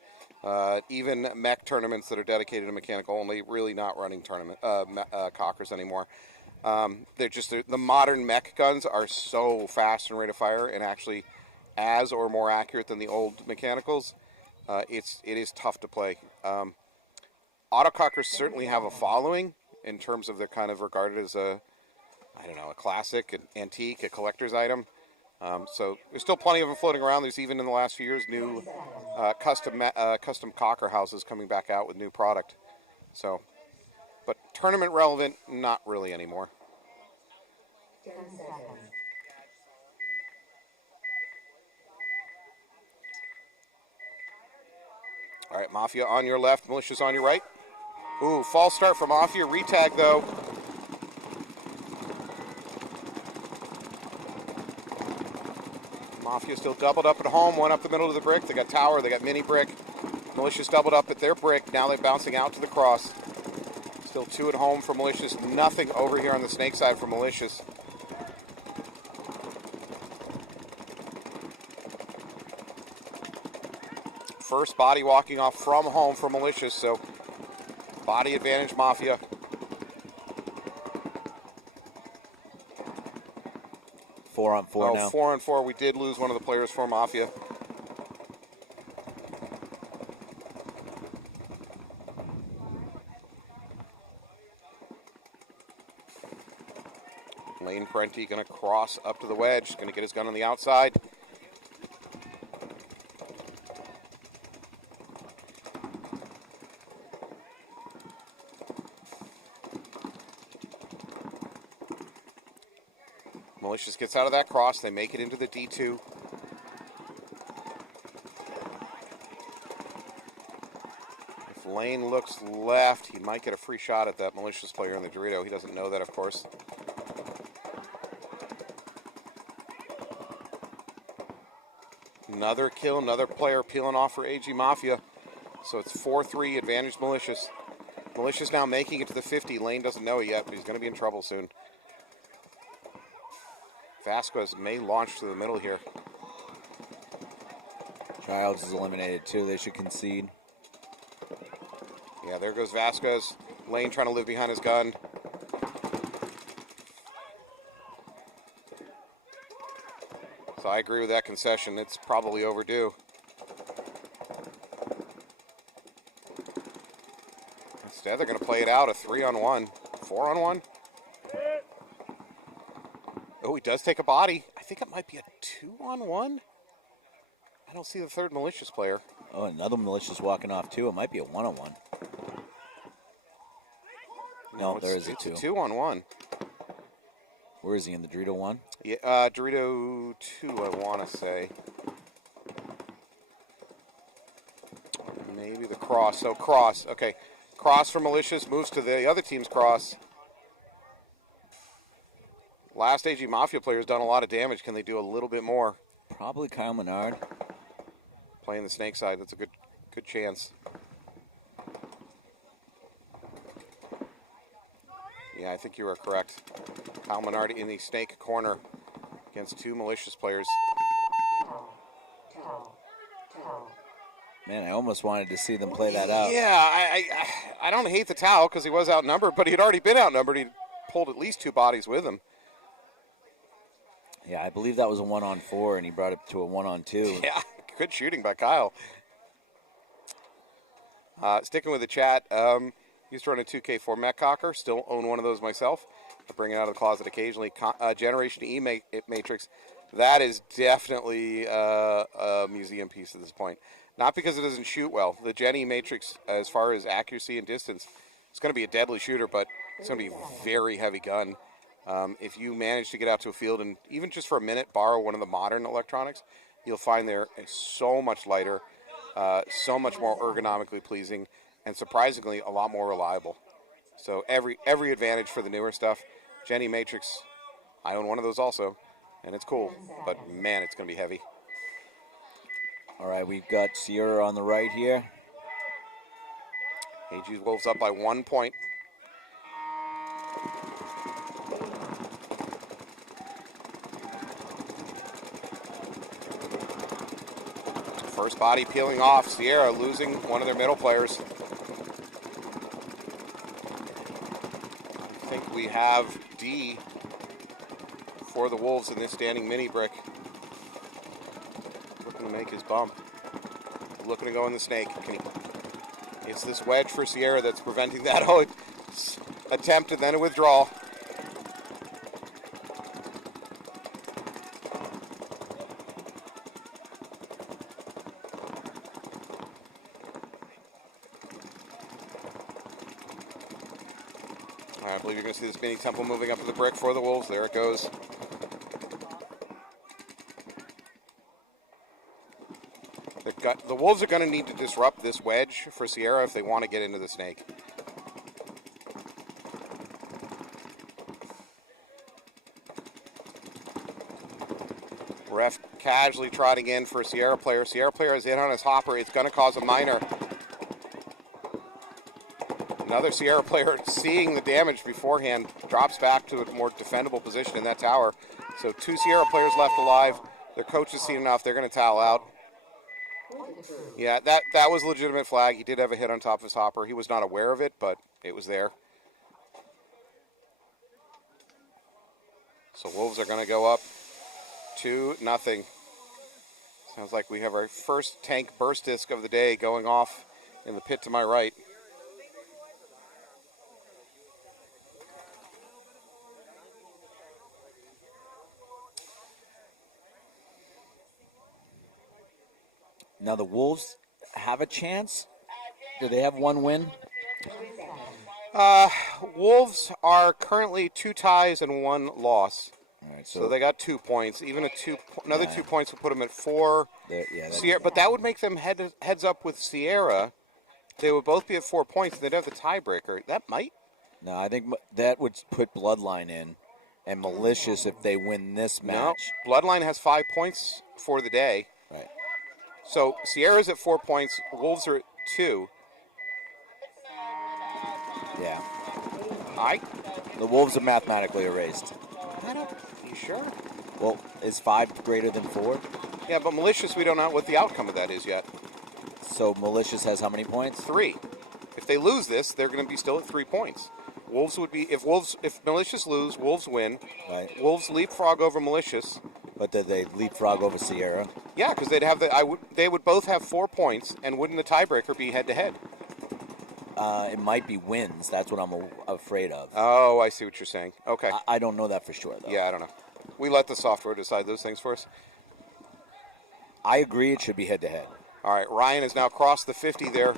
Even mech tournaments that are dedicated to mechanical only, really not running tournament cockers anymore. They're just the modern mech guns are so fast and rate of fire, and actually as or more accurate than the old mechanicals. It is tough to play. Autocockers certainly have a following in terms of they're kind of regarded as a classic, an antique, a collector's item. So there's still plenty of them floating around. There's even in the last few years new custom cocker houses coming back out with new product. So, but tournament relevant, not really anymore. 10 seconds. All right, Mafia on your left, Militia's on your right. Ooh, false start for Mafia. Retag, though. Mafia still doubled up at home, one up the middle of the brick. They got tower, they got mini brick. Militia's doubled up at their brick. Now they're bouncing out to the cross. Still 2 at home for Malicious. Nothing over here on the snake side for Malicious. First body walking off from home for Malicious, so body advantage Mafia. Four on four now. 4-on-4. We did lose one of the players for Mafia. Lane Parenti going to cross up to the wedge. Going to get his gun on the outside. Malicious gets out of that cross. They make it into the D2. If Lane looks left, he might get a free shot at that Malicious player in the Dorito. He doesn't know that, of course. Another kill, another player peeling off for AG Mafia. So it's 4-3 advantage Malicious. Malicious now making it to the 50. Lane doesn't know it yet, but he's going to be in trouble soon. Vasquez may launch to the middle here. Childs is eliminated too. They should concede. Yeah, there goes Vasquez. Lane trying to live behind his gun. So I agree with that concession. It's probably overdue. Instead, they're going to play it out, a 3-on-1. 4-on-1? Oh, he does take a body. I think it might be a 2-on-1. I don't see the third Malicious player. Oh, another Malicious walking off too. It might be a 1-on-1. No, there is a 2. It's a 2-on-1. Where is he, in the Dorito 1? Yeah, Dorito 2, I want to say. Maybe the cross. So cross. Okay. Cross for Malicious moves to the other team's cross. Last AG Mafia player has done a lot of damage. Can they do a little bit more? Probably Kyle Menard. Playing the snake side. That's a good chance. Yeah, I think you are correct. Kyle Menard in the snake corner against 2 Malicious players. Man, I almost wanted to see them play that out. Yeah, I don't hate the towel because he was outnumbered, but he'd already been outnumbered. He'd pulled at least 2 bodies with him. Yeah, I believe that was a 1-on-4, and he brought it to a 1-on-2. Yeah, good shooting by Kyle. Sticking with the chat, used to run a 2K4 Metcocker. Still own one of those myself. I bring it out of the closet occasionally. Generation E Matrix. That is definitely a museum piece at this point. Not because it doesn't shoot well. The Gen E Matrix, as far as accuracy and distance, it's going to be a deadly shooter, but it's going to be a very heavy gun. If you manage to get out to a field and even just for a minute borrow one of the modern electronics, you'll find they're so much lighter, so much more ergonomically pleasing, and surprisingly a lot more reliable. So every advantage for the newer stuff. Gen E Matrix, I own one of those also, and it's cool, but man, it's going to be heavy. All right, we've got Sierra on the right here. AG Wolves up by 1 point. First body peeling off. Sierra losing one of their middle players. I think we have D for the Wolves in this standing mini brick. Looking to make his bump. Looking to go in the snake. It's this wedge for Sierra that's preventing that. Oh, it's attempt and then a withdrawal. All right, I believe you're going to see this mini temple moving up to the brick for the Wolves. There it goes. The Wolves are going to need to disrupt this wedge for Sierra if they want to get into the snake. Ref casually trotting in for a Sierra player. Sierra player is in on his hopper. It's going to cause a minor. Another Sierra player, seeing the damage beforehand, drops back to a more defendable position in that tower. So 2 Sierra players left alive. Their coach has seen enough. They're going to towel out. Yeah, that was a legitimate flag. He did have a hit on top of his hopper. He was not aware of it, but it was there. So Wolves are going to go up 2-0. Sounds like we have our first tank burst disc of the day going off in the pit to my right. Now the Wolves have a chance. Do they have 1 win? Wolves are currently 2 ties and 1 loss. All right, So they got 2 points. Even another 2 points would put them at 4. Sierra, but that would make them heads up with Sierra. They would both be at 4 points. They'd have the tiebreaker. That might. No, I think that would put Bloodline in and Malicious if they win this match. No, Bloodline has 5 points for the day. Right. So Sierra's at 4 points. Wolves are at 2. Yeah. I. The Wolves are mathematically erased. I don't. You sure? Well, is 5 greater than 4? Yeah, but Malicious, we don't know what the outcome of that is yet. So Malicious has how many points? 3. If they lose this, they're going to be still at 3 points. Wolves would be if Malicious lose, Wolves win. Right. Wolves leapfrog over Malicious. But did they leapfrog over Sierra? Yeah, because they'd have they would both have 4 points, and wouldn't the tiebreaker be head to head? It might be wins. That's what I'm afraid of. Oh, I see what you're saying. Okay. I don't know that for sure, though. Yeah, I don't know. We let the software decide those things for us. I agree it should be head-to-head. All right, Ryan has now crossed the 50 there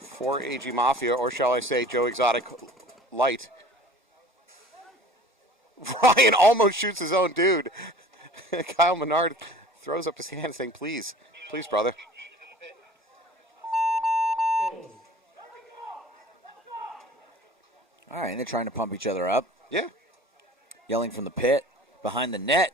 for AG Mafia, or shall I say Joe Exotic Light. Ryan almost shoots his own dude. Kyle Menard throws up his hand saying, please, please, brother. All right, and they're trying to pump each other up. Yeah. Yelling from the pit, behind the net.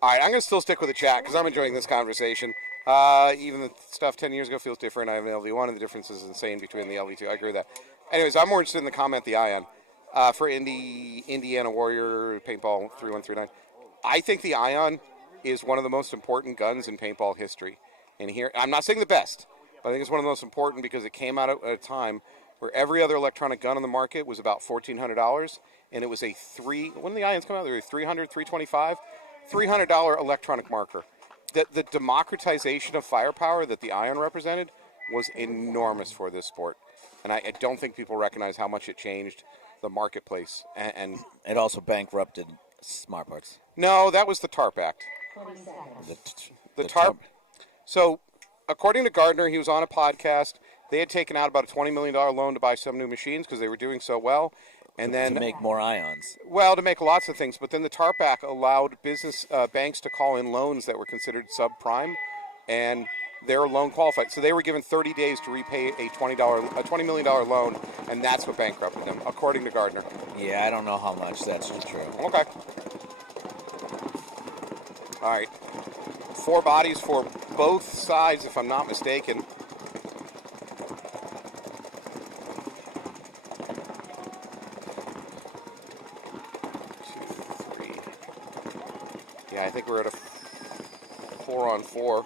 All right, I'm going to still stick with the chat because I'm enjoying this conversation. Even the stuff 10 years ago feels different. I have an LV1, and the difference is insane between the LV2. I agree with that. Anyways, I'm more interested in the comment, the Ion. For Indiana Warrior Paintball 3139. I think the Ion is one of the most important guns in paintball history. And here, I'm not saying the best, but I think it's one of the most important because it came out at a time where every other electronic gun on the market was about $1,400, and it was a when did the Ions come out? They were $300, $325, $300 electronic marker. The democratization of firepower that the Ion represented was enormous for this sport, and I don't think people recognize how much it changed the marketplace. And it also bankrupted Smart Parts. No, that was the TARP Act. The TARP. So, according to Gardner, he was on a podcast. They had taken out about a $20 million loan to buy some new machines because they were doing so well. And then to make more Ions. Well, to make lots of things. But then the TARP Act allowed business banks to call in loans that were considered subprime, and they were loan qualified. So they were given 30 days to repay a $20 million loan, and that's what bankrupted them, according to Gardner. Yeah, I don't know how much that's true. Okay. All right. 4 bodies for both sides, if I'm not mistaken. Yeah, I think we're at a 4-on-4.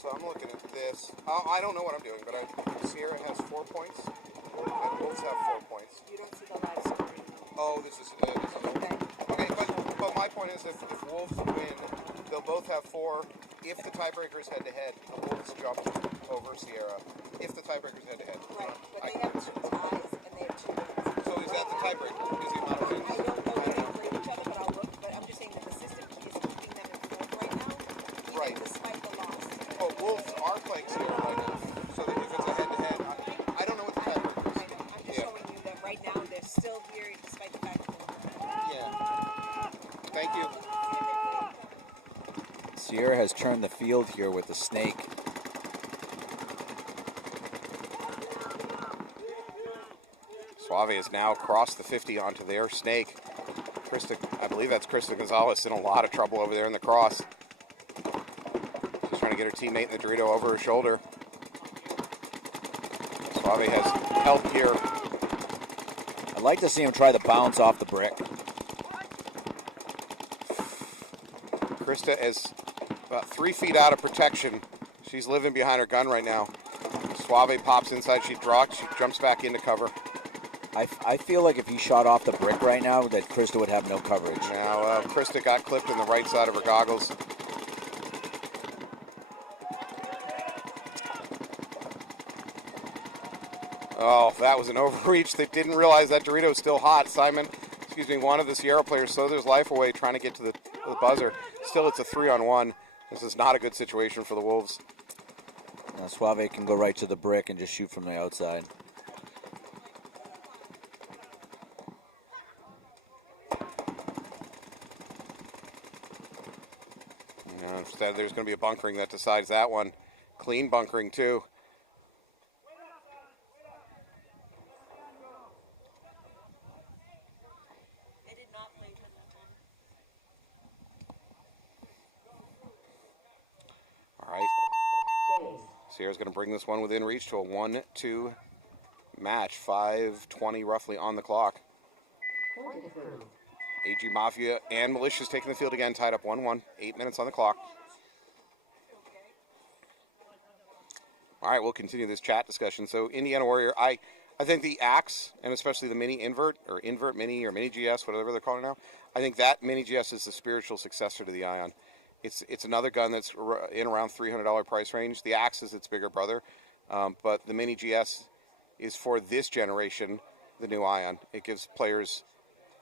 So I'm looking at this. I don't know what I'm doing, but Sierra has 4 points, and Wolves have 4 points. You don't see the live screen. Oh, this is okay. But my point is, if Wolves win, they'll both have 4. If the tiebreaker is head-to-head, the Wolves jump over Sierra. If the tiebreaker is head-to-head. Right, but they have 2 ties and they have 2 wins. So is that the tiebreaker? Is the amount of wins? I don't know if they played each other, but I'll look. But I'm just saying that the system is keeping them in 4th right now, even Right. despite the loss. Oh, Wolves are playing Sierra right now. So that if it's a head-to-head, I don't know what the tiebreaker is. I'm just showing you that right now they're still here despite the fact that they're Yeah. Thank you. Sierra has turned the field here with the snake. Suave has now crossed the 50 onto their snake. I believe that's Krista Gonzalez in a lot of trouble over there in the cross. She's trying to get her teammate in the Dorito over her shoulder. Suave has help here. I'd like to see him try the bounce off the brick. Krista is about 3 feet out of protection. She's living behind her gun right now. Suave pops inside. She jumps back into cover. I feel like if he shot off the brick right now, that Krista would have no coverage. Now, Krista got clipped in the right side of her goggles. Oh, that was an overreach. They didn't realize that Dorito's still hot. One of the Sierra players throws his life away trying to get to the buzzer. Still, it's a 3-on-1. This is not a good situation for the Wolves. Now, Suave can go right to the brick and just shoot from the outside. Instead, there's going to be a bunkering that decides that one. Clean bunkering, too. Sierra's going to bring this one within reach to a 1-2 match. 5:20 roughly on the clock. AG Mafia and Malicious taking the field again, tied up 1-1. 8 minutes on the clock. All right, we'll continue this chat discussion. So Indiana Warrior, I think the Axe, and especially the Mini Invert, or Invert Mini, or Mini GS, whatever they're calling it now, I think that Mini GS is the spiritual successor to the Ion. It's another gun that's in around $300 price range. The Axe is its bigger brother, but the Mini GS is for this generation, the new Ion. It gives players...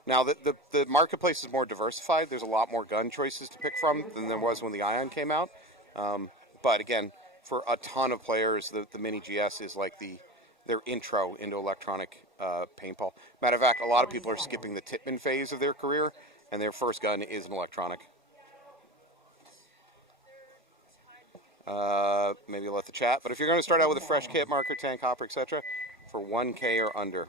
Now, the marketplace is more diversified. There's a lot more gun choices to pick from than there was when the Ion came out. But again, for a ton of players, the Mini GS is like their intro into electronic paintball. Matter of fact, a lot of people are skipping the Tippmann phase of their career, and their first gun is an electronic. Maybe I'll let the chat. But if you're going to start out with a fresh kit, marker, tank, hopper, etc., for 1K or under,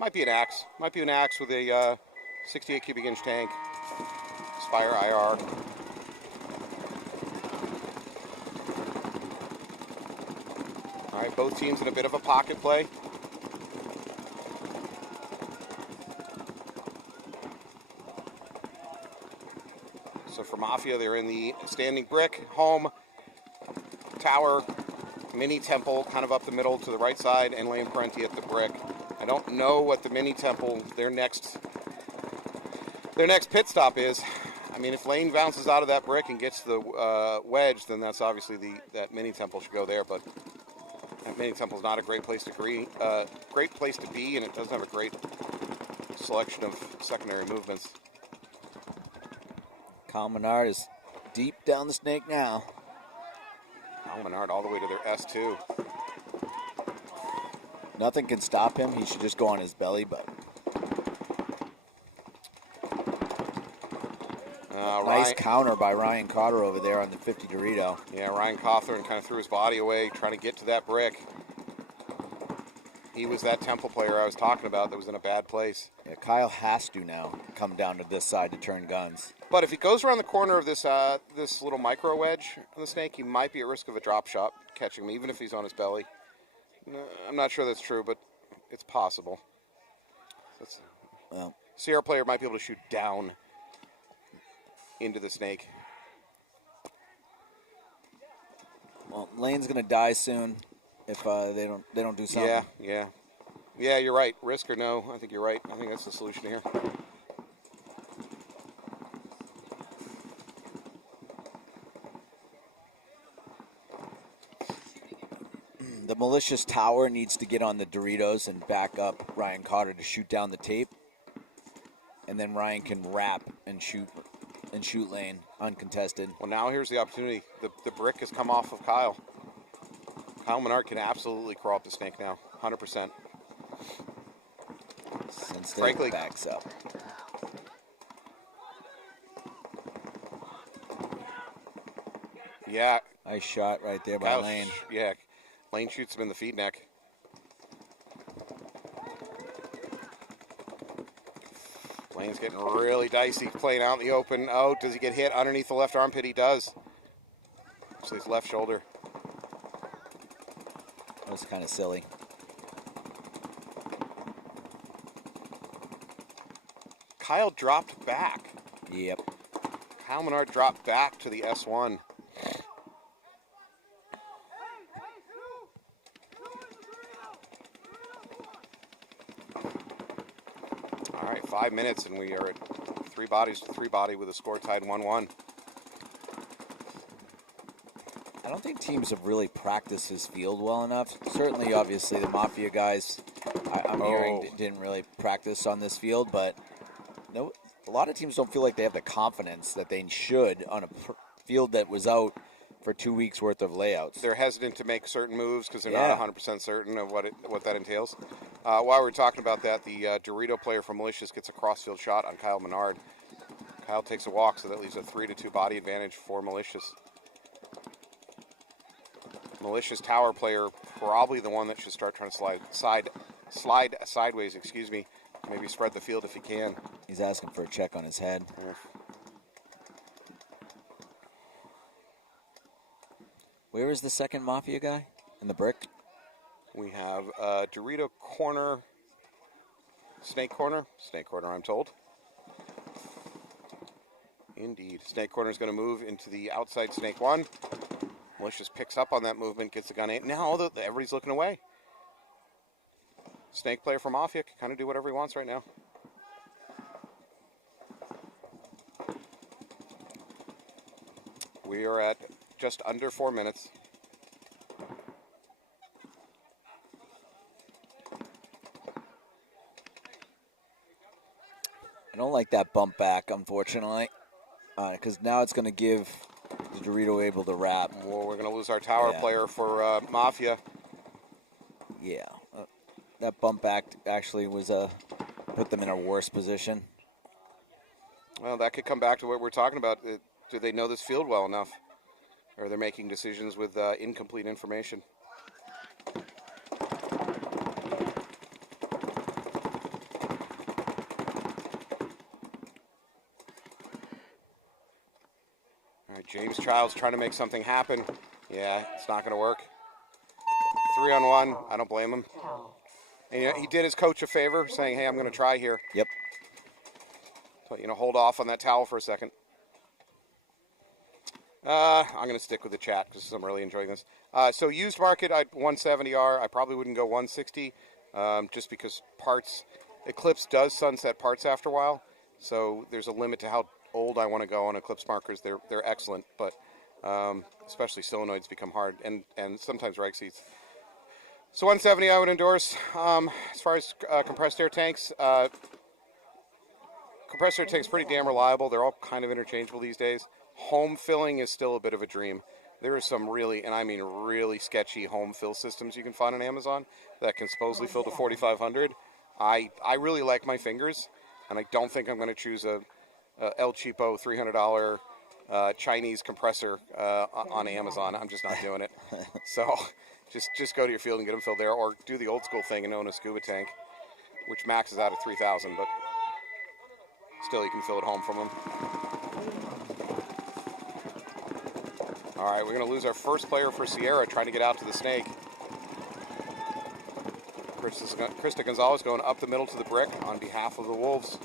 might be an Axe. Might be an Axe with a 68 cubic inch tank, Spire IR. All right, both teams in a bit of a pocket play. So for Mafia, they're in the standing brick, home, tower, mini temple, kind of up the middle to the right side, and Lane Parenti at the brick. I don't know what the mini temple, their next pit stop is. I mean, if Lane bounces out of that brick and gets the wedge, then that's obviously that mini temple should go there. But that mini temple is not a great place to be, and it doesn't have a great selection of secondary movements. Kyle Menard is deep down the snake now. Kyle Menard all the way to their S2. Nothing can stop him. He should just go on his belly, but nice counter by Ryan Cotter over there on the 50 Dorito. Yeah, Ryan Cawthorn kind of threw his body away trying to get to that brick. He was that temple player I was talking about that was in a bad place. Yeah, Kyle has to now come down to this side to turn guns. But if he goes around the corner of this this little micro wedge on the snake, he might be at risk of a drop shot catching him, even if he's on his belly. I'm not sure that's true, but it's possible. Well, Sierra player might be able to shoot down into the snake. Well, Lane's gonna die soon if they don't do something. Yeah. You're right. Risk or no? I think you're right. I think that's the solution here. The malicious tower needs to get on the Doritos and back up Ryan Cotter to shoot down the tape, and then Ryan can wrap and shoot Lane uncontested. Well, now here's the opportunity. The brick has come off of Kyle. Kyle Menard can absolutely crawl up the snake now, 100%. Since Frankly, backs up. Yeah. Nice shot right there by Kyle, Lane. Yeah. Lane shoots him in the feed neck. Lane's getting really dicey playing out in the open. Oh, does he get hit underneath the left armpit? He does. So his left shoulder. That was kind of silly. Kyle dropped back. Yep. Kyle Menard dropped back to the S1. All right, 5 minutes, and we are at 3 bodies to 3 body with a score tied 1-1. I don't think teams have really practiced his field well enough. Certainly, obviously, the Mafia guys, I'm hearing, didn't really practice on this field, but no, a lot of teams don't feel like they have the confidence that they should on a field that was out for 2 weeks worth of layouts. They're hesitant to make certain moves because they're not 100% certain of what that entails. While we're talking about that, the Dorito player from Malicious gets a crossfield shot on Kyle Menard. Kyle takes a walk, so that leaves a 3-2 body advantage for Malicious. Malicious tower player, probably the one that should start trying to slide sideways, maybe spread the field if he can. He's asking for a check on his head. Where is the second Mafia guy? In the brick? We have Dorito corner, snake corner, I'm told. Indeed. Snake corner is going to move into the outside snake one. Malicious picks up on that movement, gets the gun in. Now everybody's looking away. Snake player for Mafia can kind of do whatever he wants right now. We are at just under 4 minutes. I don't like that bump back, unfortunately, because now it's going to give the Dorito able to wrap. Well, we're going to lose our tower player for Mafia. Yeah, that bump back actually was put them in a worse position. Well, that could come back to what we're talking about. Do they know this field well enough? Or they're making decisions with incomplete information? All right, James Childs trying to make something happen. Yeah, it's not going to work. 3-on-1. I don't blame him. And, he did his coach a favor, saying, hey, I'm going to try here. Yep. So, hold off on that towel for a second. I'm going to stick with the chat because I'm really enjoying this. So used market, 170R. I probably wouldn't go 160 just because parts, Eclipse does sunset parts after a while. So there's a limit to how old I want to go on Eclipse markers. They're excellent, but especially solenoids become hard, and sometimes reg seats. So 170 I would endorse. As far as compressed air tanks, compressed air tanks pretty damn reliable. They're all kind of interchangeable these days. Home filling is still a bit of a dream. There are some really, and I mean really sketchy home fill systems you can find on Amazon that can supposedly fill to 4,500. I really like my fingers, and I don't think I'm going to choose a El Cheapo $300 Chinese compressor on Amazon. I'm just not doing it. So just go to your field and get them filled there, or do the old school thing and own a scuba tank, which maxes out at 3,000, but still you can fill it home from them. All right, we're going to lose our first player for Sierra trying to get out to the snake. Krista Gonzalez going up the middle to the brick on behalf of the Wolves.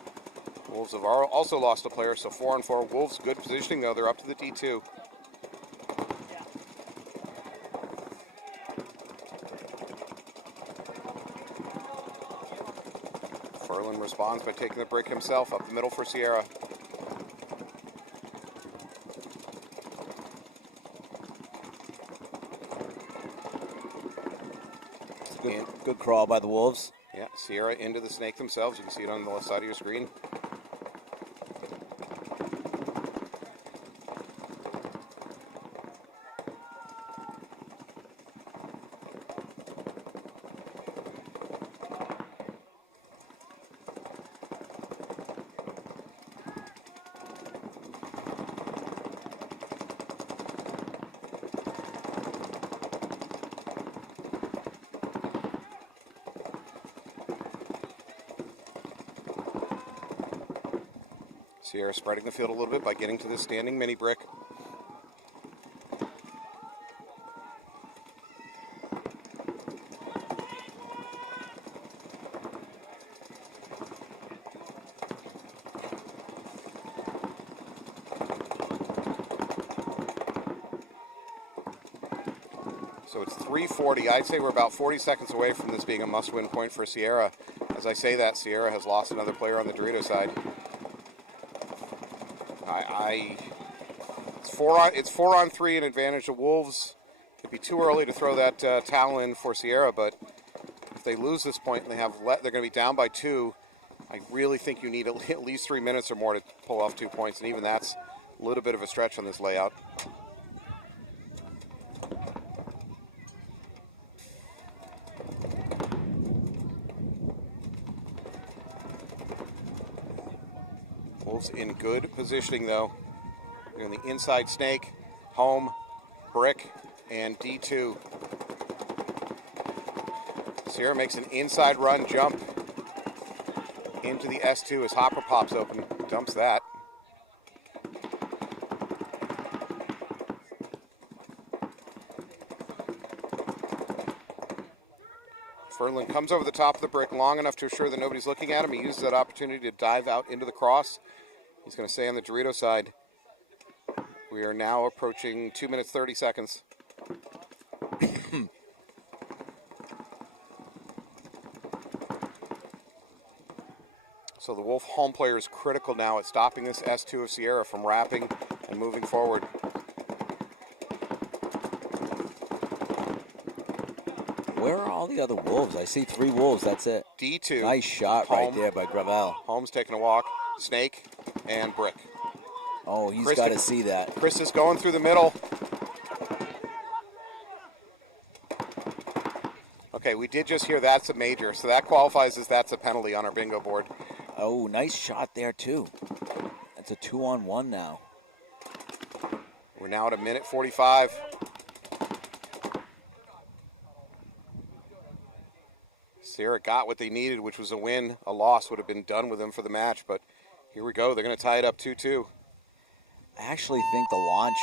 Wolves have also lost a player, so 4-on-4. Wolves, good positioning, though. They're up to the D2. Ferland responds by taking the brick himself up the middle for Sierra. Good crawl by the Wolves. Yeah, Sierra into the snake themselves. You can see it on the left side of your screen. Sierra spreading the field a little bit by getting to this standing mini brick. So it's 3:40. I'd say we're about 40 seconds away from this being a must-win point for Sierra. As I say that, Sierra has lost another player on the Dorito side. It's 4-on-3 in advantage of Wolves. It'd be too early to throw that towel in for Sierra, but if they lose this point and they're going to be down by 2, I really think you need at least 3 minutes or more to pull off 2 points, and even that's a little bit of a stretch on this layout. Wolves in good positioning, though. They're in the inside snake, home, brick, and D2. Sierra makes an inside run jump into the S2 as Hopper pops open, dumps that. Fernlund comes over the top of the brick long enough to assure that nobody's looking at him. He uses that opportunity to dive out into the cross. He's going to stay on the Dorito side. We are now approaching 2 minutes, 30 seconds. So the Wolf home player is critical now at stopping this S2 of Sierra from wrapping and moving forward. Where are all the other Wolves? I see 3 Wolves. That's it. D2. Nice shot right there by Gravel. Holmes taking a walk. Snake and Brick. Oh, he's got to see that. Chris is going through the middle. Okay, we did just hear that's a major, so that qualifies as that's a penalty on our bingo board. Oh, nice shot there, too. That's a 2-on-1 now. We're now at 1:45. Sierra got what they needed, which was a win. A loss would have been done with them for the match, but here we go. They're going to tie it up 2-2. I actually think the launch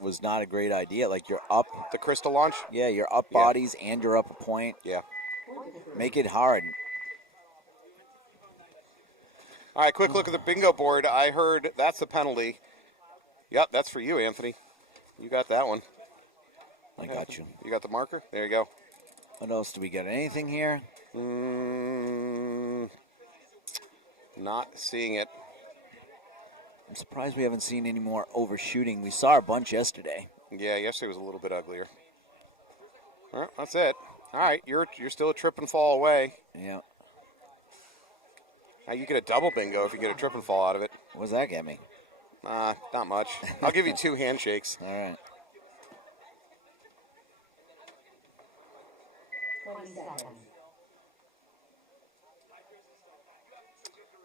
was not a great idea. Like, you're up. The crystal launch? Yeah, you're up bodies and you're up a point. Yeah. Make it hard. All right, quick look at the bingo board. I heard that's a penalty. Yep, that's for you, Anthony. You got that one. I got you. You got the marker? There you go. What else do we get? Anything here? Not seeing it. I'm surprised we haven't seen any more overshooting. We saw a bunch yesterday. Yeah, yesterday was a little bit uglier. All right, that's it. All right, you're still a trip and fall away. Yeah. Now you get a double bingo if you get a trip and fall out of it. What does that get me? Not much. I'll give you 2 handshakes. All right. 20 seconds.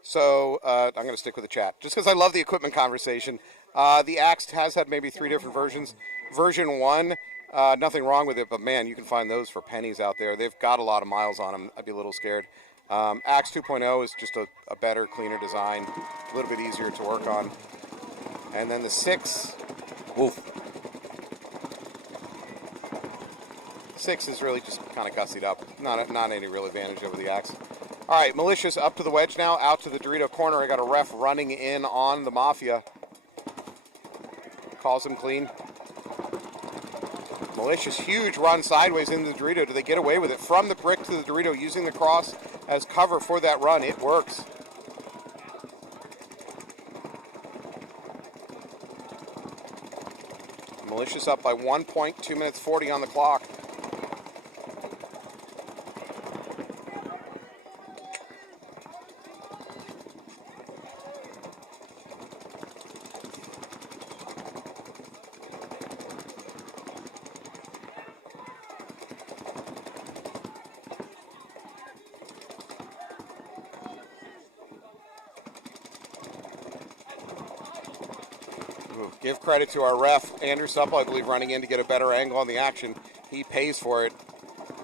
So I'm going to stick with the chat, just because I love the equipment conversation. The Axe has had maybe 3 different versions. Version 1, nothing wrong with it, but man, you can find those for pennies out there. They've got a lot of miles on them. I'd be a little scared. Axe 2.0 is just a better, cleaner design, a little bit easier to work on. And then the 6, Oof. 6 is really just kind of gussied up. Not any real advantage over the Axe. All right, Malicious up to the wedge now, out to the Dorito corner. I got a ref running in on the Mafia. Calls him clean. Malicious, huge run sideways into the Dorito. Do they get away with it? From the brick to the Dorito, using the cross as cover for that run. It works. Malicious up by 1 point, 2 minutes 40 on the clock. Give credit to our ref, Andrew Supple, I believe, running in to get a better angle on the action. He pays for it.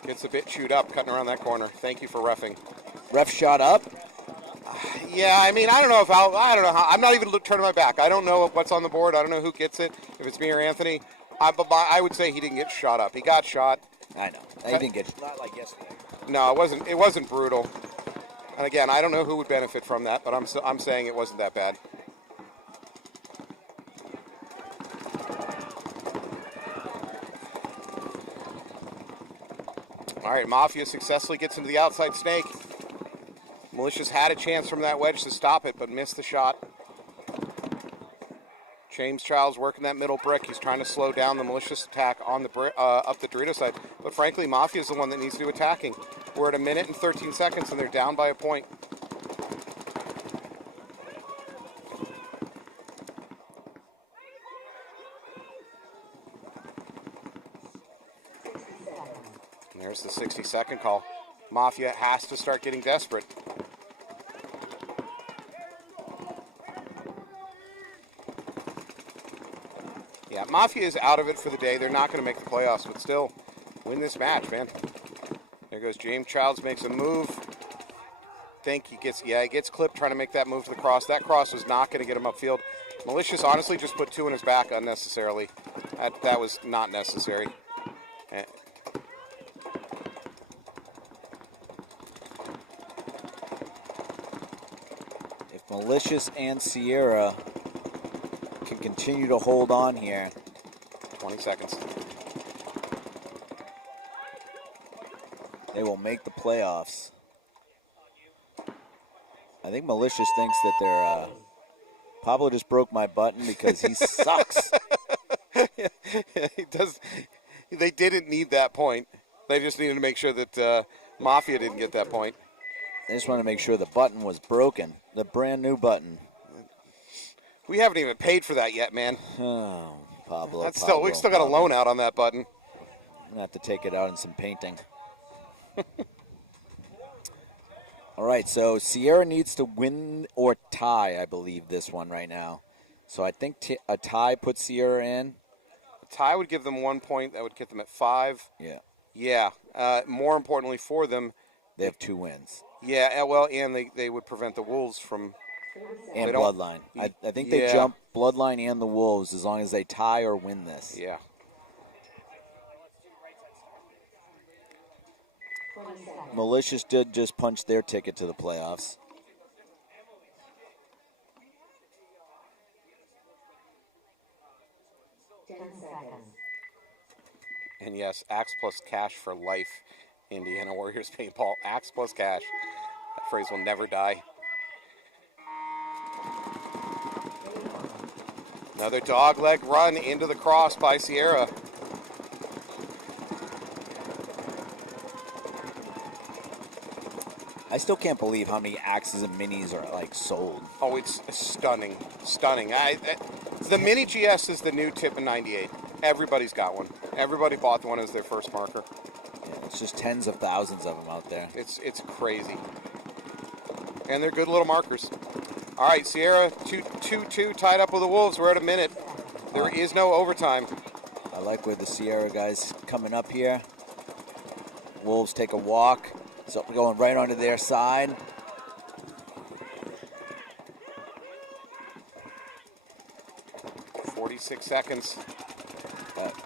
Gets a bit chewed up, cutting around that corner. Thank you for reffing. Ref shot up? Yeah, I mean, I don't know if I don't know how. I'm not even turning my back. I don't know what's on the board. I don't know who gets it, if it's me or Anthony. I would say he didn't get shot up. He got shot. I know. He didn't get not like yesterday. No, it wasn't brutal. And again, I don't know who would benefit from that, but I'm saying it wasn't that bad. All right, Mafia successfully gets into the outside snake. Malicious had a chance from that wedge to stop it, but missed the shot. James Childs working that middle brick. He's trying to slow down the Malicious attack on the up the Dorito side. But frankly, Mafia's the one that needs to do attacking. We're at 1 minute and 13 seconds, and they're down by a point. And there's the 60-second call. Mafia has to start getting desperate. Yeah, Mafia is out of it for the day. They're not going to make the playoffs, but still win this match, man. There goes James Childs, makes a move. Think he gets clipped trying to make that move to the cross. That cross was not going to get him upfield. Malicious honestly just put 2 in his back unnecessarily. That was not necessary. Malicious and Sierra can continue to hold on here. 20 seconds. They will make the playoffs. I think Malicious thinks that they're... Pablo just broke my button because he sucks. He does. They didn't need that point. They just needed to make sure that Mafia didn't get that point. They just wanted to make sure the button was broken. The brand new button. We haven't even paid for that yet, man. Oh, Pablo. That's still, we still got a loan out on that button. I'm going to have to take it out in some painting. All right, so Sierra needs to win or tie, I believe, this one right now. So I think a tie puts Sierra in. A tie would give them 1 point. That would get them at 5. Yeah. Yeah. More importantly for them, they have 2 wins. Yeah, well, and they would prevent the Wolves from... And Bloodline. I think they jump Bloodline and the Wolves as long as they tie or win this. Yeah. Malicious did just punch their ticket to the playoffs. And yes, Axe plus cash for life, Indiana Warriors Paintball. Axe plus cash. That phrase will never die. Another dogleg run into the cross by Sierra. I still can't believe how many Axes and Minis are like sold. Oh, it's stunning, stunning. The Mini GS is the new tip in '98. Everybody's got one. Everybody bought one as their first marker. Yeah, it's just tens of thousands of them out there. It's crazy, and they're good little markers. All right, Sierra 2-2 tied up with the Wolves. We're at a minute. There is no overtime. I like where the Sierra guys coming up here. Wolves take a walk. So we're going right onto their side. .46 seconds.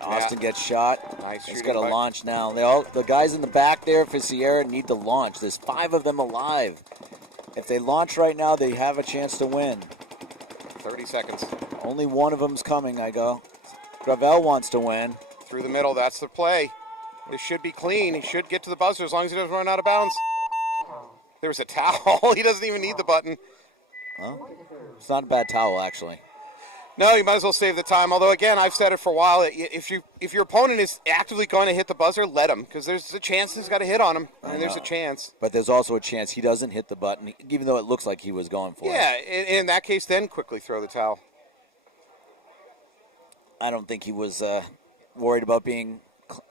Austin gets shot. Nice He's shooting. got to launch now. The guys in the back there for Sierra need to launch. There's 5 of them alive. If they launch right now, they have a chance to win. 30 seconds. Only one of them's coming, I go. Gravel wants to win. Through the middle, that's the play. This should be clean. He should get to the buzzer as long as he doesn't run out of bounds. There's a towel. He doesn't even need the button. Huh? It's not a bad towel, actually. No, you might as well save the time. Although, again, I've said it for a while. If your opponent is actively going to hit the buzzer, let him. Because there's a chance he's got to hit on him. And there's a chance. But there's also a chance he doesn't hit the button, even though it looks like he was going for it. Yeah, in that case, then quickly throw the towel. I don't think he was worried about being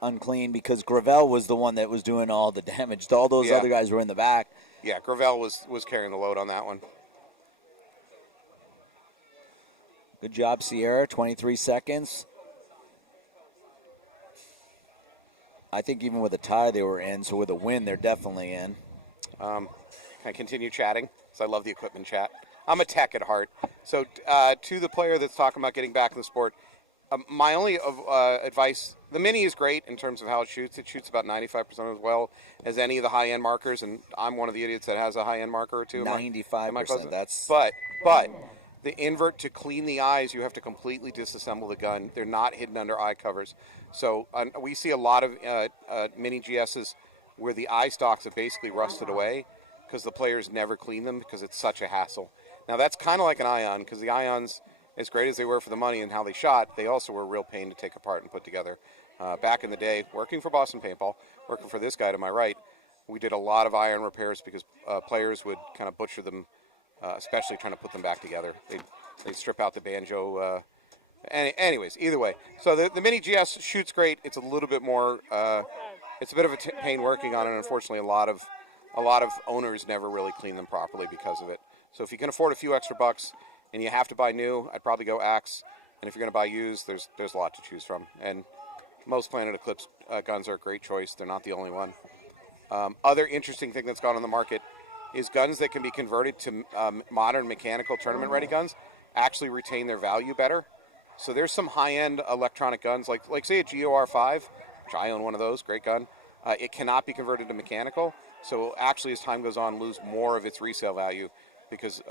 unclean because Gravel was the one that was doing all the damage. All those other guys were in the back. Yeah, Gravel was carrying the load on that one. Good job, Sierra. 23 seconds. I think even with a tie, they were in. So with a win, they're definitely in. Can I continue chatting? Because I love the equipment chat. I'm a tech at heart. So to the player that's talking about getting back in the sport, my only advice, the Mini is great in terms of how it shoots. It shoots about 95% as well as any of the high-end markers, and I'm one of the idiots that has a high-end marker or two. 95%. That's But the invert, to clean the eyes, you have to completely disassemble the gun. They're not hidden under eye covers. So we see a lot of Mini GSs where the eye stalks have basically rusted away because the players never clean them because it's such a hassle. Now, that's kind of like an Ion, because the Ions, as great as they were for the money and how they shot, they also were a real pain to take apart and put together. Back in the day, working for Boston Paintball, working for this guy to my right, we did a lot of iron repairs because players would kind of butcher them, especially trying to put them back together. They'd strip out the banjo. Anyways, either way. So the Mini GS shoots great. It's a little bit more, it's a bit of a pain working on it. Unfortunately, a lot of owners never really clean them properly because of it. So if you can afford a few extra bucks and you have to buy new, I'd probably go Axe. And if you're going to buy used, there's a lot to choose from. And most Planet Eclipse guns are a great choice. They're not the only one. Other interesting thing that's gone on the market is guns that can be converted to modern mechanical tournament-ready guns actually retain their value better. So there's some high-end electronic guns, like say a GOR5, which I own one of those, great gun. It cannot be converted to mechanical. So actually, as time goes on, lose more of its resale value because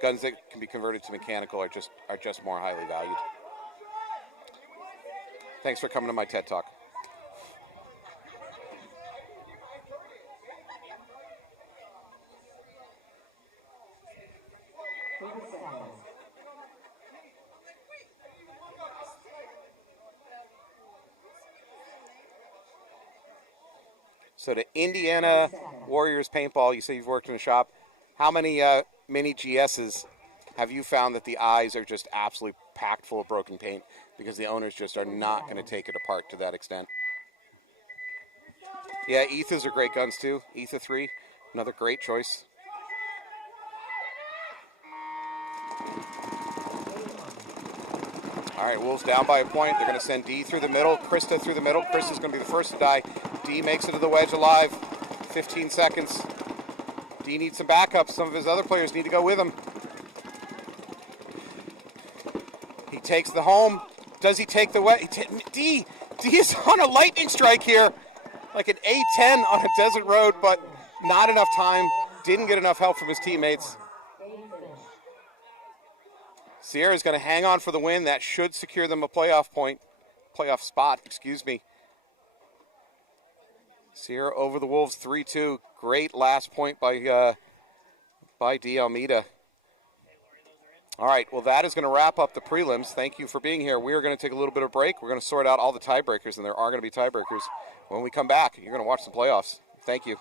guns that can be converted to mechanical are just more highly valued. Thanks for coming to my TED Talk. So to Indiana Warriors Paintball, you say you've worked in a shop. How many mini GSs have you found that the eyes are just absolutely packed full of broken paint because the owners just are not going to take it apart to that extent? Yeah, Ethas are great guns too. Etha 3, another great choice. All right, Wolves down by a point. They're going to send D through the middle, Krista through the middle. Krista's going to be the first to die. D makes it to the wedge alive. 15 seconds. D needs some backup. Some of his other players need to go with him. He takes the home. Does he take the wedge? D is on a lightning strike here. Like an A10 on a desert road, but not enough time. Didn't get enough help from his teammates. Sierra's going to hang on for the win. That should secure them a playoff spot, excuse me. Sierra over the Wolves 3-2. Great last point by D. Almeida. All right, well, that is going to wrap up the prelims. Thank you for being here. We are going to take a little bit of break. We're going to sort out all the tiebreakers, and there are going to be tiebreakers. When we come back, you're going to watch the playoffs. Thank you.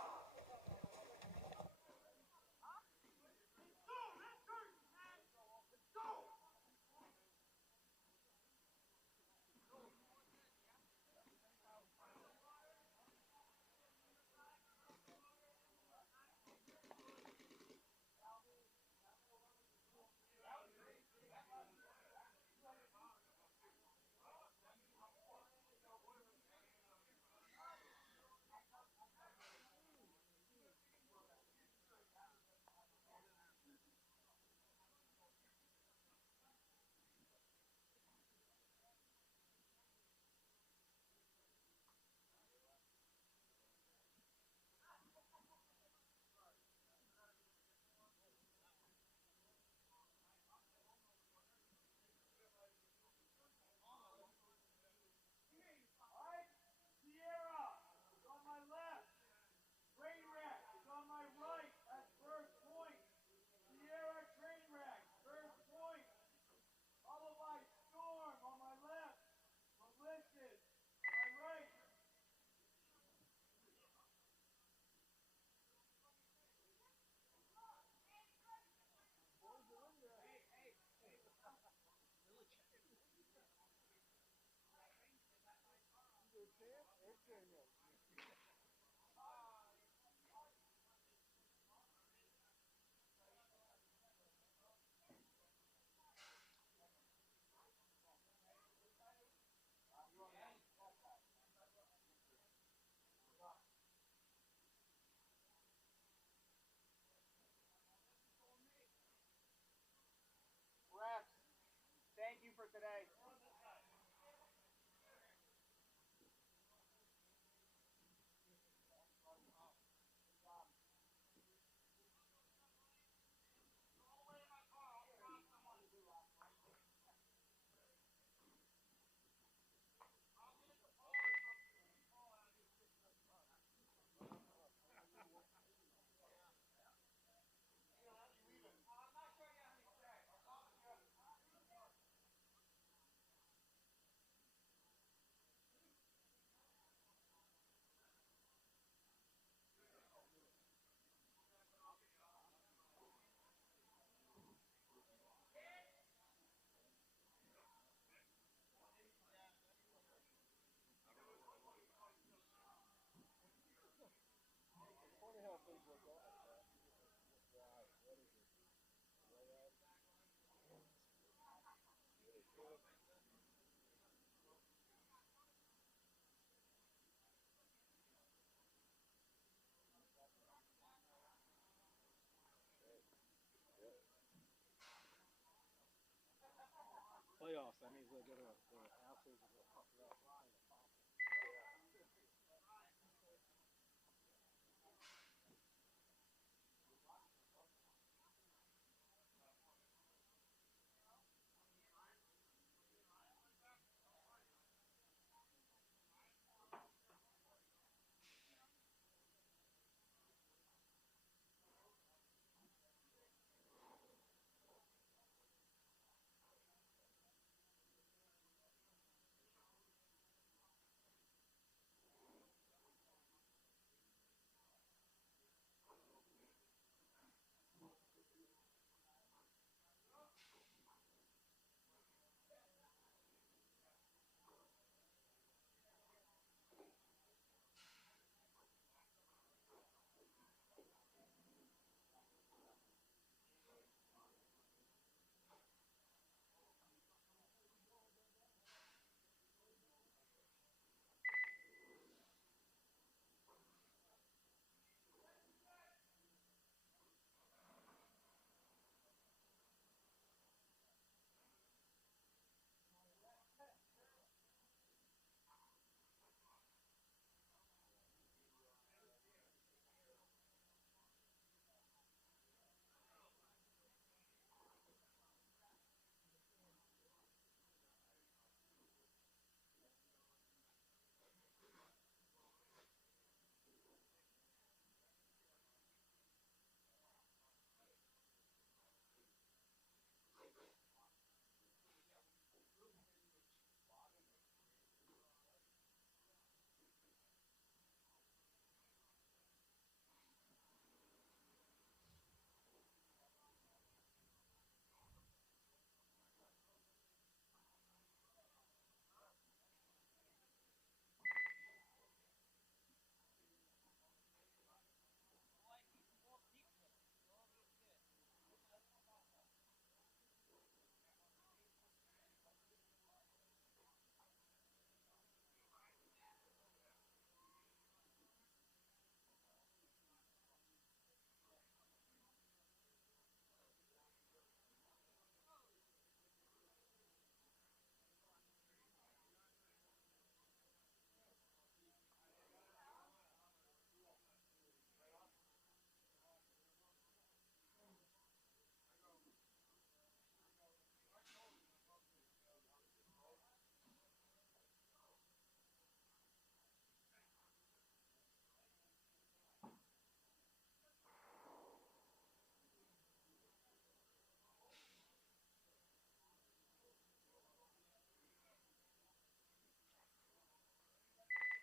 Thank you for today. Playoffs, that means they'll get their asses and they'll fuck it up.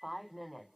5 minutes.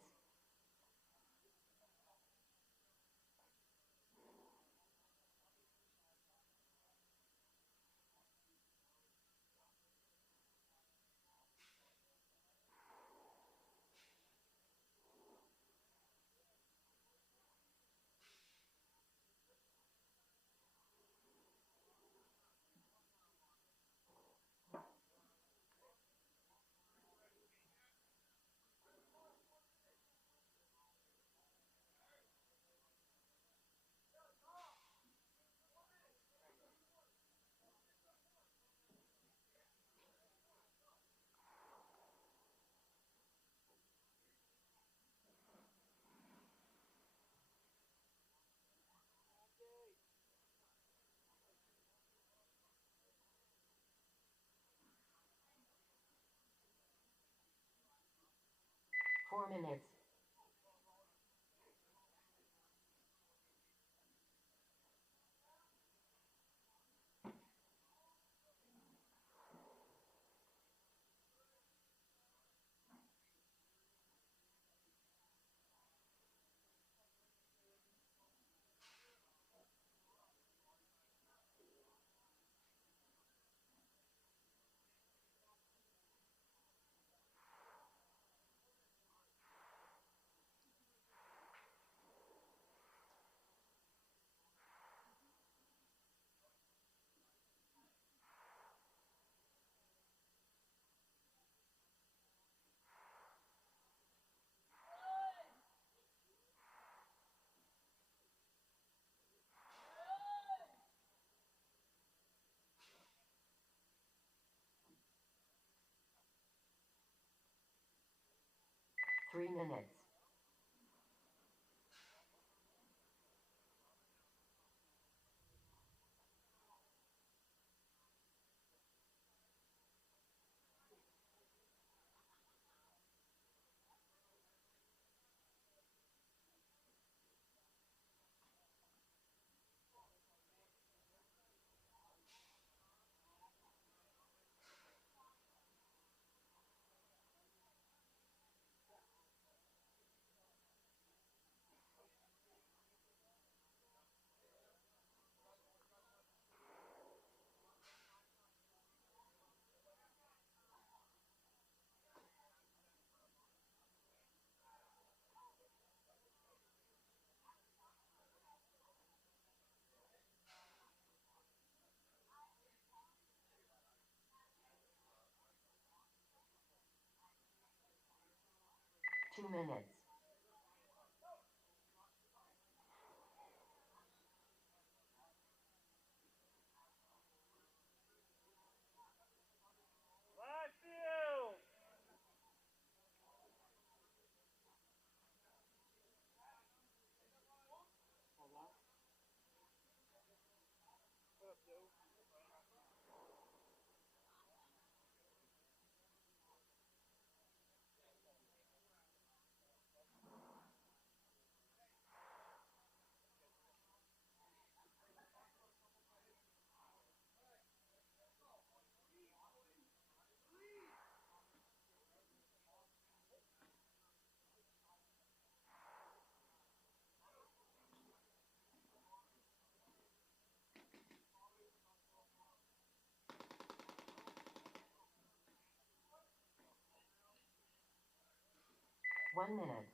Four minutes. Three minutes. Two minutes. Last field. What up, Joe? 1 minute.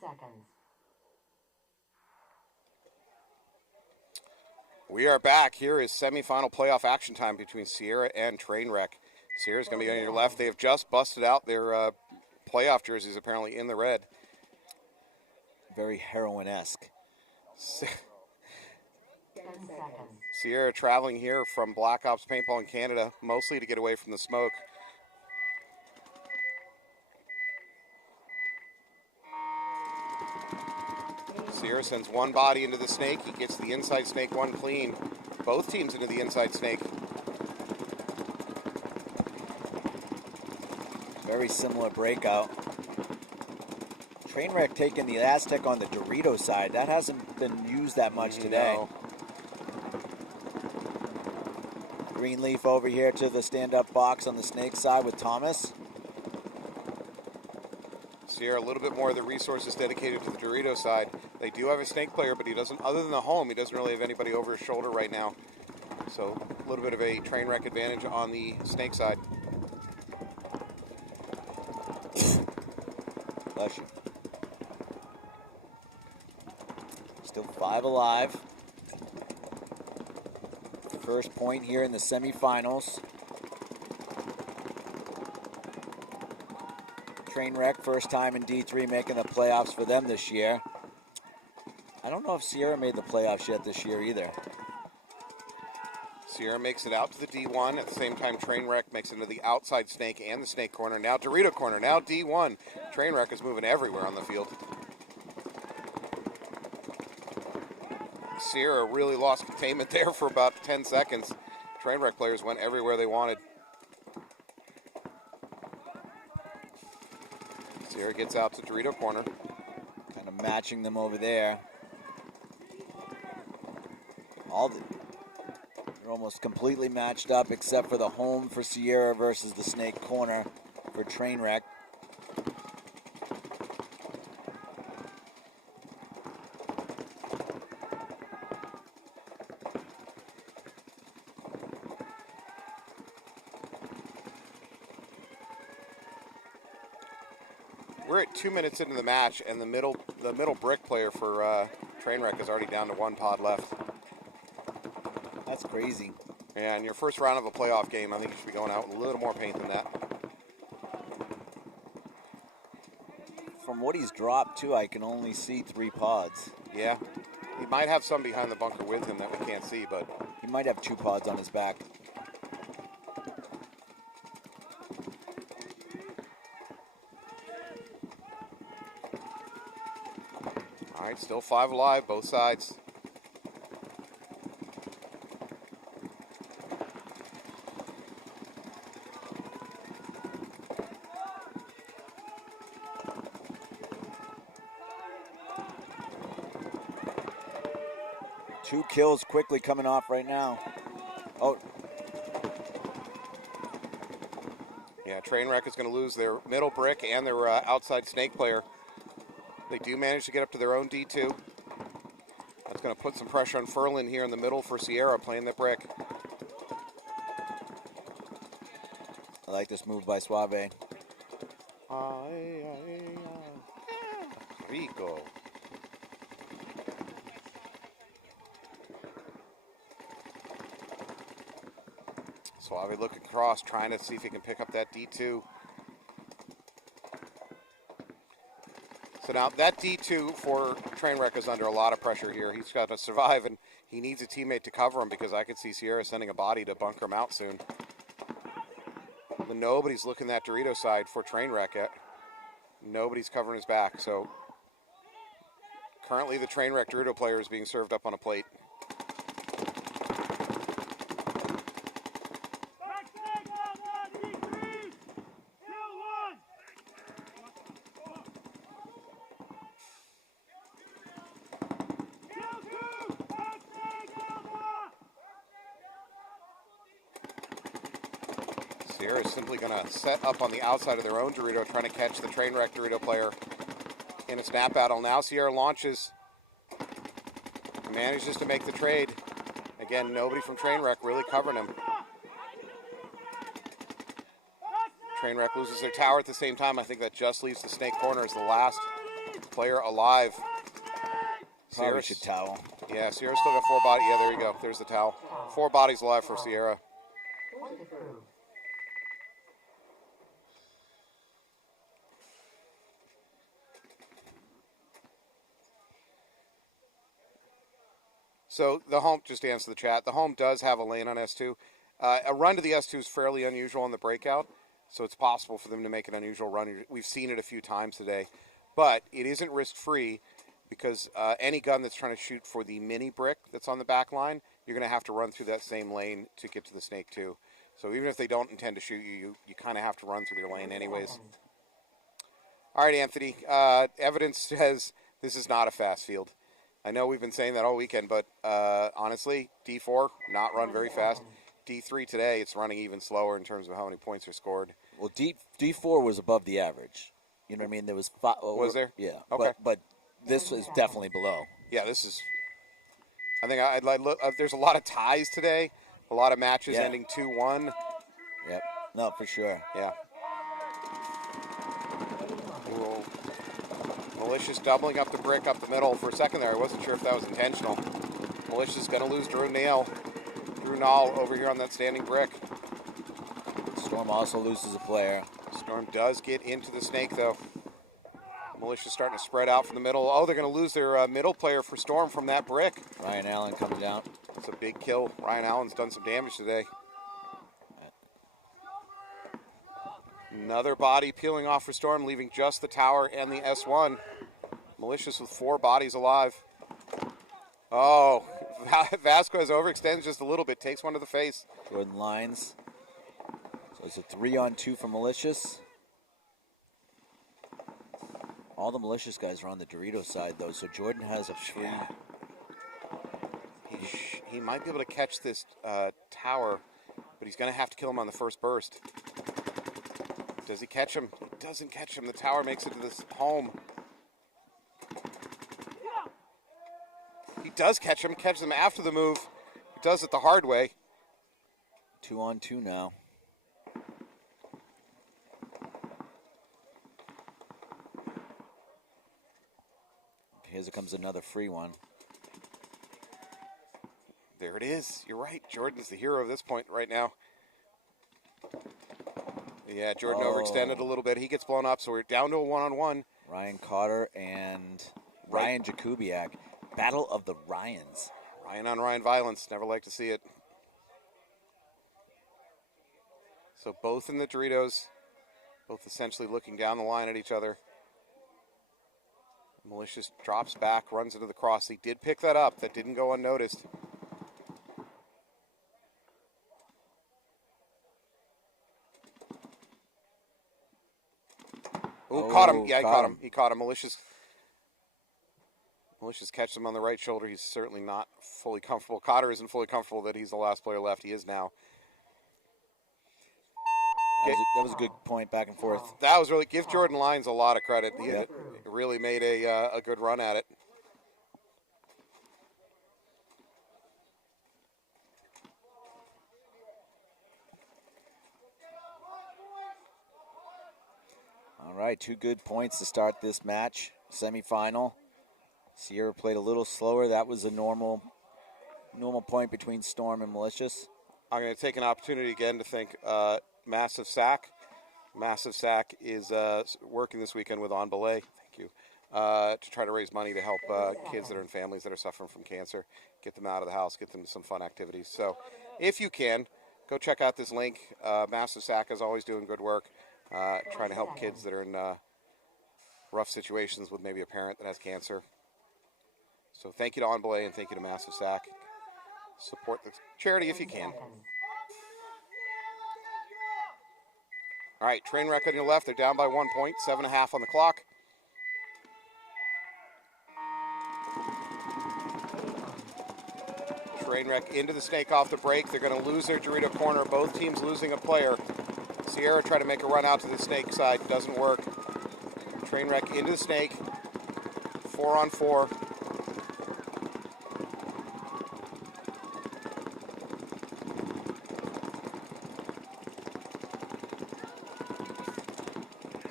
Seconds. We are back. Here is semifinal playoff action time between Sierra and Trainwreck. Sierra's going to be on your left. They have just busted out their playoff jerseys, apparently in the red. Very heroin-esque. 10 seconds. Sierra traveling here from Black Ops Paintball in Canada, mostly to get away from the smoke. Sierra sends one body into the snake. He gets the inside snake one clean. Both teams into the inside snake. Very similar breakout. Trainwreck taking the Aztec on the Dorito side. That hasn't been used that much today. No. Greenleaf over here to the stand-up box on the snake side with Thomas. Sierra, a little bit more of the resources dedicated to the Dorito side. They do have a snake player, but he doesn't, other than the home, he doesn't really have anybody over his shoulder right now. So a little bit of a train wreck advantage on the snake side. Bless you. Still 5 alive. First point here in the semifinals. Trainwreck, first time in D3 making the playoffs for them this year. I don't know if Sierra made the playoffs yet this year either. Sierra makes it out to the D1. At the same time, Trainwreck makes it into the outside snake and the snake corner. Now Dorito corner. Now D1. Trainwreck is moving everywhere on the field. Sierra really lost containment there for about 10 seconds. Trainwreck players went everywhere they wanted. Sierra gets out to Dorito corner. Kind of matching them over there. They're almost completely matched up except for the home for Sierra versus the snake corner for Trainwreck. We're at 2 minutes into the match, and the middle brick player for Trainwreck is already down to 1 pod left. That's crazy. Yeah, in your first round of a playoff game, I think you should be going out with a little more paint than that. From what he's dropped, too, I can only see 3 pods. Yeah. He might have some behind the bunker with him that we can't see, but... He might have 2 pods on his back. All right, still 5 alive, both sides. Two kills quickly coming off right now. Oh. Yeah, Trainwreck is going to lose their middle brick and their outside snake player. They do manage to get up to their own D2. That's going to put some pressure on Furlan here in the middle for Sierra playing the brick. I like this move by Suave. Rico. Suave looking across, trying to see if he can pick up that D2. So now that D2 for Trainwreck is under a lot of pressure here. He's got to survive, and he needs a teammate to cover him because I could see Sierra sending a body to bunker him out soon. But nobody's looking that Dorito side for Trainwreck yet. Nobody's covering his back, so currently the Trainwreck Dorito player is being served up on a plate. Sierra is simply going to set up on the outside of their own Dorito, trying to catch the Trainwreck Dorito player in a snap battle. Now Sierra launches, manages to make the trade. Again, nobody from Trainwreck really covering him. Trainwreck loses their tower at the same time. I think that just leaves the snake corner as the last player alive. Probably should towel. Yeah, Sierra's still got 4 bodies. Yeah, there you go. There's the towel. 4 bodies alive for Sierra. So the home, just to answer the chat, the home does have a lane on S2. A run to the S2 is fairly unusual in the breakout, so it's possible for them to make an unusual run. We've seen it a few times today, but it isn't risk-free because any gun that's trying to shoot for the mini brick that's on the back line, you're going to have to run through that same lane to get to the snake too. So even if they don't intend to shoot you, you kind of have to run through their lane anyways. All right, Anthony. Evidence says this is not a fast field. I know we've been saying that all weekend, but honestly, D4, not run very fast. D3 today, it's running even slower in terms of how many points are scored. Well, D4 was above the average. You know what I mean? There was five. Was there? Yeah. Okay. But this is definitely below. Yeah, this is. I think I'd look. There's a lot of ties today. A lot of matches ending 2-1. Yep. No, for sure. Yeah. Ooh. Malicious doubling up the brick up the middle. For a second there, I wasn't sure if that was intentional. Malicious going to lose Drew Nall over here on that standing brick. Storm also loses a player. Storm does get into the snake, though. Malicious starting to spread out from the middle. Oh, they're going to lose their middle player for Storm from that brick. Ryan Allen comes down. It's a big kill. Ryan Allen's done some damage today. Another body peeling off for Storm, leaving just the tower and the S1. Malicious with 4 bodies alive. Oh, Vasquez overextends just a little bit, takes one to the face. Jordan lines. So it's a 3-on-2 for Malicious. All the Malicious guys are on the Dorito side, though, so Jordan has a free. Yeah. He might be able to catch this tower, but he's going to have to kill him on the first burst. Does he catch him? He doesn't catch him. The tower makes it to this home. He does catch him. Catches him after the move. He does it the hard way. 2-on-2 now. Here comes another free one. There it is. You're right. Jordan's the hero of this point right now. Yeah, Jordan overextended a little bit. He gets blown up, so we're down to a 1-on-1. Ryan Cotter and Ryan Jakubiak. Battle of the Ryans. Ryan on Ryan violence. Never like to see it. So both in the Doritos. Both essentially looking down the line at each other. Malicious drops back, runs into the cross. He did pick that up. That didn't go unnoticed. Ooh, caught him. Yeah, he caught him. He caught him. Malicious catches him on the right shoulder. He's certainly not fully comfortable. Cotter isn't fully comfortable that he's the last player left. He is now. That was a good point back and forth. That was really, give Jordan Lyons a lot of credit. He really made a good run at it. All right, 2 good points to start this match. Semifinal. Sierra played a little slower. That was a normal point between Storm and Malicious. I'm going to take an opportunity again to thank Massive Sack. Massive Sack is working this weekend with On Belay. Thank you. To try to raise money to help kids that are in families that are suffering from cancer, get them out of the house, get them to some fun activities. So if you can, go check out this link. Massive Sack is always doing good work, trying to help kids that are in rough situations with maybe a parent that has cancer. So thank you to On Belay and thank you to Massive Sack. Support the charity if you can. All right, train wreck on your left. They're down by 1 point, 7.5 on the clock. Train wreck into the snake off the break. They're going to lose their Dorito corner. Both teams losing a player. Sierra try to make a run out to the snake side. Doesn't work. Train wreck into the snake. 4-on-4.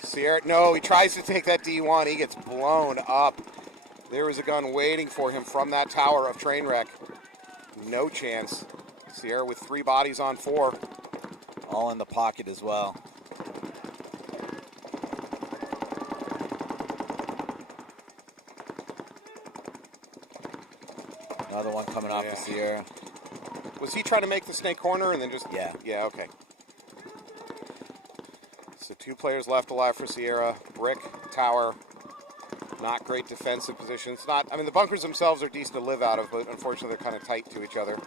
Sierra, no, he tries to take that D1. He gets blown up. There was a gun waiting for him from that tower of train wreck. No chance. Sierra with 3 bodies on 4. All in the pocket as well. Another one coming off the Sierra. Was he trying to make the snake corner and then just... Yeah. Yeah, okay. So 2 players left alive for Sierra. Brick, tower. Not great defensive positions. Not. I mean, the bunkers themselves are decent to live out of, but unfortunately they're kind of tight to each other.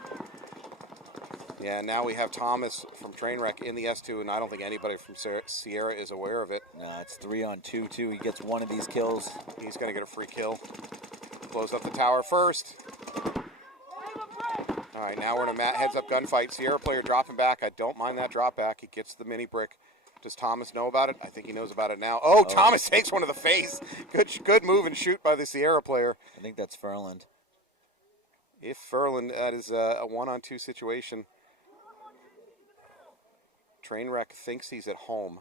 Yeah, now we have Thomas from Trainwreck in the S2, and I don't think anybody from Sierra is aware of it. No, it's 3-on-2 too. He gets one of these kills. He's going to get a free kill. Blows up the tower first. All right, now we're in a heads-up gunfight. Sierra player dropping back. I don't mind that drop back. He gets the mini brick. Does Thomas know about it? I think he knows about it now. Oh, Thomas takes one to the face. Good move and shoot by the Sierra player. I think that's Furland. If Furland, that is a 1-on-2 situation. Trainwreck thinks he's at home.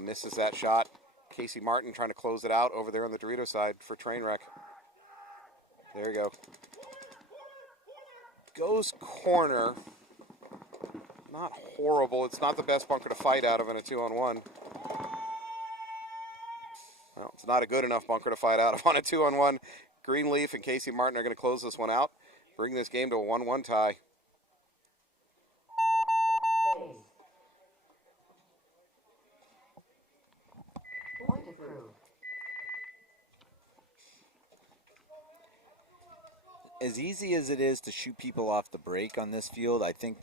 Misses that shot. Casey Martin trying to close it out over there on the Dorito side for Trainwreck. There you go. Goes corner. Not horrible. It's not the best bunker to fight out of in a 2-on-1. Well, it's not a good enough bunker to fight out of on a 2-on-1. Greenleaf and Casey Martin are going to close this one out. Bring this game to a 1-1 tie. Point approved. As easy as it is to shoot people off the break on this field, I think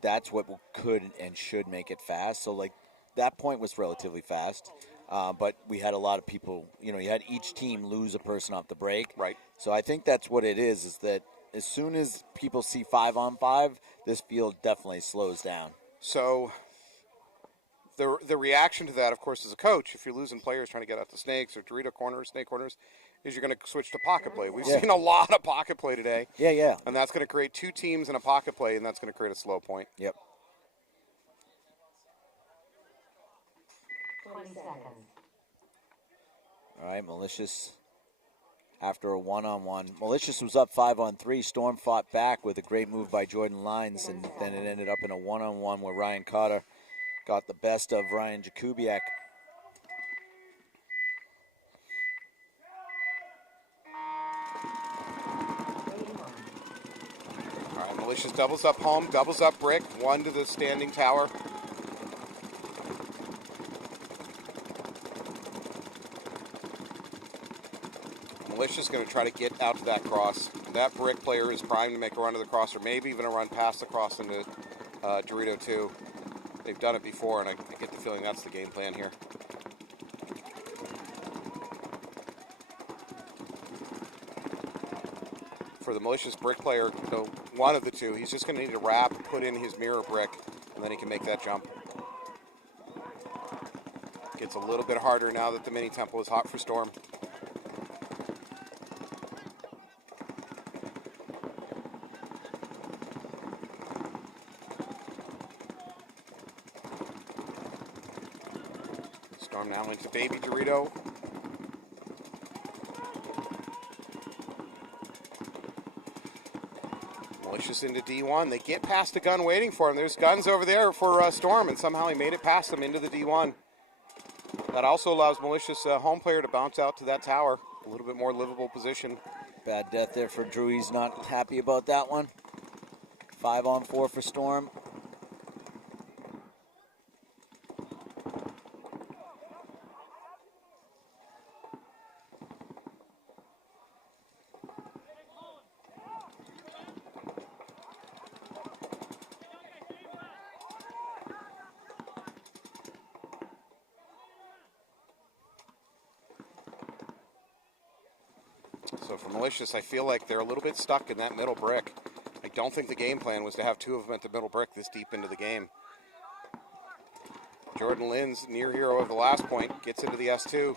that's what could and should make it fast. So, like, that point was relatively fast, but we had a lot of people, you had each team lose a person off the break. Right. So I think that's what it is that as soon as people see 5-on-5, this field definitely slows down. So the reaction to that, of course, as a coach, if you're losing players trying to get out the snakes or Dorito corners, snake corners, is you're going to switch to pocket play. We've seen a lot of pocket play today. Yeah. And that's going to create two teams in a pocket play, and that's going to create a slow point. Yep. 20 seconds. All right, Malicious after a 1-on-1. Malicious was up 5-on-3. Storm fought back with a great move by Jordan Lines, and then it ended up in a 1-on-1 where Ryan Cotter got the best of Ryan Jakubiak. All right, Malicious doubles up home, doubles up brick, one to the standing tower. Malicious going to try to get out to that cross. That brick player is primed to make a run to the cross, or maybe even a run past the cross into Dorito 2. They've done it before, and I get the feeling that's the game plan here. For the Malicious brick player, so one of the two, he's just going to need to wrap, put in his mirror brick, and then he can make that jump. Gets a little bit harder now that the mini tempo is hot for Storm. Storm now into Baby Dorito. Malicious into D1. They get past the gun waiting for him. There's guns over there for Storm, and somehow he made it past them into the D1. That also allows Malicious home player to bounce out to that tower. A little bit more livable position. Bad death there for Drew. He's not happy about that one. 5-on-4 for Storm. So for Malicious, I feel like they're a little bit stuck in that middle brick. I don't think the game plan was to have two of them at the middle brick this deep into the game. Jordan Lynn's near hero of the last point, gets into the S2.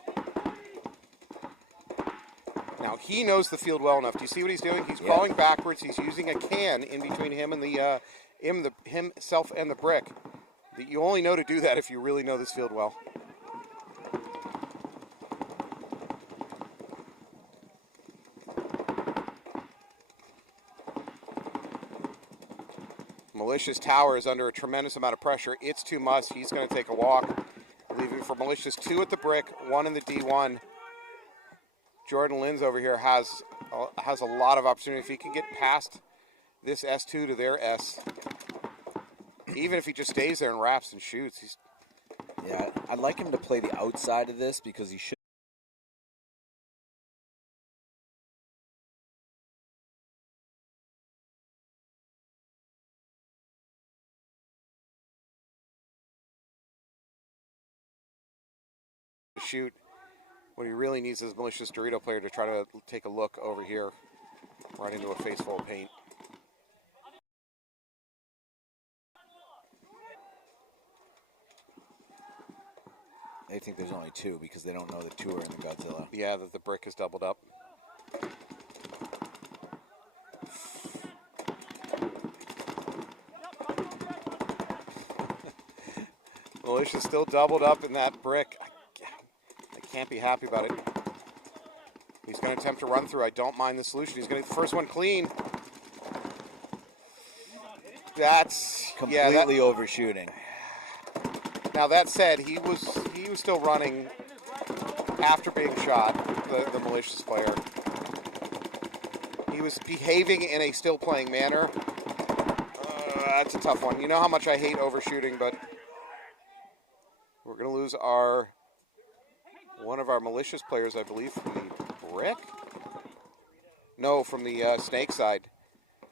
Now he knows the field well enough. Do you see what he's doing? He's crawling backwards. He's using a can in between him and himself and the brick. You only know to do that if you really know this field well. Malicious tower is under a tremendous amount of pressure. It's too much. He's going to take a walk. Leaving for Malicious 2 at the brick, 1 in the D1. Jordan Lynn's over here has a lot of opportunity. If he can get past this S2 to their S, even if he just stays there and wraps and shoots, Yeah, I'd like him to play the outside of this because he should. Shoot. What he really needs is a malicious Dorito player to try to take a look over here, right into a face full of paint. They think there's only two because they don't know the two are in the Godzilla. Yeah, that the brick is doubled up. Malicious still doubled up in that brick. I can't be happy about it. He's going to attempt to run through. I don't mind the solution. He's going to get the first one clean. That's Completely overshooting. Now that said, he was still running after being shot. The malicious player. He was behaving in a still playing manner. That's a tough one. You know how much I hate overshooting, but we're going to lose one of our malicious players, I believe, from the brick. No, from the snake side.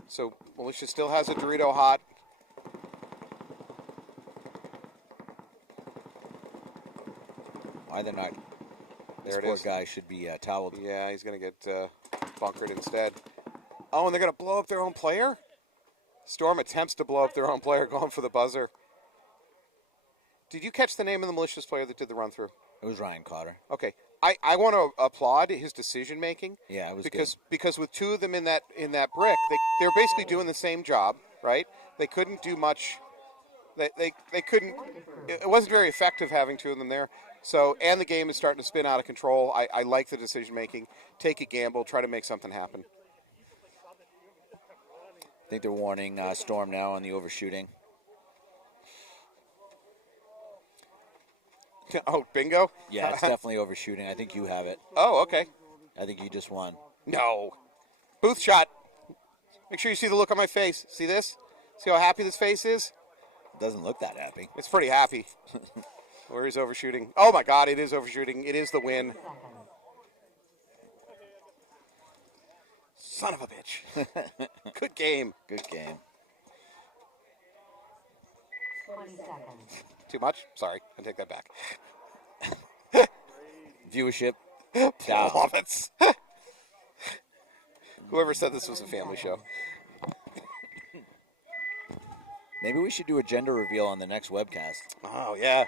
So malicious still has a Dorito hot. Why they're not? This There it poor is. guy should be toweled. Yeah, he's going to get bunkered instead. Oh, and they're going to blow up their own player? Storm attempts to blow up their own player, going for the buzzer. Did you catch the name of the malicious player that did the run-through? It was Ryan Cotter. Okay. I want to applaud his decision-making. Yeah, it was because with two of them in that brick, they're basically doing the same job, right? They couldn't do much. They couldn't. It wasn't very effective having two of them there. So, and the game is starting to spin out of control. I like the decision-making. Take a gamble. Try to make something happen. I think they're warning Storm now on the overshooting. Oh, bingo? Yeah, it's definitely overshooting. I think you have it. Oh, okay. I think you just won. No. Booth shot. Make sure you see the look on my face. See this? See how happy this face is? It doesn't look that happy. It's pretty happy. Where is overshooting? Oh, my God, it is overshooting. It is the win. Son of a bitch. Good game. Good game. 20 seconds. Too much? Sorry. I take that back. Viewership. Plummets. Whoever said this was a family show. Maybe we should do a gender reveal on the next webcast. Oh, yeah.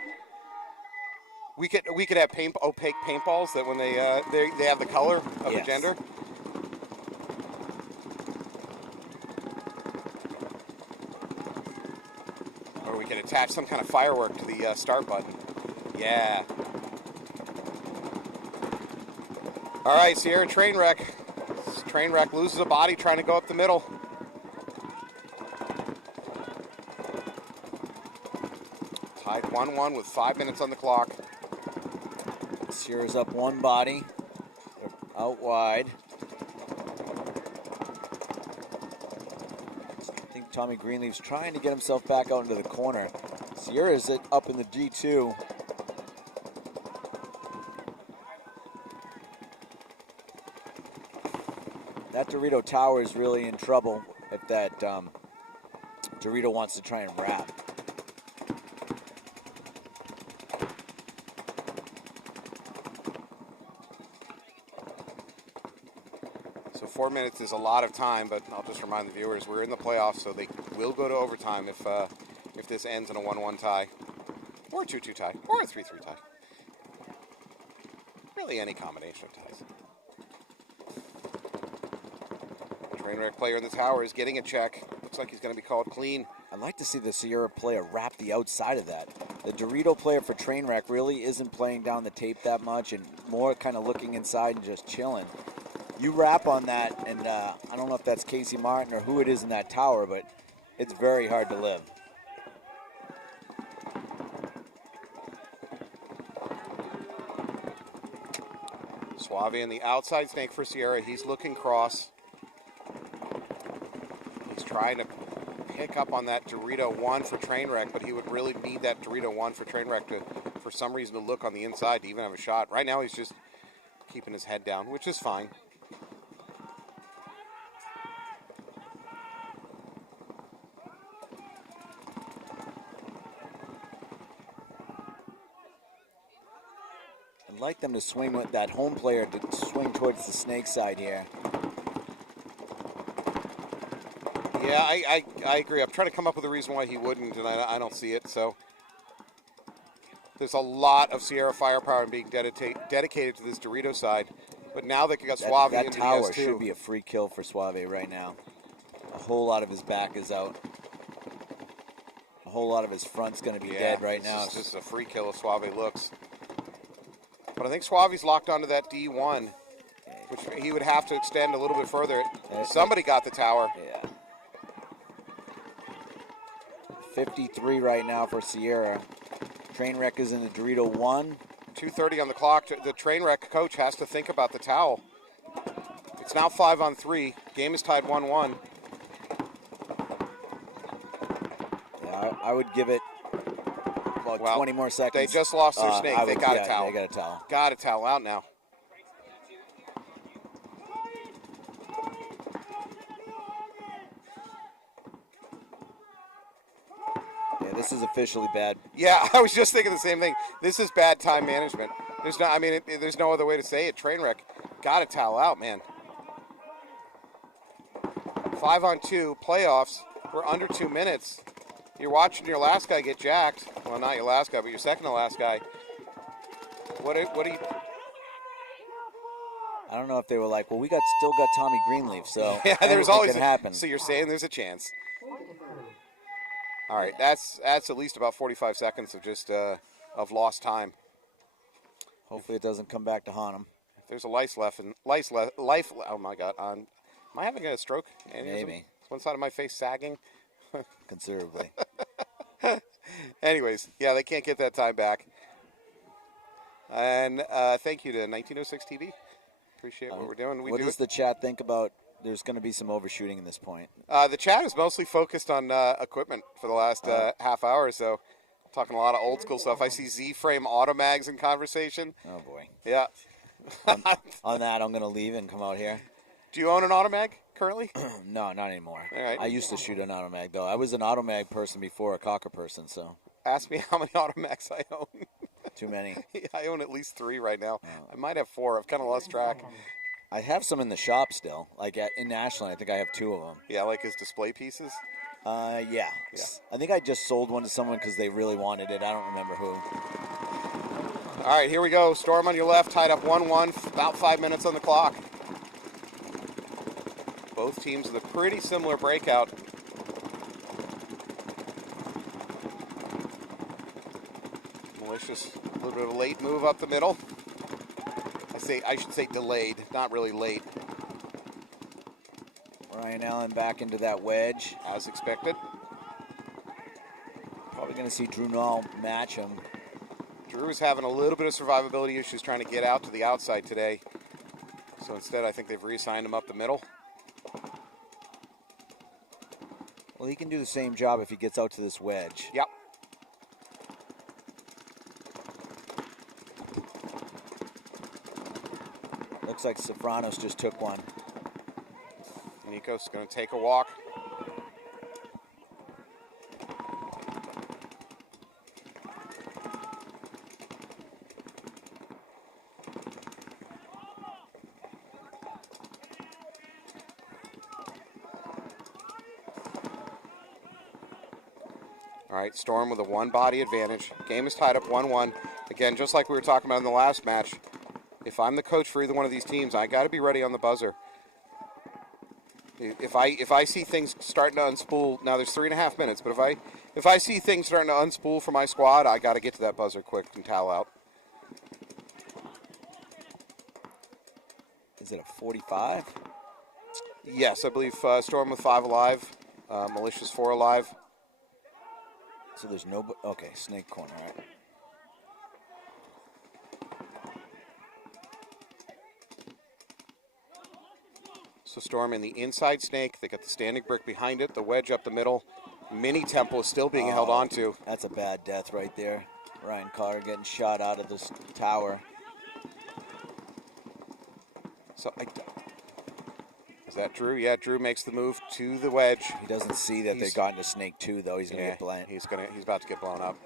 We could have opaque paintballs that when they have the color of the gender. Or we could attach some kind of firework to the start button. Yeah. All right, Sierra Trainwreck. Trainwreck loses a body trying to go up the middle. Tied 1-1 with 5 minutes on the clock. Sierra's up one body. Out wide. I think Tommy Greenleaf's trying to get himself back out into the corner. Sierra's up in the D2. That Dorito tower is really in trouble if that Dorito wants to try and wrap. So 4 minutes is a lot of time, but I'll just remind the viewers we're in the playoffs, so they will go to overtime if this ends in a 1-1 tie, or a 2-2 tie, or a 3-3 tie. Really, any combination of ties. Trainwreck player in the tower is getting a check. Looks like he's going to be called clean. I'd like to see the Sierra player wrap the outside of that. The Dorito player for Trainwreck really isn't playing down the tape that much and more kind of looking inside and just chilling. You wrap on that, and I don't know if that's Casey Martin or who it is in that tower, but it's very hard to live. Suave in the outside snake for Sierra. He's looking cross. He's trying to pick up on that Dorito 1 for Trainwreck, but he would really need that Dorito 1 for Trainwreck to for some reason to look on the inside to even have a shot. Right now he's just keeping his head down, which is fine. I'd like them to swing with that home player to swing towards the snake side here. Yeah, I agree. I'm trying to come up with a reason why he wouldn't, and I don't see it. So there's a lot of Sierra firepower and being dedicated to this Dorito side. But now they got Suave that into tower the S2. should be a free kill for Suave right now. A whole lot of his back is out. A whole lot of his front's going to be dead right now. This is a free kill if Suave looks. But I think Suave's locked onto that D1, which he would have to extend a little bit further. Somebody got the tower. Yeah. 53 right now for Sierra. Trainwreck is in the Dorito 1. 2:30 on the clock. The Trainwreck coach has to think about the towel. It's now 5-on-3. Game is tied 1-1. Yeah, I would give it about 20 more seconds. They just lost their snake. They got a towel. They got a towel. Got a towel out now. Yeah, this is officially bad. Yeah, I was just thinking the same thing. This is bad time management. There's no, I mean, there's no other way to say it. Trainwreck got a towel out, man. 5-on-2 playoffs. We're under 2 minutes. You're watching your last guy get jacked. Well, not your last guy, but your second to last guy. What do you? I don't know if they were like, well, we still got Tommy Greenleaf, so yeah, there's always can happen. So you're saying there's a chance. All right, that's at least about 45 seconds of just of lost time. Hopefully it doesn't come back to haunt him. If there's a life. Oh my God! Am I having a stroke? Maybe. Is one side of my face sagging? Considerably. Anyways, yeah, they can't get that time back. And thank you to 1906 TV. Appreciate what we're doing. What does the chat think about? There's going to be some overshooting in this point. The chat is mostly focused on equipment for the last half hour or so. Talking a lot of old school stuff. I see Z-frame automags in conversation. Oh boy. Yeah. On that, I'm going to leave and come out here. Do you own an automag currently? No, not anymore. All right. I used to shoot an automag though. I was an automag person before a cocker person, so. Ask me how many automags I own. Too many. I own at least 3 right now. I might have 4. I've kind of lost track. I have some in the shop still. Like in Ashland, I think I have 2 of them. Yeah, like his display pieces? Yeah. I think I just sold one to someone because they really wanted it. I don't remember who. All right, here we go. Storm on your left, tied up 1-1, about 5 minutes on the clock. Both teams with a pretty similar breakout. Malicious, a little bit of a late move up the middle. I should say delayed, not really late. Ryan Allen back into that wedge. As expected. Probably going to see Drew Nall match him. Drew's having a little bit of survivability issues trying to get out to the outside today. So instead, I think they've reassigned him up the middle. Well, he can do the same job if he gets out to this wedge. Yep. Looks like Sofranos just took one. Nico's going to take a walk. All right, Storm with a 1-body advantage. Game is tied up 1-1. Again, just like we were talking about in the last match, if I'm the coach for either one of these teams, I got to be ready on the buzzer. If I see things starting to unspool, now there's 3.5 minutes, but if I see things starting to unspool for my squad, I got to get to that buzzer quick and towel out. Is it a 45? Yes, I believe Storm with 5 alive, Malicious 4 alive. So there's no. Okay, snake corner, right? So Storm in the inside snake. They got the standing brick behind it, the wedge up the middle. Mini temple is still being held onto. That's a bad death right there. Ryan Carter getting shot out of this tower. So is that Drew? Yeah, Drew makes the move to the wedge. He doesn't see that they've gotten to snake 2 though. He's gonna get blown. He's about to get blown up.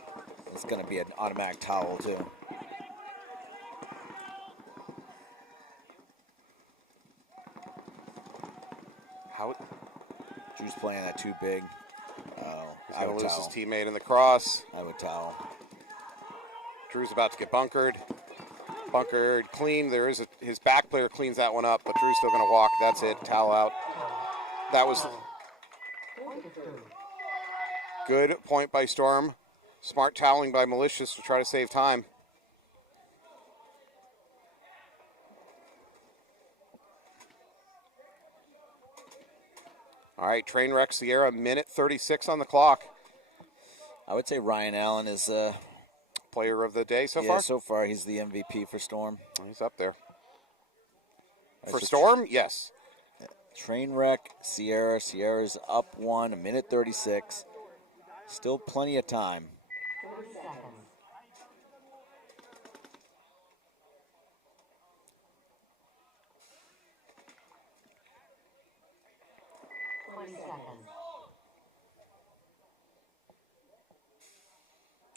It's gonna be an automatic towel too. Drew's playing that too big. He's going to lose his teammate in the cross. I would towel. Drew's about to get bunkered. Bunkered clean. His back player cleans that one up, but Drew's still going to walk. That's it. Towel out. That was good point by Storm. Smart toweling by Malicious to try to save time. All right, Trainwreck Sierra, minute 36 on the clock. I would say Ryan Allen is player of the day so far? Yeah, so far he's the MVP for Storm. He's up there. For Storm, yes. Trainwreck Sierra. Sierra's up 1, a minute 36. Still plenty of time. 30 seconds.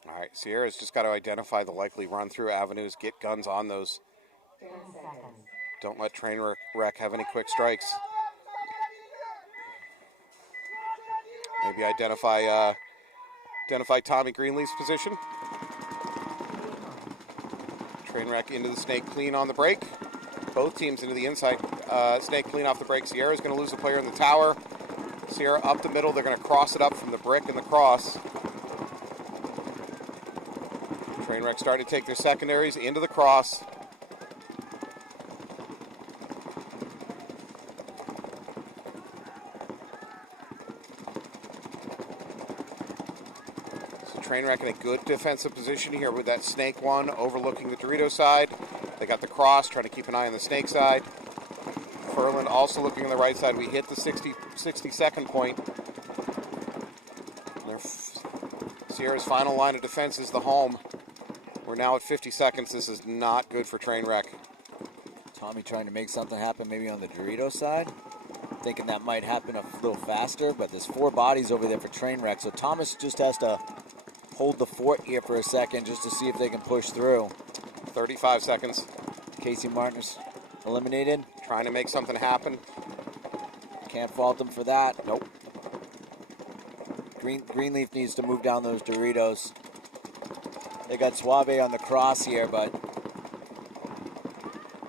All right, Sierra's just got to identify the likely run-through avenues, get guns on those. 10 seconds. Don't let Trainwreck have any quick strikes. Maybe identify Tommy Greenleaf's position. Trainwreck into the snake clean on the break. Both teams into the inside. Snake clean off the break. Sierra's going to lose a player in the tower. Sierra up the middle. They're going to cross it up from the brick and the cross. Trainwreck starting to take their secondaries into the cross. So Trainwreck in a good defensive position here with that snake one overlooking the Dorito side. They got the cross, trying to keep an eye on the snake side. Furland also looking on the right side. We hit the 60-second point. Sierra's final line of defense is the home. We're now at 50 seconds. This is not good for Trainwreck. Tommy trying to make something happen maybe on the Dorito side. Thinking that might happen a little faster, but there's 4 bodies over there for Trainwreck. So Thomas just has to hold the fort here for a second just to see if they can push through. 35 seconds. Casey Martin's eliminated. Trying to make something happen. Can't fault them for that. Nope. Greenleaf needs to move down those Doritos. They got Suave on the cross here, but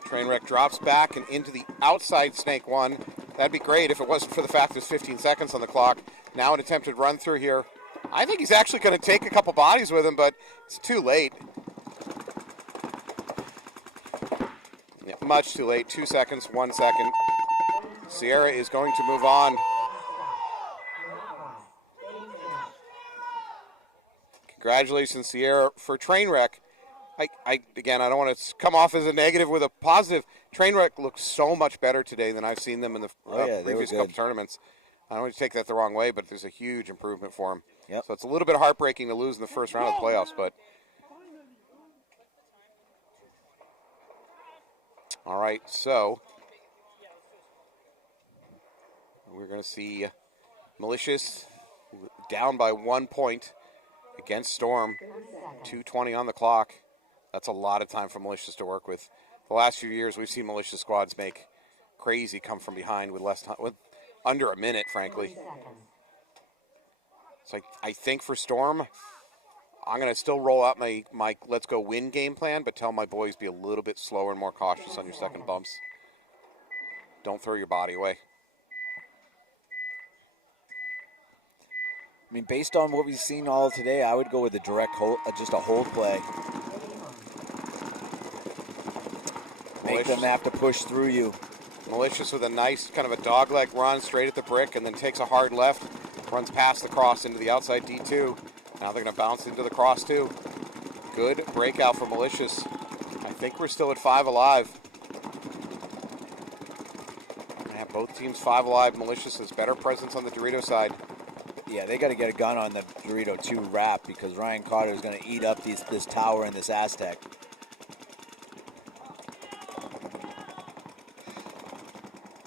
Trainwreck drops back and into the outside snake one. That'd be great if it wasn't for the fact there's 15 seconds on the clock. Now an attempted run through here. I think he's actually going to take a couple bodies with him, but it's too late. Yeah, much too late. 2 seconds, 1 second. Sierra is going to move on. Congratulations, Sierra, for Trainwreck. Again, I don't want to come off as a negative with a positive. Trainwreck looks so much better today than I've seen them in the previous couple tournaments. I don't want to take that the wrong way, but there's a huge improvement for them. Yep. So it's a little bit heartbreaking to lose in the first round of the playoffs, but all right, so we're going to see Malicious down by 1 point against Storm. 2:20 on the clock. That's a lot of time for Malicious to work with. The last few years, we've seen Malicious squads make crazy come from behind with less time, with under a minute, frankly. So I think for Storm, I'm going to still roll out my let's go win game plan, but tell my boys be a little bit slower and more cautious on your second bumps. Don't throw your body away. I mean, based on what we've seen all today, I would go with a direct hold, just a hold play. Make them have to push through you. Malicious with a nice kind of a dogleg run straight at the brick and then takes a hard left, runs past the cross into the outside D2. Now they're going to bounce into the cross too. Good breakout for Malicious. I think we're still at 5 alive. Yeah, both teams 5 alive. Malicious has better presence on the Dorito side. Yeah, they got to get a gun on the Dorito 2 wrap because Ryan Carter is going to eat up this tower and this Aztec.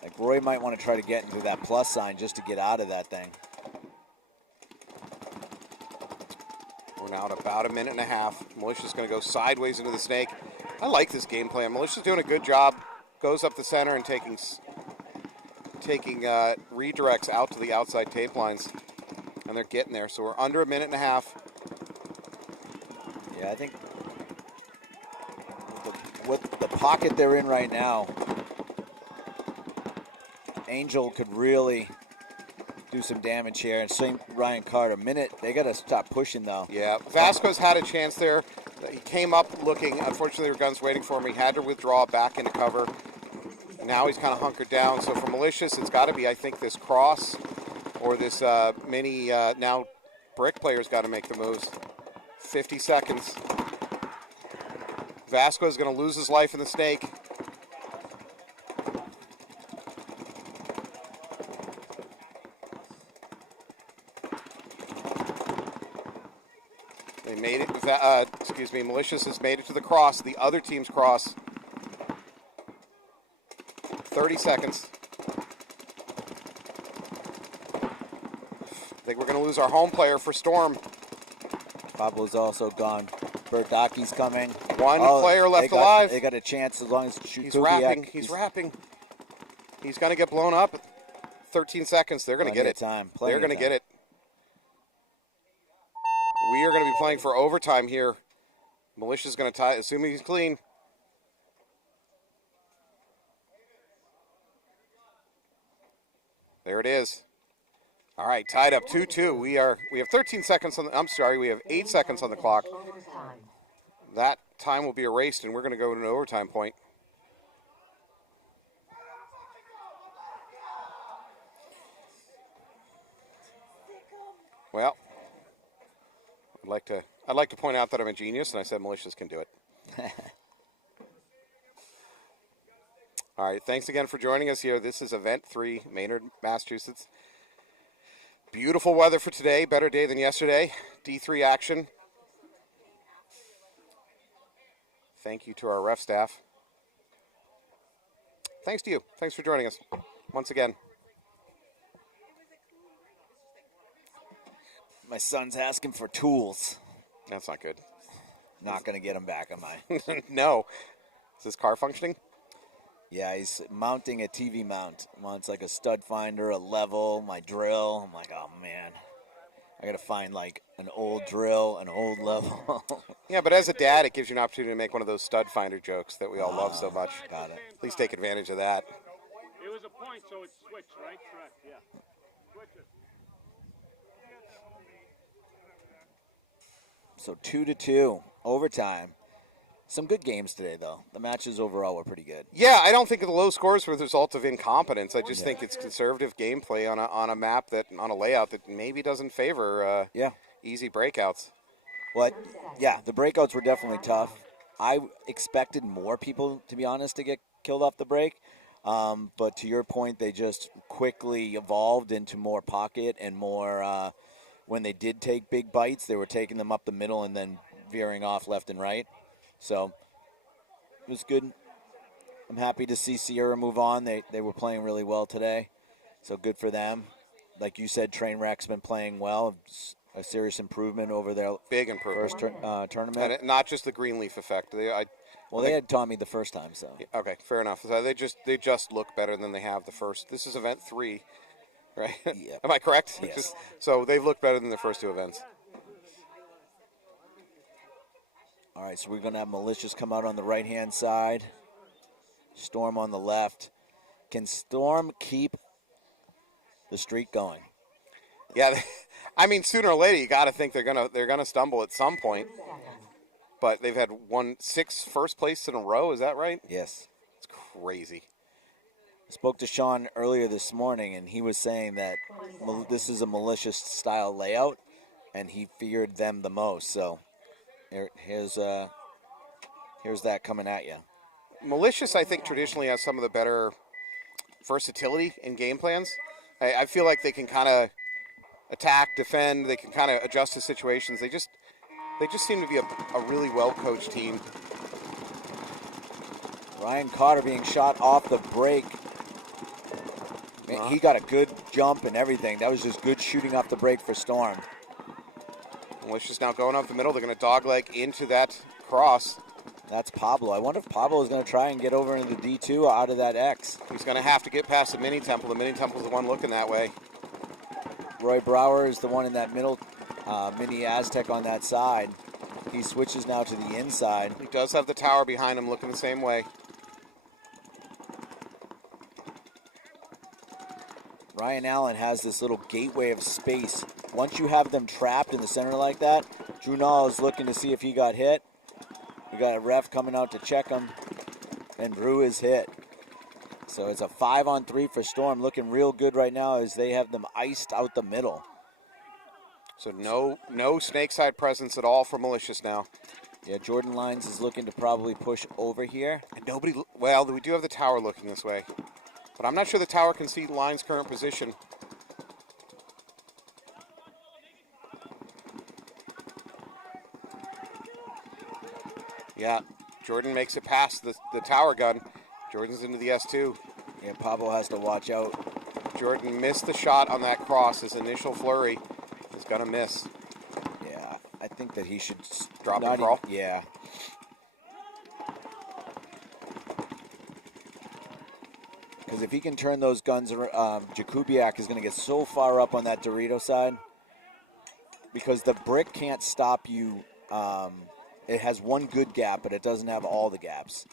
Like Roy might want to try to get into that plus sign just to get out of that thing. We're now at about a minute and a half. Militia's going to go sideways into the snake. I like this game plan. Militia's doing a good job. Goes up the center and taking redirects out to the outside tape lines. And they're getting there. So we're under a minute and a half. Yeah, I think what the pocket they're in right now, Angel could really do some damage here. And same Ryan Carter. Minute, they got to stop pushing though. Yeah, Vasquez had a chance there. He came up looking. Unfortunately, there were guns waiting for him. He had to withdraw back into cover. And now he's kind of hunkered down. So for Malicious, it's got to be, I think, this cross or this mini now brick player's got to make the moves. 50 seconds. Vasquez is going to lose his life in the snake. They made it. Malicious has made it to the cross. The other team's cross. 30 seconds. I think we're going to lose our home player for Storm. Pablo's also gone. Bertaki's coming. One player left alive. They got a chance as long as He's wrapping. He's wrapping. He's going to get blown up. 13 seconds. They're going to get it. They're going to get it. We are going to be playing for overtime here. Militia's going to tie, assuming he's clean. There it is. All right, tied up 2-2. We have 13 seconds on the, we have 8 seconds on the clock. That time will be erased, and we're going to go to an overtime point. Well, I'd like to point out that I'm a genius, and I said Malicious can do it. All right, thanks again for joining us here. This is Event 3, Maynard, Massachusetts. Beautiful weather for today, better day than yesterday. D3 action. Thank you to our ref staff. Thanks to you. Thanks for joining us once again. My son's asking for tools. That's not good. Not going to get him back on my... No. Is this car functioning? Yeah, he's mounting a TV mount. Wants like a stud finder, a level, my drill. I'm like, oh man, I got to find like an old drill, an old level. Yeah, but as a dad, it gives you an opportunity to make one of those stud finder jokes that we all love so much. Got it. Please take advantage of that. It was a point, so it's switched, right? Correct, yeah. Switch it. So 2-2, overtime. Some good games today, though. The matches overall were pretty good. Yeah, I don't think the low scores were the result of incompetence. I just think it's conservative gameplay on a map on a layout that maybe doesn't favor easy breakouts. But yeah, the breakouts were definitely tough. I expected more people, to be honest, to get killed off the break. But to your point, they just quickly evolved into more pocket and more. When they did take big bites, they were taking them up the middle and then veering off left and right. So it was good. I'm happy to see Sierra move on. They were playing really well today, so good for them. Like you said, Trainwreck's been playing well. A serious improvement over their big improvement first tournament. And not just the Greenleaf effect. They had Tommy the first time, so okay, fair enough. So they just look better than they have the first. This is event 3, right? Yeah. Am I correct? Yes. So they've looked better than the first 2 events. All right, so we're going to have Malicious come out on the right-hand side. Storm on the left. Can Storm keep the streak going? Yeah, I mean, sooner or later, you got to think they're gonna stumble at some point. But they've had 6 first place in a row. Is that right? Yes. It's crazy. I spoke to Sean earlier this morning, and he was saying that this is a Malicious style layout, and he feared them the most. So here's that coming at you. Malicious, I think, traditionally has some of the better versatility in game plans. I feel like they can kind of attack, defend. They can kind of adjust to situations. They just seem to be a really well-coached team. Ryan Cotter being shot off the break. Man, he got a good jump and everything. That was just good shooting off the break for Storm. Malicious now going up the middle. They're going to dogleg into that cross. That's Pablo. I wonder if Pablo is going to try and get over into the D2 out of that X. He's going to have to get past the mini temple. The mini temple's the one looking that way. Roy Brower is the one in that middle, mini Aztec on that side. He switches now to the inside. He does have the tower behind him looking the same way. Ryan Allen has this little gateway of space. Once you have them trapped in the center like that, Drew Nall is looking to see if he got hit. We got a ref coming out to check him, and Drew is hit. So it's a 5-on-3 for Storm, looking real good right now as they have them iced out the middle. So no snake side presence at all for Malicious now. Yeah, Jordan Lyons is looking to probably push over here. And nobody, well, we do have the tower looking this way. But I'm not sure the tower can see Lyons' current position. Yeah, Jordan makes it past the tower gun. Jordan's into the S2. Yeah, Pablo has to watch out. Jordan missed the shot on that cross. His initial flurry is going to miss. Yeah, I think that he should drop and crawl. Yeah. Because if he can turn those guns around, Jakubiak is going to get so far up on that Dorito side. Because the brick can't stop you. It has one good gap, but it doesn't have all the gaps.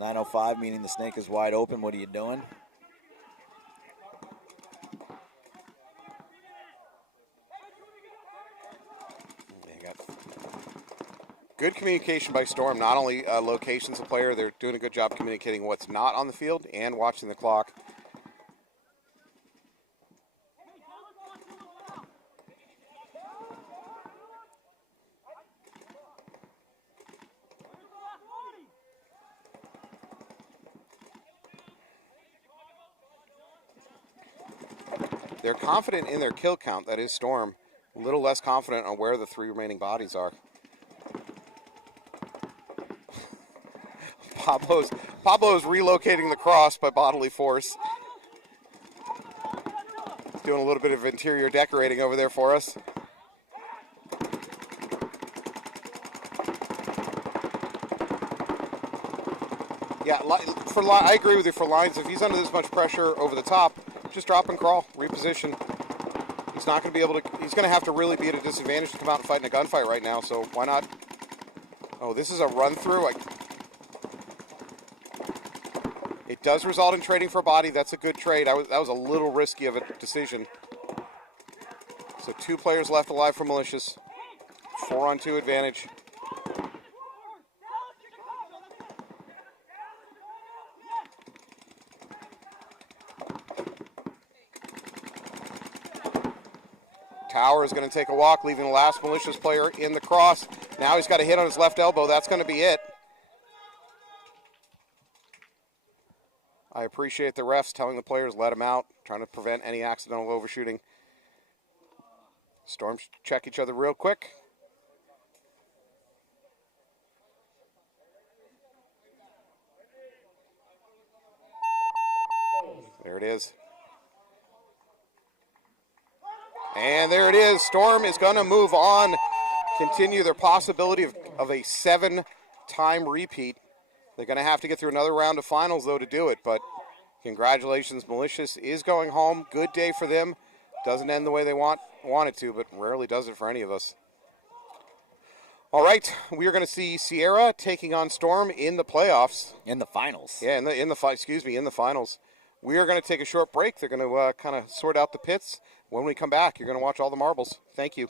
.905, meaning the snake is wide open. What are you doing? Good communication by Storm. Not only locations of player, they're doing a good job communicating what's not on the field and watching the clock. They're confident in their kill count, that is Storm. A little less confident on where the 3 remaining bodies are. Pablo's relocating the cross by bodily force. He's doing a little bit of interior decorating over there for us. Yeah, I agree with you for Lyons. If he's under this much pressure over the top, just drop and crawl, reposition. He's not going to be able to, he's going to have to really be at a disadvantage to come out and fight in a gunfight right now, so why not? Oh, this is a run through. It does result in trading for a body. That's a good trade. That was a little risky of a decision. So 2 players left alive for Malicious. 4-on-2 advantage. Tower is going to take a walk, leaving the last Malicious player in the cross. Now he's got a hit on his left elbow. That's going to be it. I appreciate the refs telling the players let him out, trying to prevent any accidental overshooting. Storms check each other real quick. There it is. And there it is. Storm is going to move on, continue their possibility of a 7-time repeat. They're going to have to get through another round of finals, though, to do it. But congratulations, Malicious is going home. Good day for them. Doesn't end the way they want it to, but rarely does it for any of us. All right, we are going to see Sierra taking on Storm in the playoffs. In the finals. Yeah, in the finals. We are going to take a short break. They're going to kind of sort out the pits. When we come back, you're going to watch all the marbles. Thank you.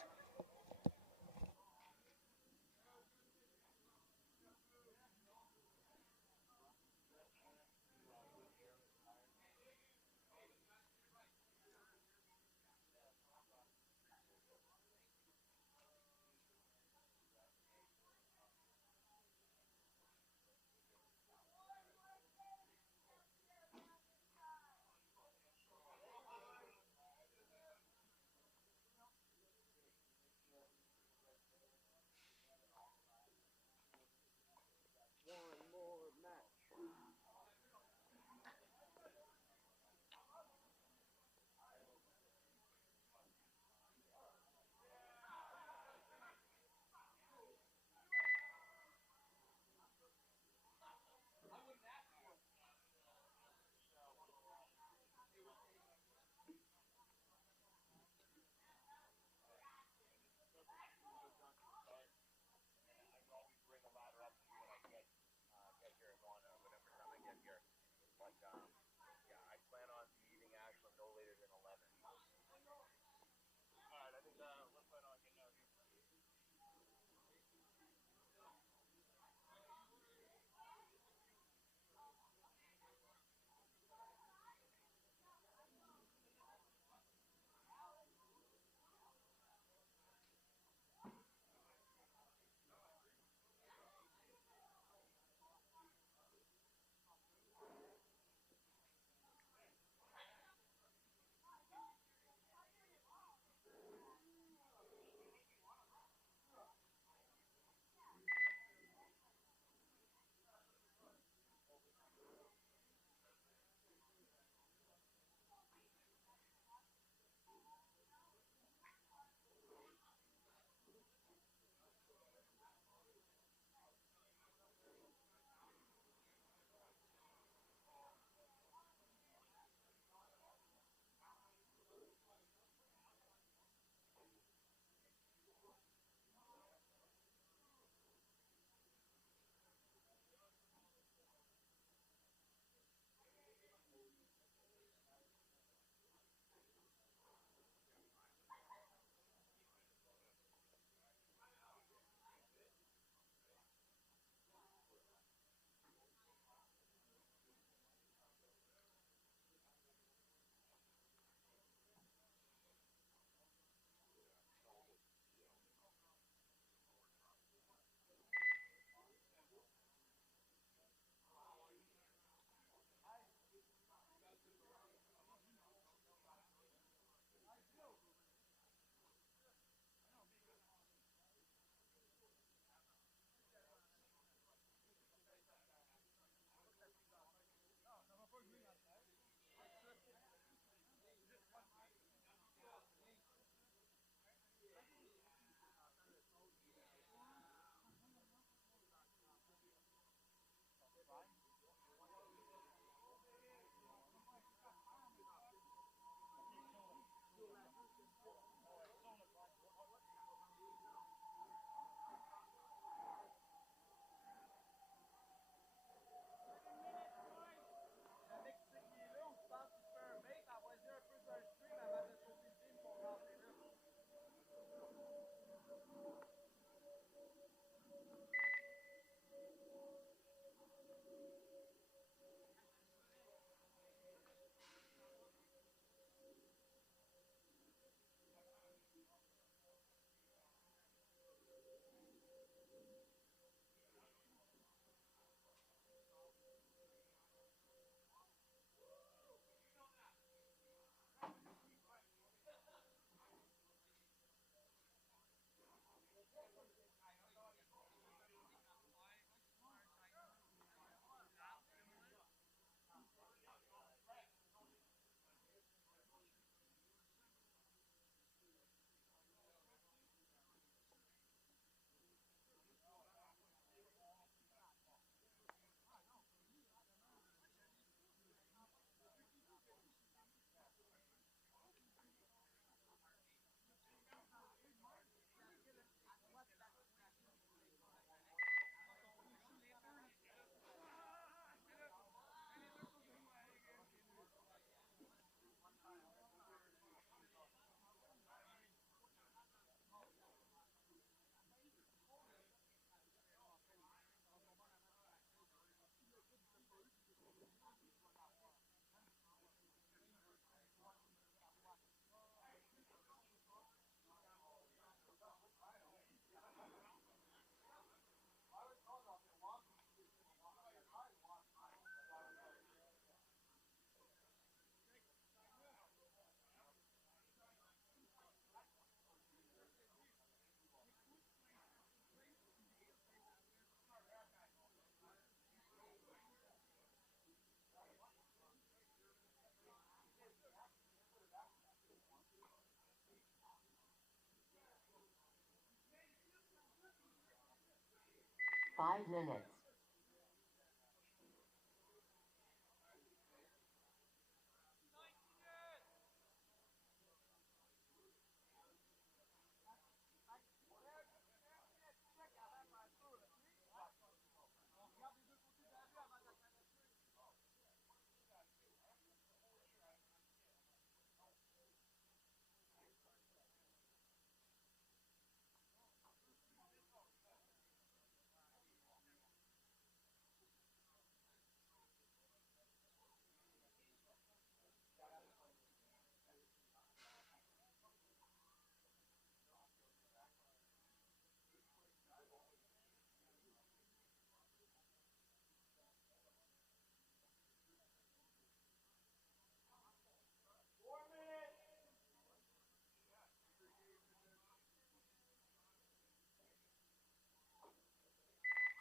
5 minutes.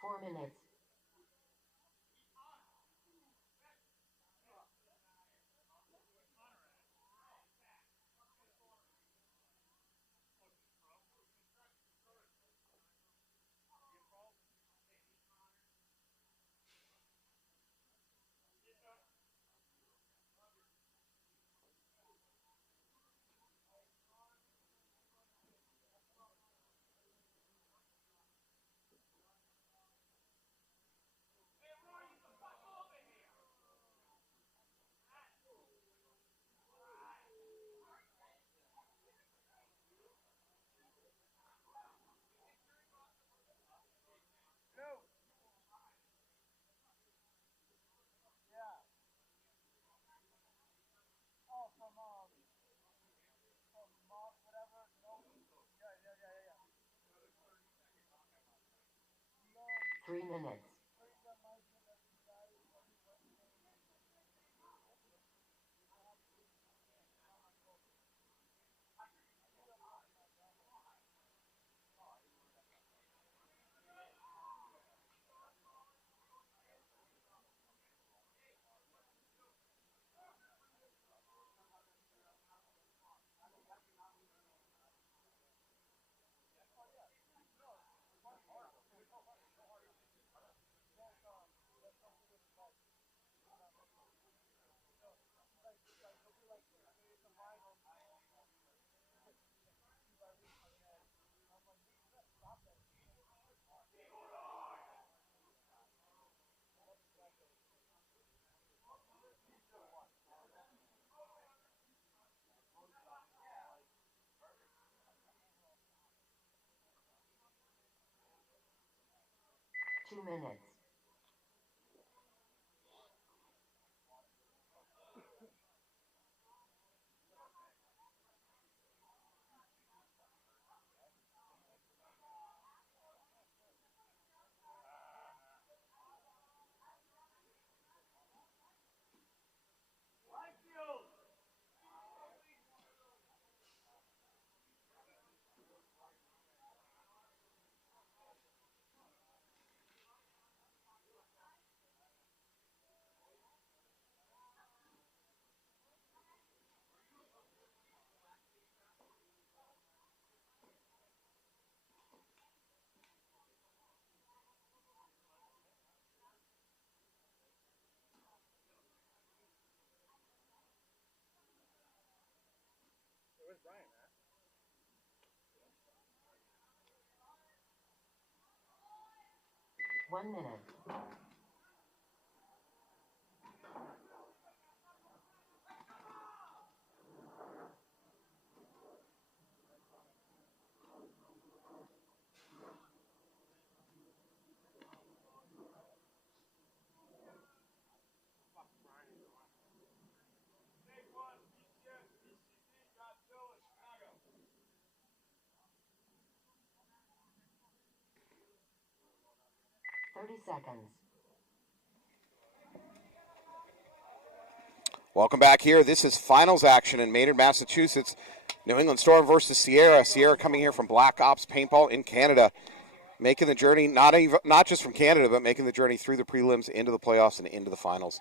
Four minutes. 3 minutes. Two minutes. Where's Brian at? 1 minute. 30 seconds. Welcome back here. This is finals action in Maynard, Massachusetts. New England Storm versus Sierra. Sierra coming here from Black Ops Paintball in Canada. Making the journey, not just from Canada, but making the journey through the prelims, into the playoffs, and into the finals.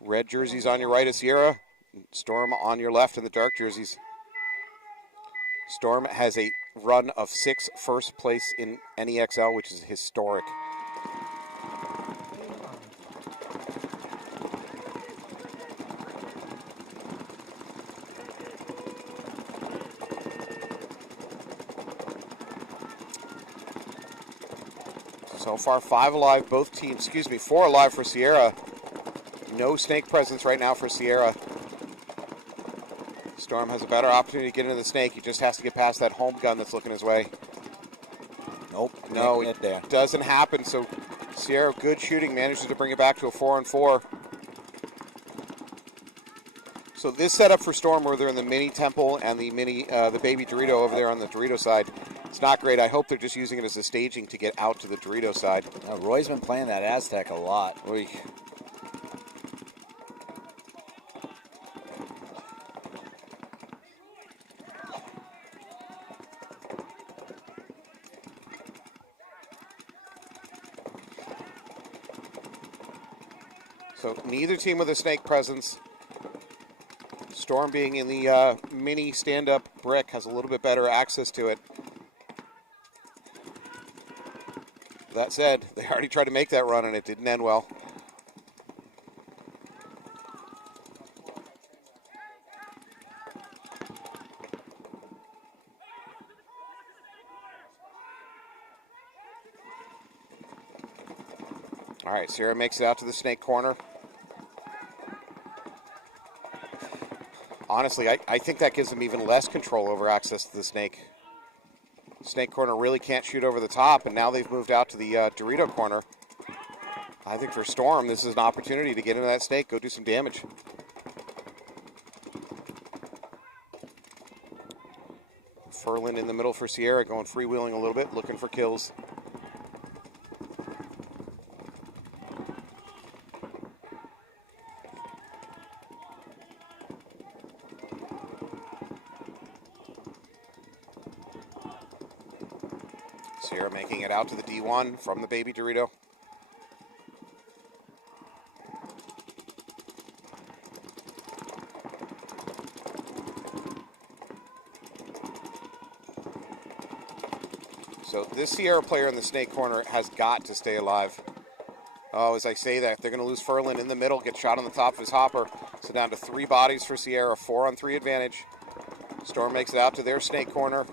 Red jerseys on your right is Sierra. Storm on your left in the dark jerseys. Storm has a run of 6 first place in NEXL, which is historic. So far, 5 alive, both teams, 4 alive for Sierra. No snake presence right now for Sierra. Storm has a better opportunity to get into the snake. He just has to get past that home gun that's looking his way. Nope. No, it there. Doesn't happen. So Sierra, good shooting, manages to bring it back to a 4-on-4. So this setup for Storm, where they're in the mini temple and the baby Dorito over there on the Dorito side, it's not great. I hope they're just using it as a staging to get out to the Dorito side. Now, Roy's been playing that Aztec a lot. Oy. So neither team with a snake presence. Storm being in the mini stand-up brick has a little bit better access to it. That said, they already tried to make that run and it didn't end well. All right, Sierra makes it out to the snake corner. Honestly, I think that gives them even less control over access to the snake. Snake corner really can't shoot over the top, and now they've moved out to the Dorito corner. I think for Storm, this is an opportunity to get into that snake, go do some damage. Furlan in the middle for Sierra, going freewheeling a little bit, looking for kills. Sierra making it out to the D1 from the baby Dorito. So this Sierra player in the snake corner has got to stay alive. Oh, as I say that, they're going to lose Furlan in the middle, get shot on the top of his hopper. So down to 3 bodies for Sierra, 4-on-3 advantage. Storm makes it out to their snake corner.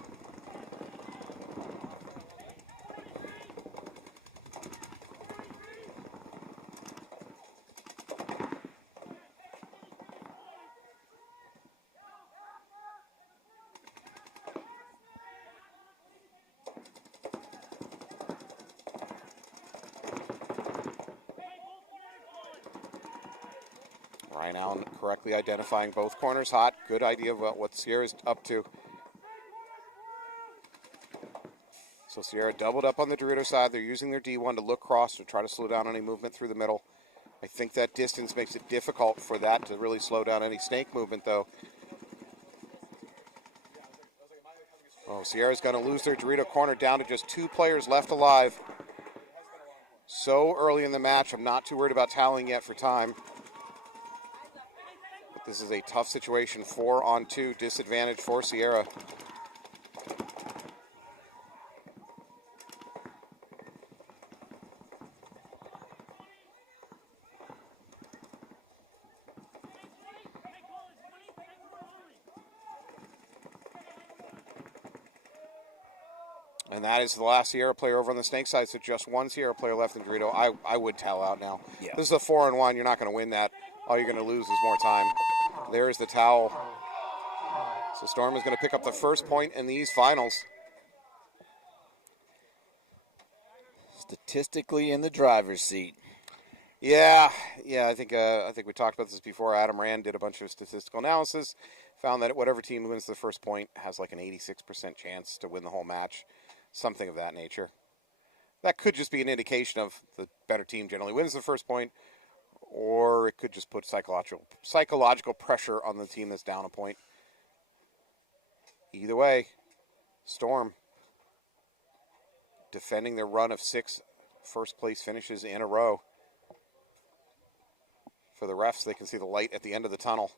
Ryan Allen correctly identifying both corners hot. Good idea about what Sierra's up to. So Sierra doubled up on the Dorito side. They're using their D1 to look cross to try to slow down any movement through the middle. I think that distance makes it difficult for that to really slow down any snake movement, though. Oh, Sierra's going to lose their Dorito corner down to just 2 players left alive. So early in the match, I'm not too worried about tallying yet for time. But this is a tough situation, 4-on-2 disadvantage for Sierra. And that is the last Sierra player over on the snake side, so just 1 Sierra player left in Dorito. I would towel out now. Yeah. This is a 4-on-1. You're not going to win that. All you're going to lose is more time. There's the towel. So Storm is going to pick up the first point in these finals. Statistically in the driver's seat. Yeah. I think we talked about this before. Adam Rand did a bunch of statistical analysis, found that whatever team wins the first point has like an 86% chance to win the whole match. Something of that nature. That could just be an indication of the better team generally wins the first point, or it could just put psychological pressure on the team that's down a point. Either way, Storm defending their run of 6 first-place finishes in a row. For the refs, they can see the light at the end of the tunnel.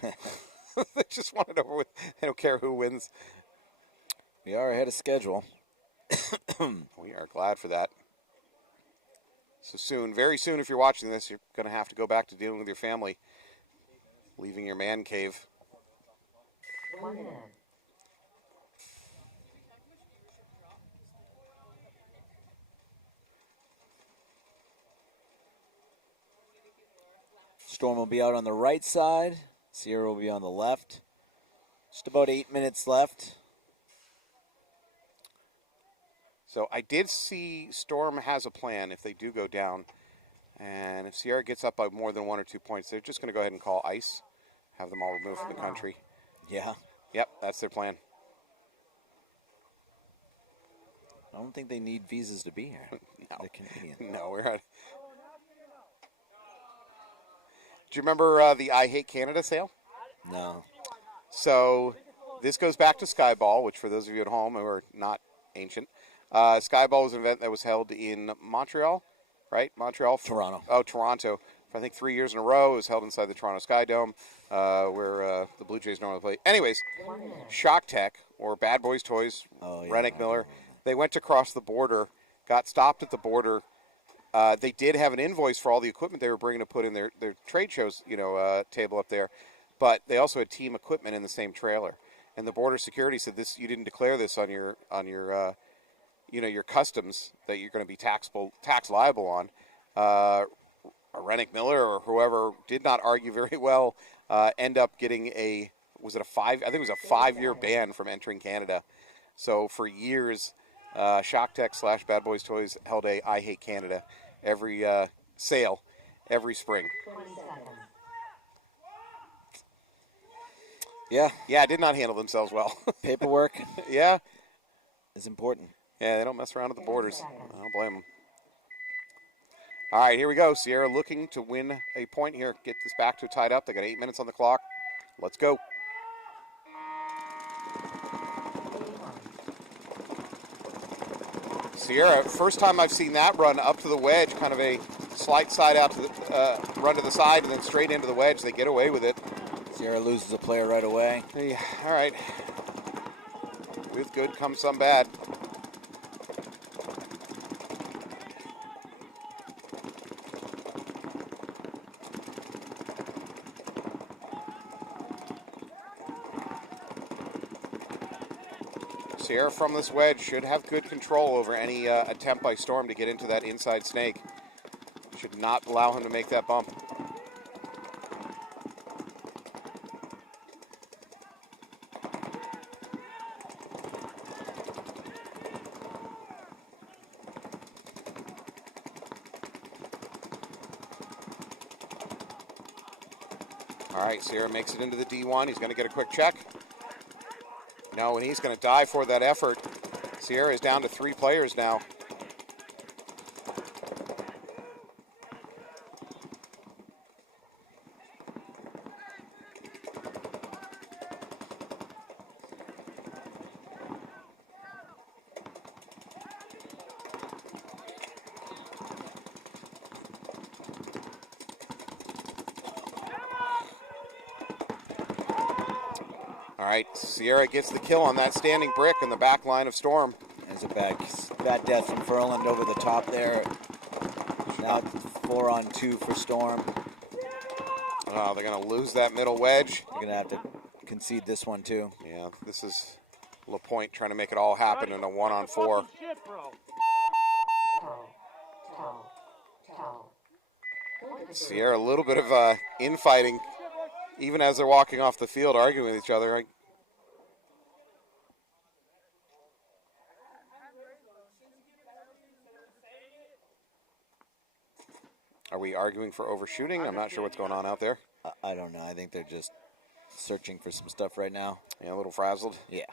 They just want it over with. They don't care who wins. We are ahead of schedule. We are glad for that. So soon, very soon, if you're watching this, you're going to have to go back to dealing with your family, leaving your man cave. 1 minute. Storm will be out on the right side. Sierra will be on the left. Just about 8 minutes left. So I did see Storm has a plan if they do go down. And if Sierra gets up by more than 1 or 2 points, they're just going to go ahead and call ice, have them all removed from the country. Yeah. Yep, that's their plan. I don't think they need visas to be here. No. The Canadian. No, we're at... Do you remember the I Hate Canada sale? No. So this goes back to Skyball, which for those of you at home who are not ancient, Skyball was an event that was held in Montreal, right? Montreal? Toronto. Oh, Toronto. For I think 3 years in a row. It was held inside the Toronto Sky Dome, where the Blue Jays normally play. Anyways, Shock Tech, or Bad Boys Toys, Rennick Miller, they went to cross the border, got stopped at the border. They did have an invoice for all the equipment they were bringing to put in their trade shows, table up there. But they also had team equipment in the same trailer. And the border security said, "This, you didn't declare this on your your customs that you're going to be tax liable on." Rennick Miller or whoever did not argue very well. End up getting I think it was a 5-year ban from entering Canada. So for years, Shock Tech / Bad Boys Toys held a I Hate Canada every sale every spring. 20 seconds. Yeah. Did not handle themselves well. Paperwork Yeah, is important. they don't mess around at the borders. I don't blame them. All right, here we go. Sierra looking to win a point here. Get this back to tied up. They got 8 minutes on the clock. Let's go. Sierra, first time I've seen that run up to the wedge, kind of a slight side out to the run to the side and then straight into the wedge. They get away with it. Sierra loses a player right away. Yeah, all right. With good comes some bad. Sierra from this wedge should have good control over any attempt by Storm to get into that inside snake. Should not allow him to make that bump. All right, Sierra makes it into the D1. He's going to get a quick check. No, and he's going to die for that effort. Sierra is down to 3 players now. All right, Sierra gets the kill on that standing brick in the back line of Storm. There's a bad death from Furland over the top there. Now 4-on-2 for Storm. Oh, they're going to lose that middle wedge. They're going to have to concede this one too. Yeah, this is LaPointe trying to make it all happen in a 1-on-4. Sierra, a little bit of infighting, even as they're walking off the field, arguing with each other. Are we arguing for overshooting? I'm not sure what's going on out there. I don't know. I think they're just searching for some stuff right now. Yeah, a little frazzled. Yeah.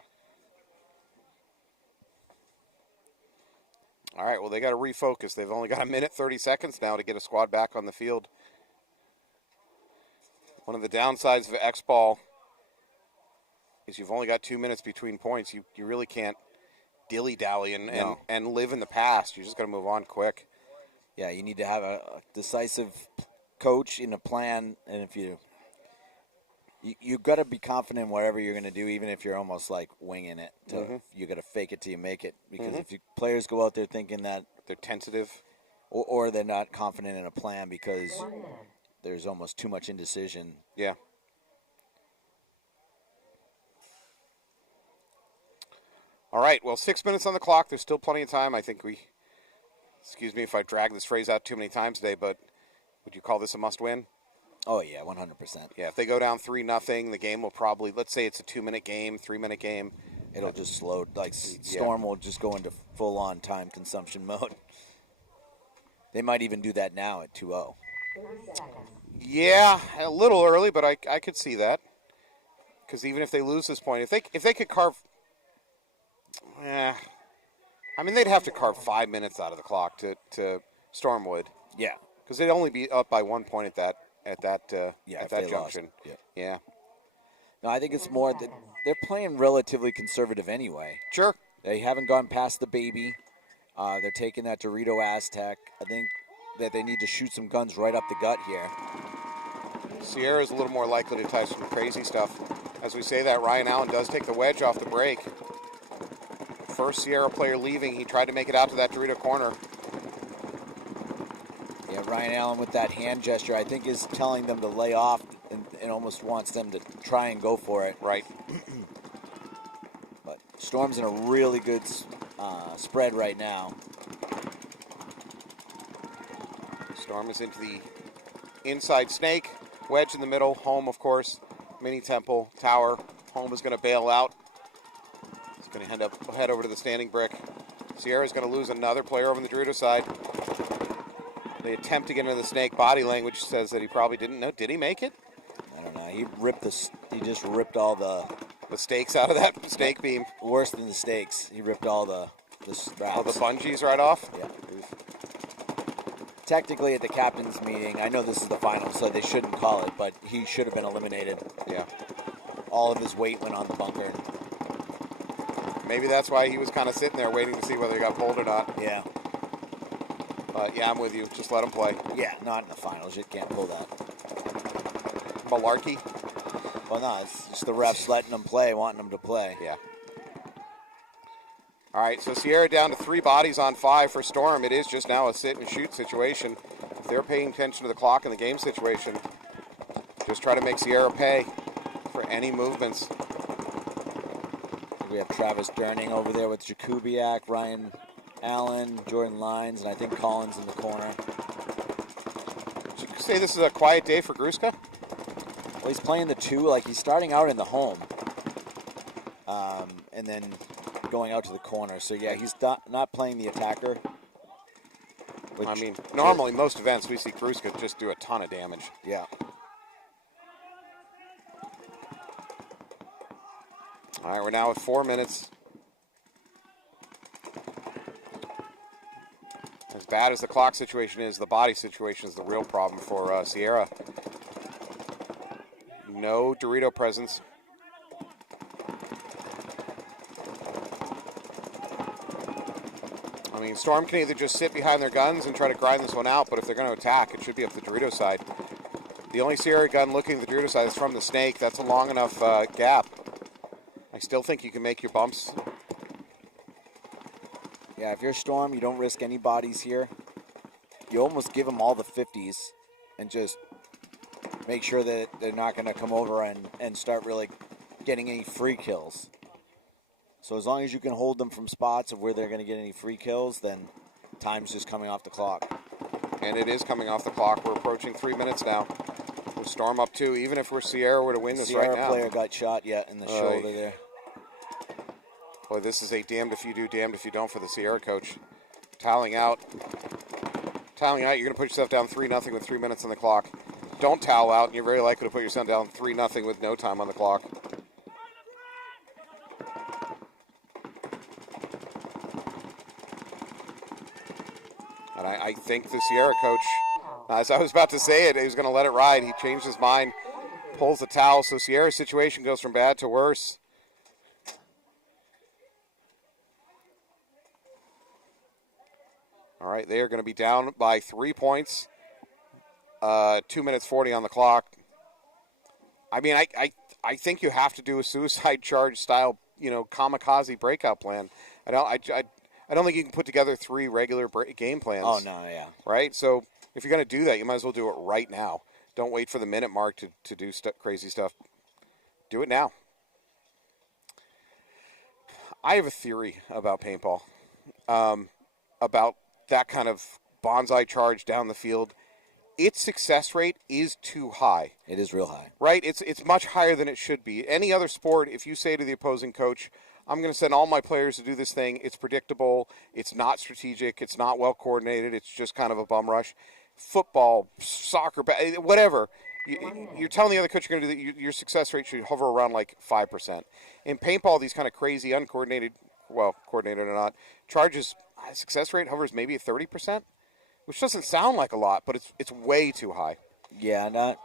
All right, well, they got to refocus. They've only got 1 minute, 30 seconds now to get a squad back on the field. One of the downsides of X-Ball is you've only got 2 minutes between points. You really can't dilly-dally and live in the past. You just got to move on quick. Yeah, you need to have a decisive coach in a plan, and if you you got to be confident in whatever you're going to do, even if you're almost like winging it. You got to fake it till you make it, because if players go out there thinking that They're tentative. or they're not confident in a plan because there's almost too much indecision. Yeah. All right, well, 6 minutes on the clock. There's still plenty of time. I think excuse me if I drag this phrase out too many times today, but would you call this a must-win? Oh, yeah, 100%. Yeah, if they go down 3-0, the game will probably, let's say it's a 2-minute game, 3-minute game. It'll just slow, like Storm will just go into full-on time consumption mode. They might even do that now at 2-0. Yeah, a little early, but I could see that. Because even if they lose this point, if they could carve, I mean, they'd have to carve 5 minutes out of the clock to Stormwood. Yeah. Because they'd only be up by 1 point at that junction. Lost. Yeah. No, I think it's more that they're playing relatively conservative anyway. Sure. They haven't gone past the baby. They're taking that Dorito Aztec. I think that they need to shoot some guns right up the gut here. Sierra's a little more likely to try some crazy stuff. As we say that, Ryan Allen does take the wedge off the break. First Sierra player leaving, he tried to make it out to that Dorito corner. Yeah, Ryan Allen with that hand gesture, I think, is telling them to lay off and almost wants them to try and go for it. Right. But Storm's in a really good spread right now. Storm is into the inside snake. Wedge in the middle. Home, of course. Mini temple. Tower. Home is going to bail out. He's going to head over to the standing brick. Sierra's going to lose another player over on the Dorito side. They attempt to get into the snake. Body language says that he probably didn't know. Did he make it? I don't know. He just ripped all the stakes out of that snake beam. Worse than the stakes. He ripped all the straps. All the bungees right off? Yeah. Technically, at the captain's meeting, I know this is the final, so they shouldn't call it, but he should have been eliminated. Yeah. All of his weight went on the bunker. Maybe that's why he was kind of sitting there waiting to see whether he got pulled or not. Yeah. But yeah, I'm with you. Just let him play. Yeah, not in the finals. You can't pull that. Malarkey? Well, no, it's just the refs letting them play, wanting them to play. Yeah. All right, so Sierra down to 3 bodies on 5 for Storm. It is just now a sit-and-shoot situation. If they're paying attention to the clock in the game situation, just try to make Sierra pay for any movements. We have Travis Durning over there with Jakubiak, Ryan Allen, Jordan Lyons, and I think Collins in the corner. Should you say this is a quiet day for Gruska? Well, he's playing the 2. Like, he's starting out in the home. And then going out to the corner. So, yeah, he's not playing the attacker. I mean, normally, most events, we see Gruska just do a ton of damage. Yeah. All right, we're now at 4 minutes. As bad as the clock situation is, the body situation is the real problem for Sierra. No Dorito presence. I mean, Storm can either just sit behind their guns and try to grind this one out, but if they're going to attack, it should be up the Dorito side. The only Sierra gun looking at the Dorito side is from the snake. That's a long enough gap. I still think you can make your bumps. Yeah, if you're Storm, you don't risk any bodies here. You almost give them all the 50s and just make sure that they're not going to come over and start really getting any free kills. So as long as you can hold them from spots of where they're going to get any free kills, then time's just coming off the clock. And it is coming off the clock. We're approaching 3 minutes now. We'll Storm up 2, even if we're Sierra were to win this right now. Sierra player got shot yet in the shoulder there. Boy, this is a damned if you do, damned if you don't for the Sierra coach. Toweling out. Toweling out, you're going to put yourself down 3-0 with 3 minutes on the clock. Don't towel out, and you're very likely to put yourself down 3-0 with no time on the clock. And I think the Sierra coach, as I was about to say it, he was going to let it ride. He changed his mind, pulls the towel, so Sierra's situation goes from bad to worse. All right, they are going to be down by 3 points. 2 minutes 40 on the clock. I mean, I think you have to do a suicide charge style, kamikaze breakout plan. I don't think you can put together 3 regular game plans. Oh, no, yeah. Right? So if you're going to do that, you might as well do it right now. Don't wait for the minute mark to do crazy stuff. Do it now. I have a theory about paintball, about that kind of bonsai charge down the field. Its success rate is too high. It is real high. Right? It's much higher than it should be. Any other sport, if you say to the opposing coach, I'm going to send all my players to do this thing, it's predictable, it's not strategic, it's not well coordinated, it's just kind of a bum rush. Football, soccer, whatever. You're telling the other coach you're going to do that, your success rate should hover around like 5%. In paintball, these kind of crazy, uncoordinated, well, coordinated or not, charges, success rate hovers maybe at 30%, which doesn't sound like a lot, but it's way too high. Yeah,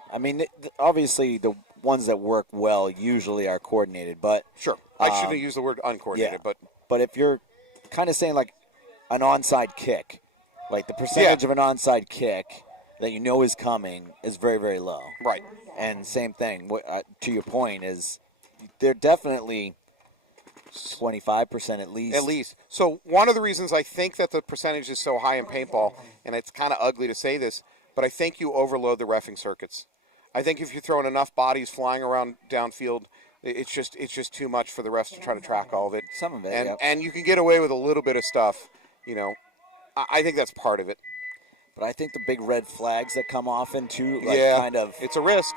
obviously the ones that work well usually are coordinated, but sure, I shouldn't have used the word uncoordinated, but if you're kind of saying like an onside kick, like the percentage of an onside kick that you know is coming is very, very low. Right. And same thing, to your point, is they're definitely 25% at least. At least. So one of the reasons I think that the percentage is so high in paintball, and it's kind of ugly to say this, but I think you overload the reffing circuits. I think if you're throwing enough bodies flying around downfield, it's just too much for the refs to try to track all of it. Some of it, and you can get away with a little bit of stuff. I think that's part of it. But I think the big red flags that come off into it's a risk.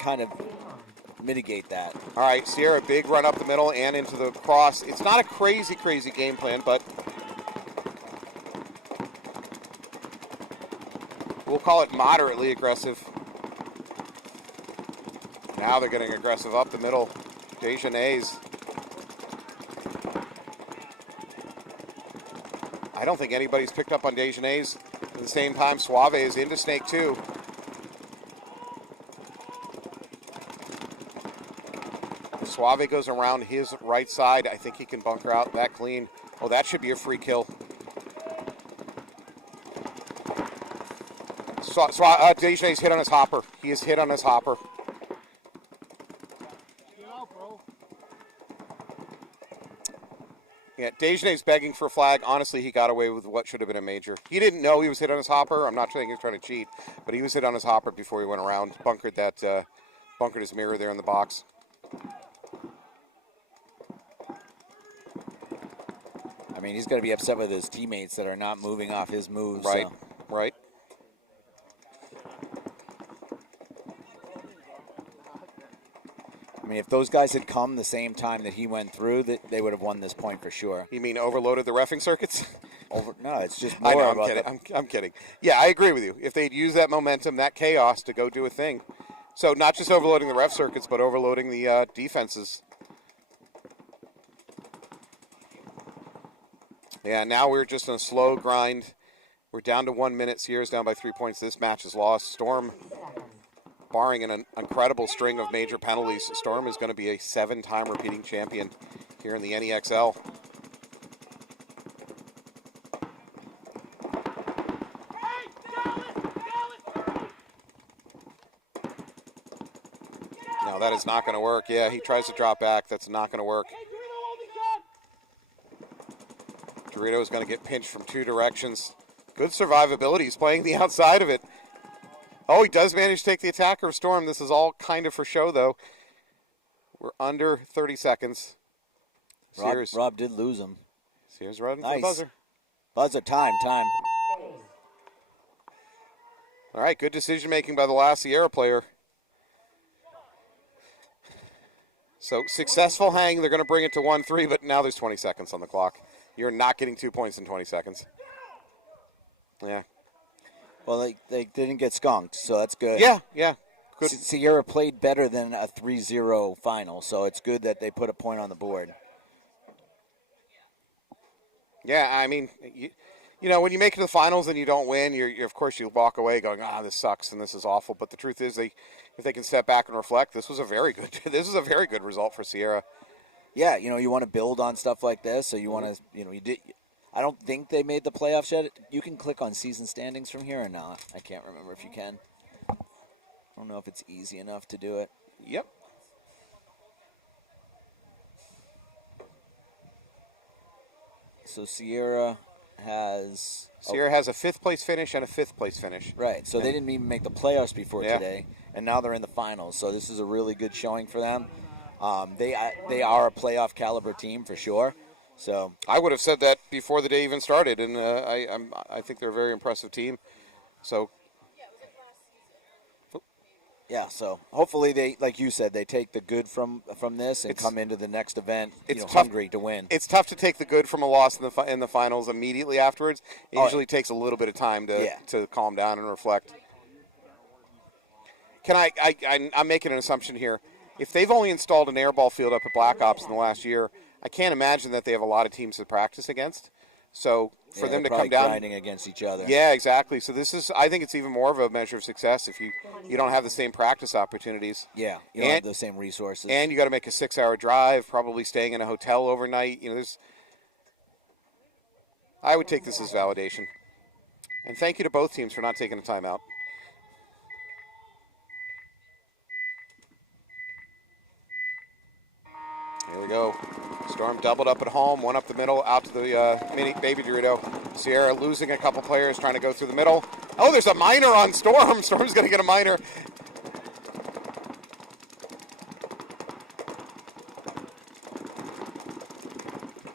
Kind of mitigate that. All right, Sierra, big run up the middle and into the cross. It's not a crazy game plan, but we'll call it moderately aggressive. Now they're getting aggressive up the middle. Dejanay's. I don't think anybody's picked up on Dejanay's. At the same time, Suave is into Snake 2. Suave goes around his right side. I think he can bunker out that clean. Oh, that should be a free kill. Dejanay's hit on his hopper. He is hit on his hopper. Yeah, Dejanay's begging for a flag. Honestly, he got away with what should have been a major. He didn't know he was hit on his hopper. I'm not saying he was trying to cheat, but he was hit on his hopper before he went around. Bunkered his mirror there in the box. I mean, he's going to be upset with his teammates that are not moving off his moves. Right, so. Right. I mean, if those guys had come the same time that he went through, they would have won this point for sure. You mean overloaded the reffing circuits? No, it's just more I know, about I'm kidding. I'm kidding. Yeah, I agree with you. If they'd use that momentum, that chaos to go do a thing. So not just overloading the ref circuits, but overloading the defenses. Yeah, now we're just on a slow grind. We're down to 1 minute. Sierra's down by 3 points. This match is lost. Storm, barring an incredible string of major penalties, Storm is going to be a 7-time repeating champion here in the NEXL. No, that is not going to work. Yeah, he tries to drop back. That's not going to work. Dorito is going to get pinched from 2 directions. Good survivability. He's playing the outside of it. Oh, he does manage to take the attacker of Storm. This is all kind of for show, though. We're under 30 seconds. Rob did lose him. Sears running nice. for the buzzer. Buzzer, time. All right, good decision-making by the last Sierra player. So, successful hang. They're going to bring it to 1-3, but now there's 20 seconds on the clock. You're not getting 2 points in 20 seconds. Yeah. Well, they didn't get skunked, so that's good. Yeah. Good. Sierra played better than a 3-0 final, so it's good that they put a point on the board. Yeah, I mean, you know, when you make it to the finals and you don't win, you're of course you walk away going, this sucks and this is awful. But the truth is, if they can step back and reflect, this was a very good result for Sierra. Yeah, you want to build on stuff like this, so you want to, you did. I don't think they made the playoffs yet. You can click on season standings from here or not. I can't remember if you can. don't know if it's easy enough to do it. Yep. So Sierra has a fifth-place finish and a fifth-place finish. right. So they didn't even make the playoffs before Yeah. today, and now they're in the finals. So this is a really good showing for them. They are a playoff caliber team for sure. So I would have said that before the day even started, and I think they're a very impressive team. So yeah, so hopefully they, like you said, they take the good from this and come into the next event hungry to win. it's tough to take the good from a loss in the finals immediately afterwards. It usually takes a little bit of time to calm down and reflect. I'm making an assumption here. If they've only installed an airball field up at Black Ops in the last year, I can't imagine that they have a lot of teams to practice against. So for them to come down, grinding against each other. yeah, exactly. So I think it's even more of a measure of success if you don't have the same practice opportunities. Yeah, you don't have the same resources. And you got to make a 6-hour drive, probably staying in a hotel overnight. I would take this as validation. And thank you to both teams for not taking a timeout. Here we go. Storm doubled up at home, one up the middle, out to the mini baby Dorito. Sierra losing a couple players, trying to go through the middle. Oh, there's a minor on Storm. Storm's going to get a minor.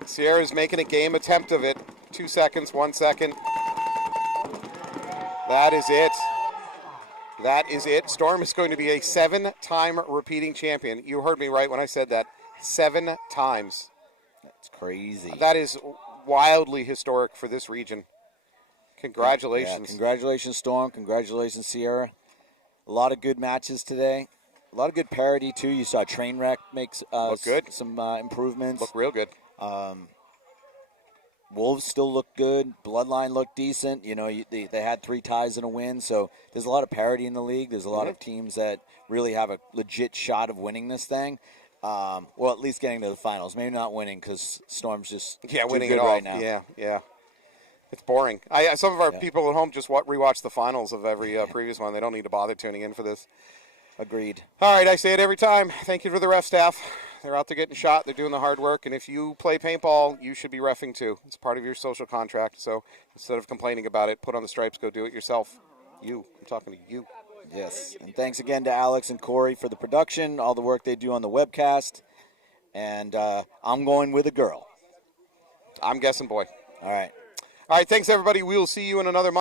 Sierra's making a game attempt of it. 2 seconds, 1 second. That is it. That is it. Storm is going to be a 7-time repeating champion. You heard me right when I said that. 7 times. That's crazy. That is wildly historic for this region. Congratulations. Yeah, congratulations, Storm. Congratulations, Sierra. A lot of good matches today. A lot of good parity, too. You saw Trainwreck makes some improvements. Look real good. Wolves still look good. Bloodline looked decent. They had 3 ties and a win, so there's a lot of parity in the league. There's a lot of teams that really have a legit shot of winning this thing. Well, at least getting to the finals. Maybe not winning because Storm's just winning too good it all right now. Yeah. It's boring. Some of our people at home just rewatch the finals of every previous one. They don't need to bother tuning in for this. Agreed. All right, I say it every time. Thank you to the ref staff. They're out there getting shot. They're doing the hard work. And if you play paintball, you should be reffing too. It's part of your social contract. So instead of complaining about it, put on the stripes, go do it yourself. I'm talking to you. Yes, and thanks again to Alex and Corey for the production, all the work they do on the webcast. And I'm going with a girl. I'm guessing boy. All right. All right, thanks, everybody. We will see you in another month.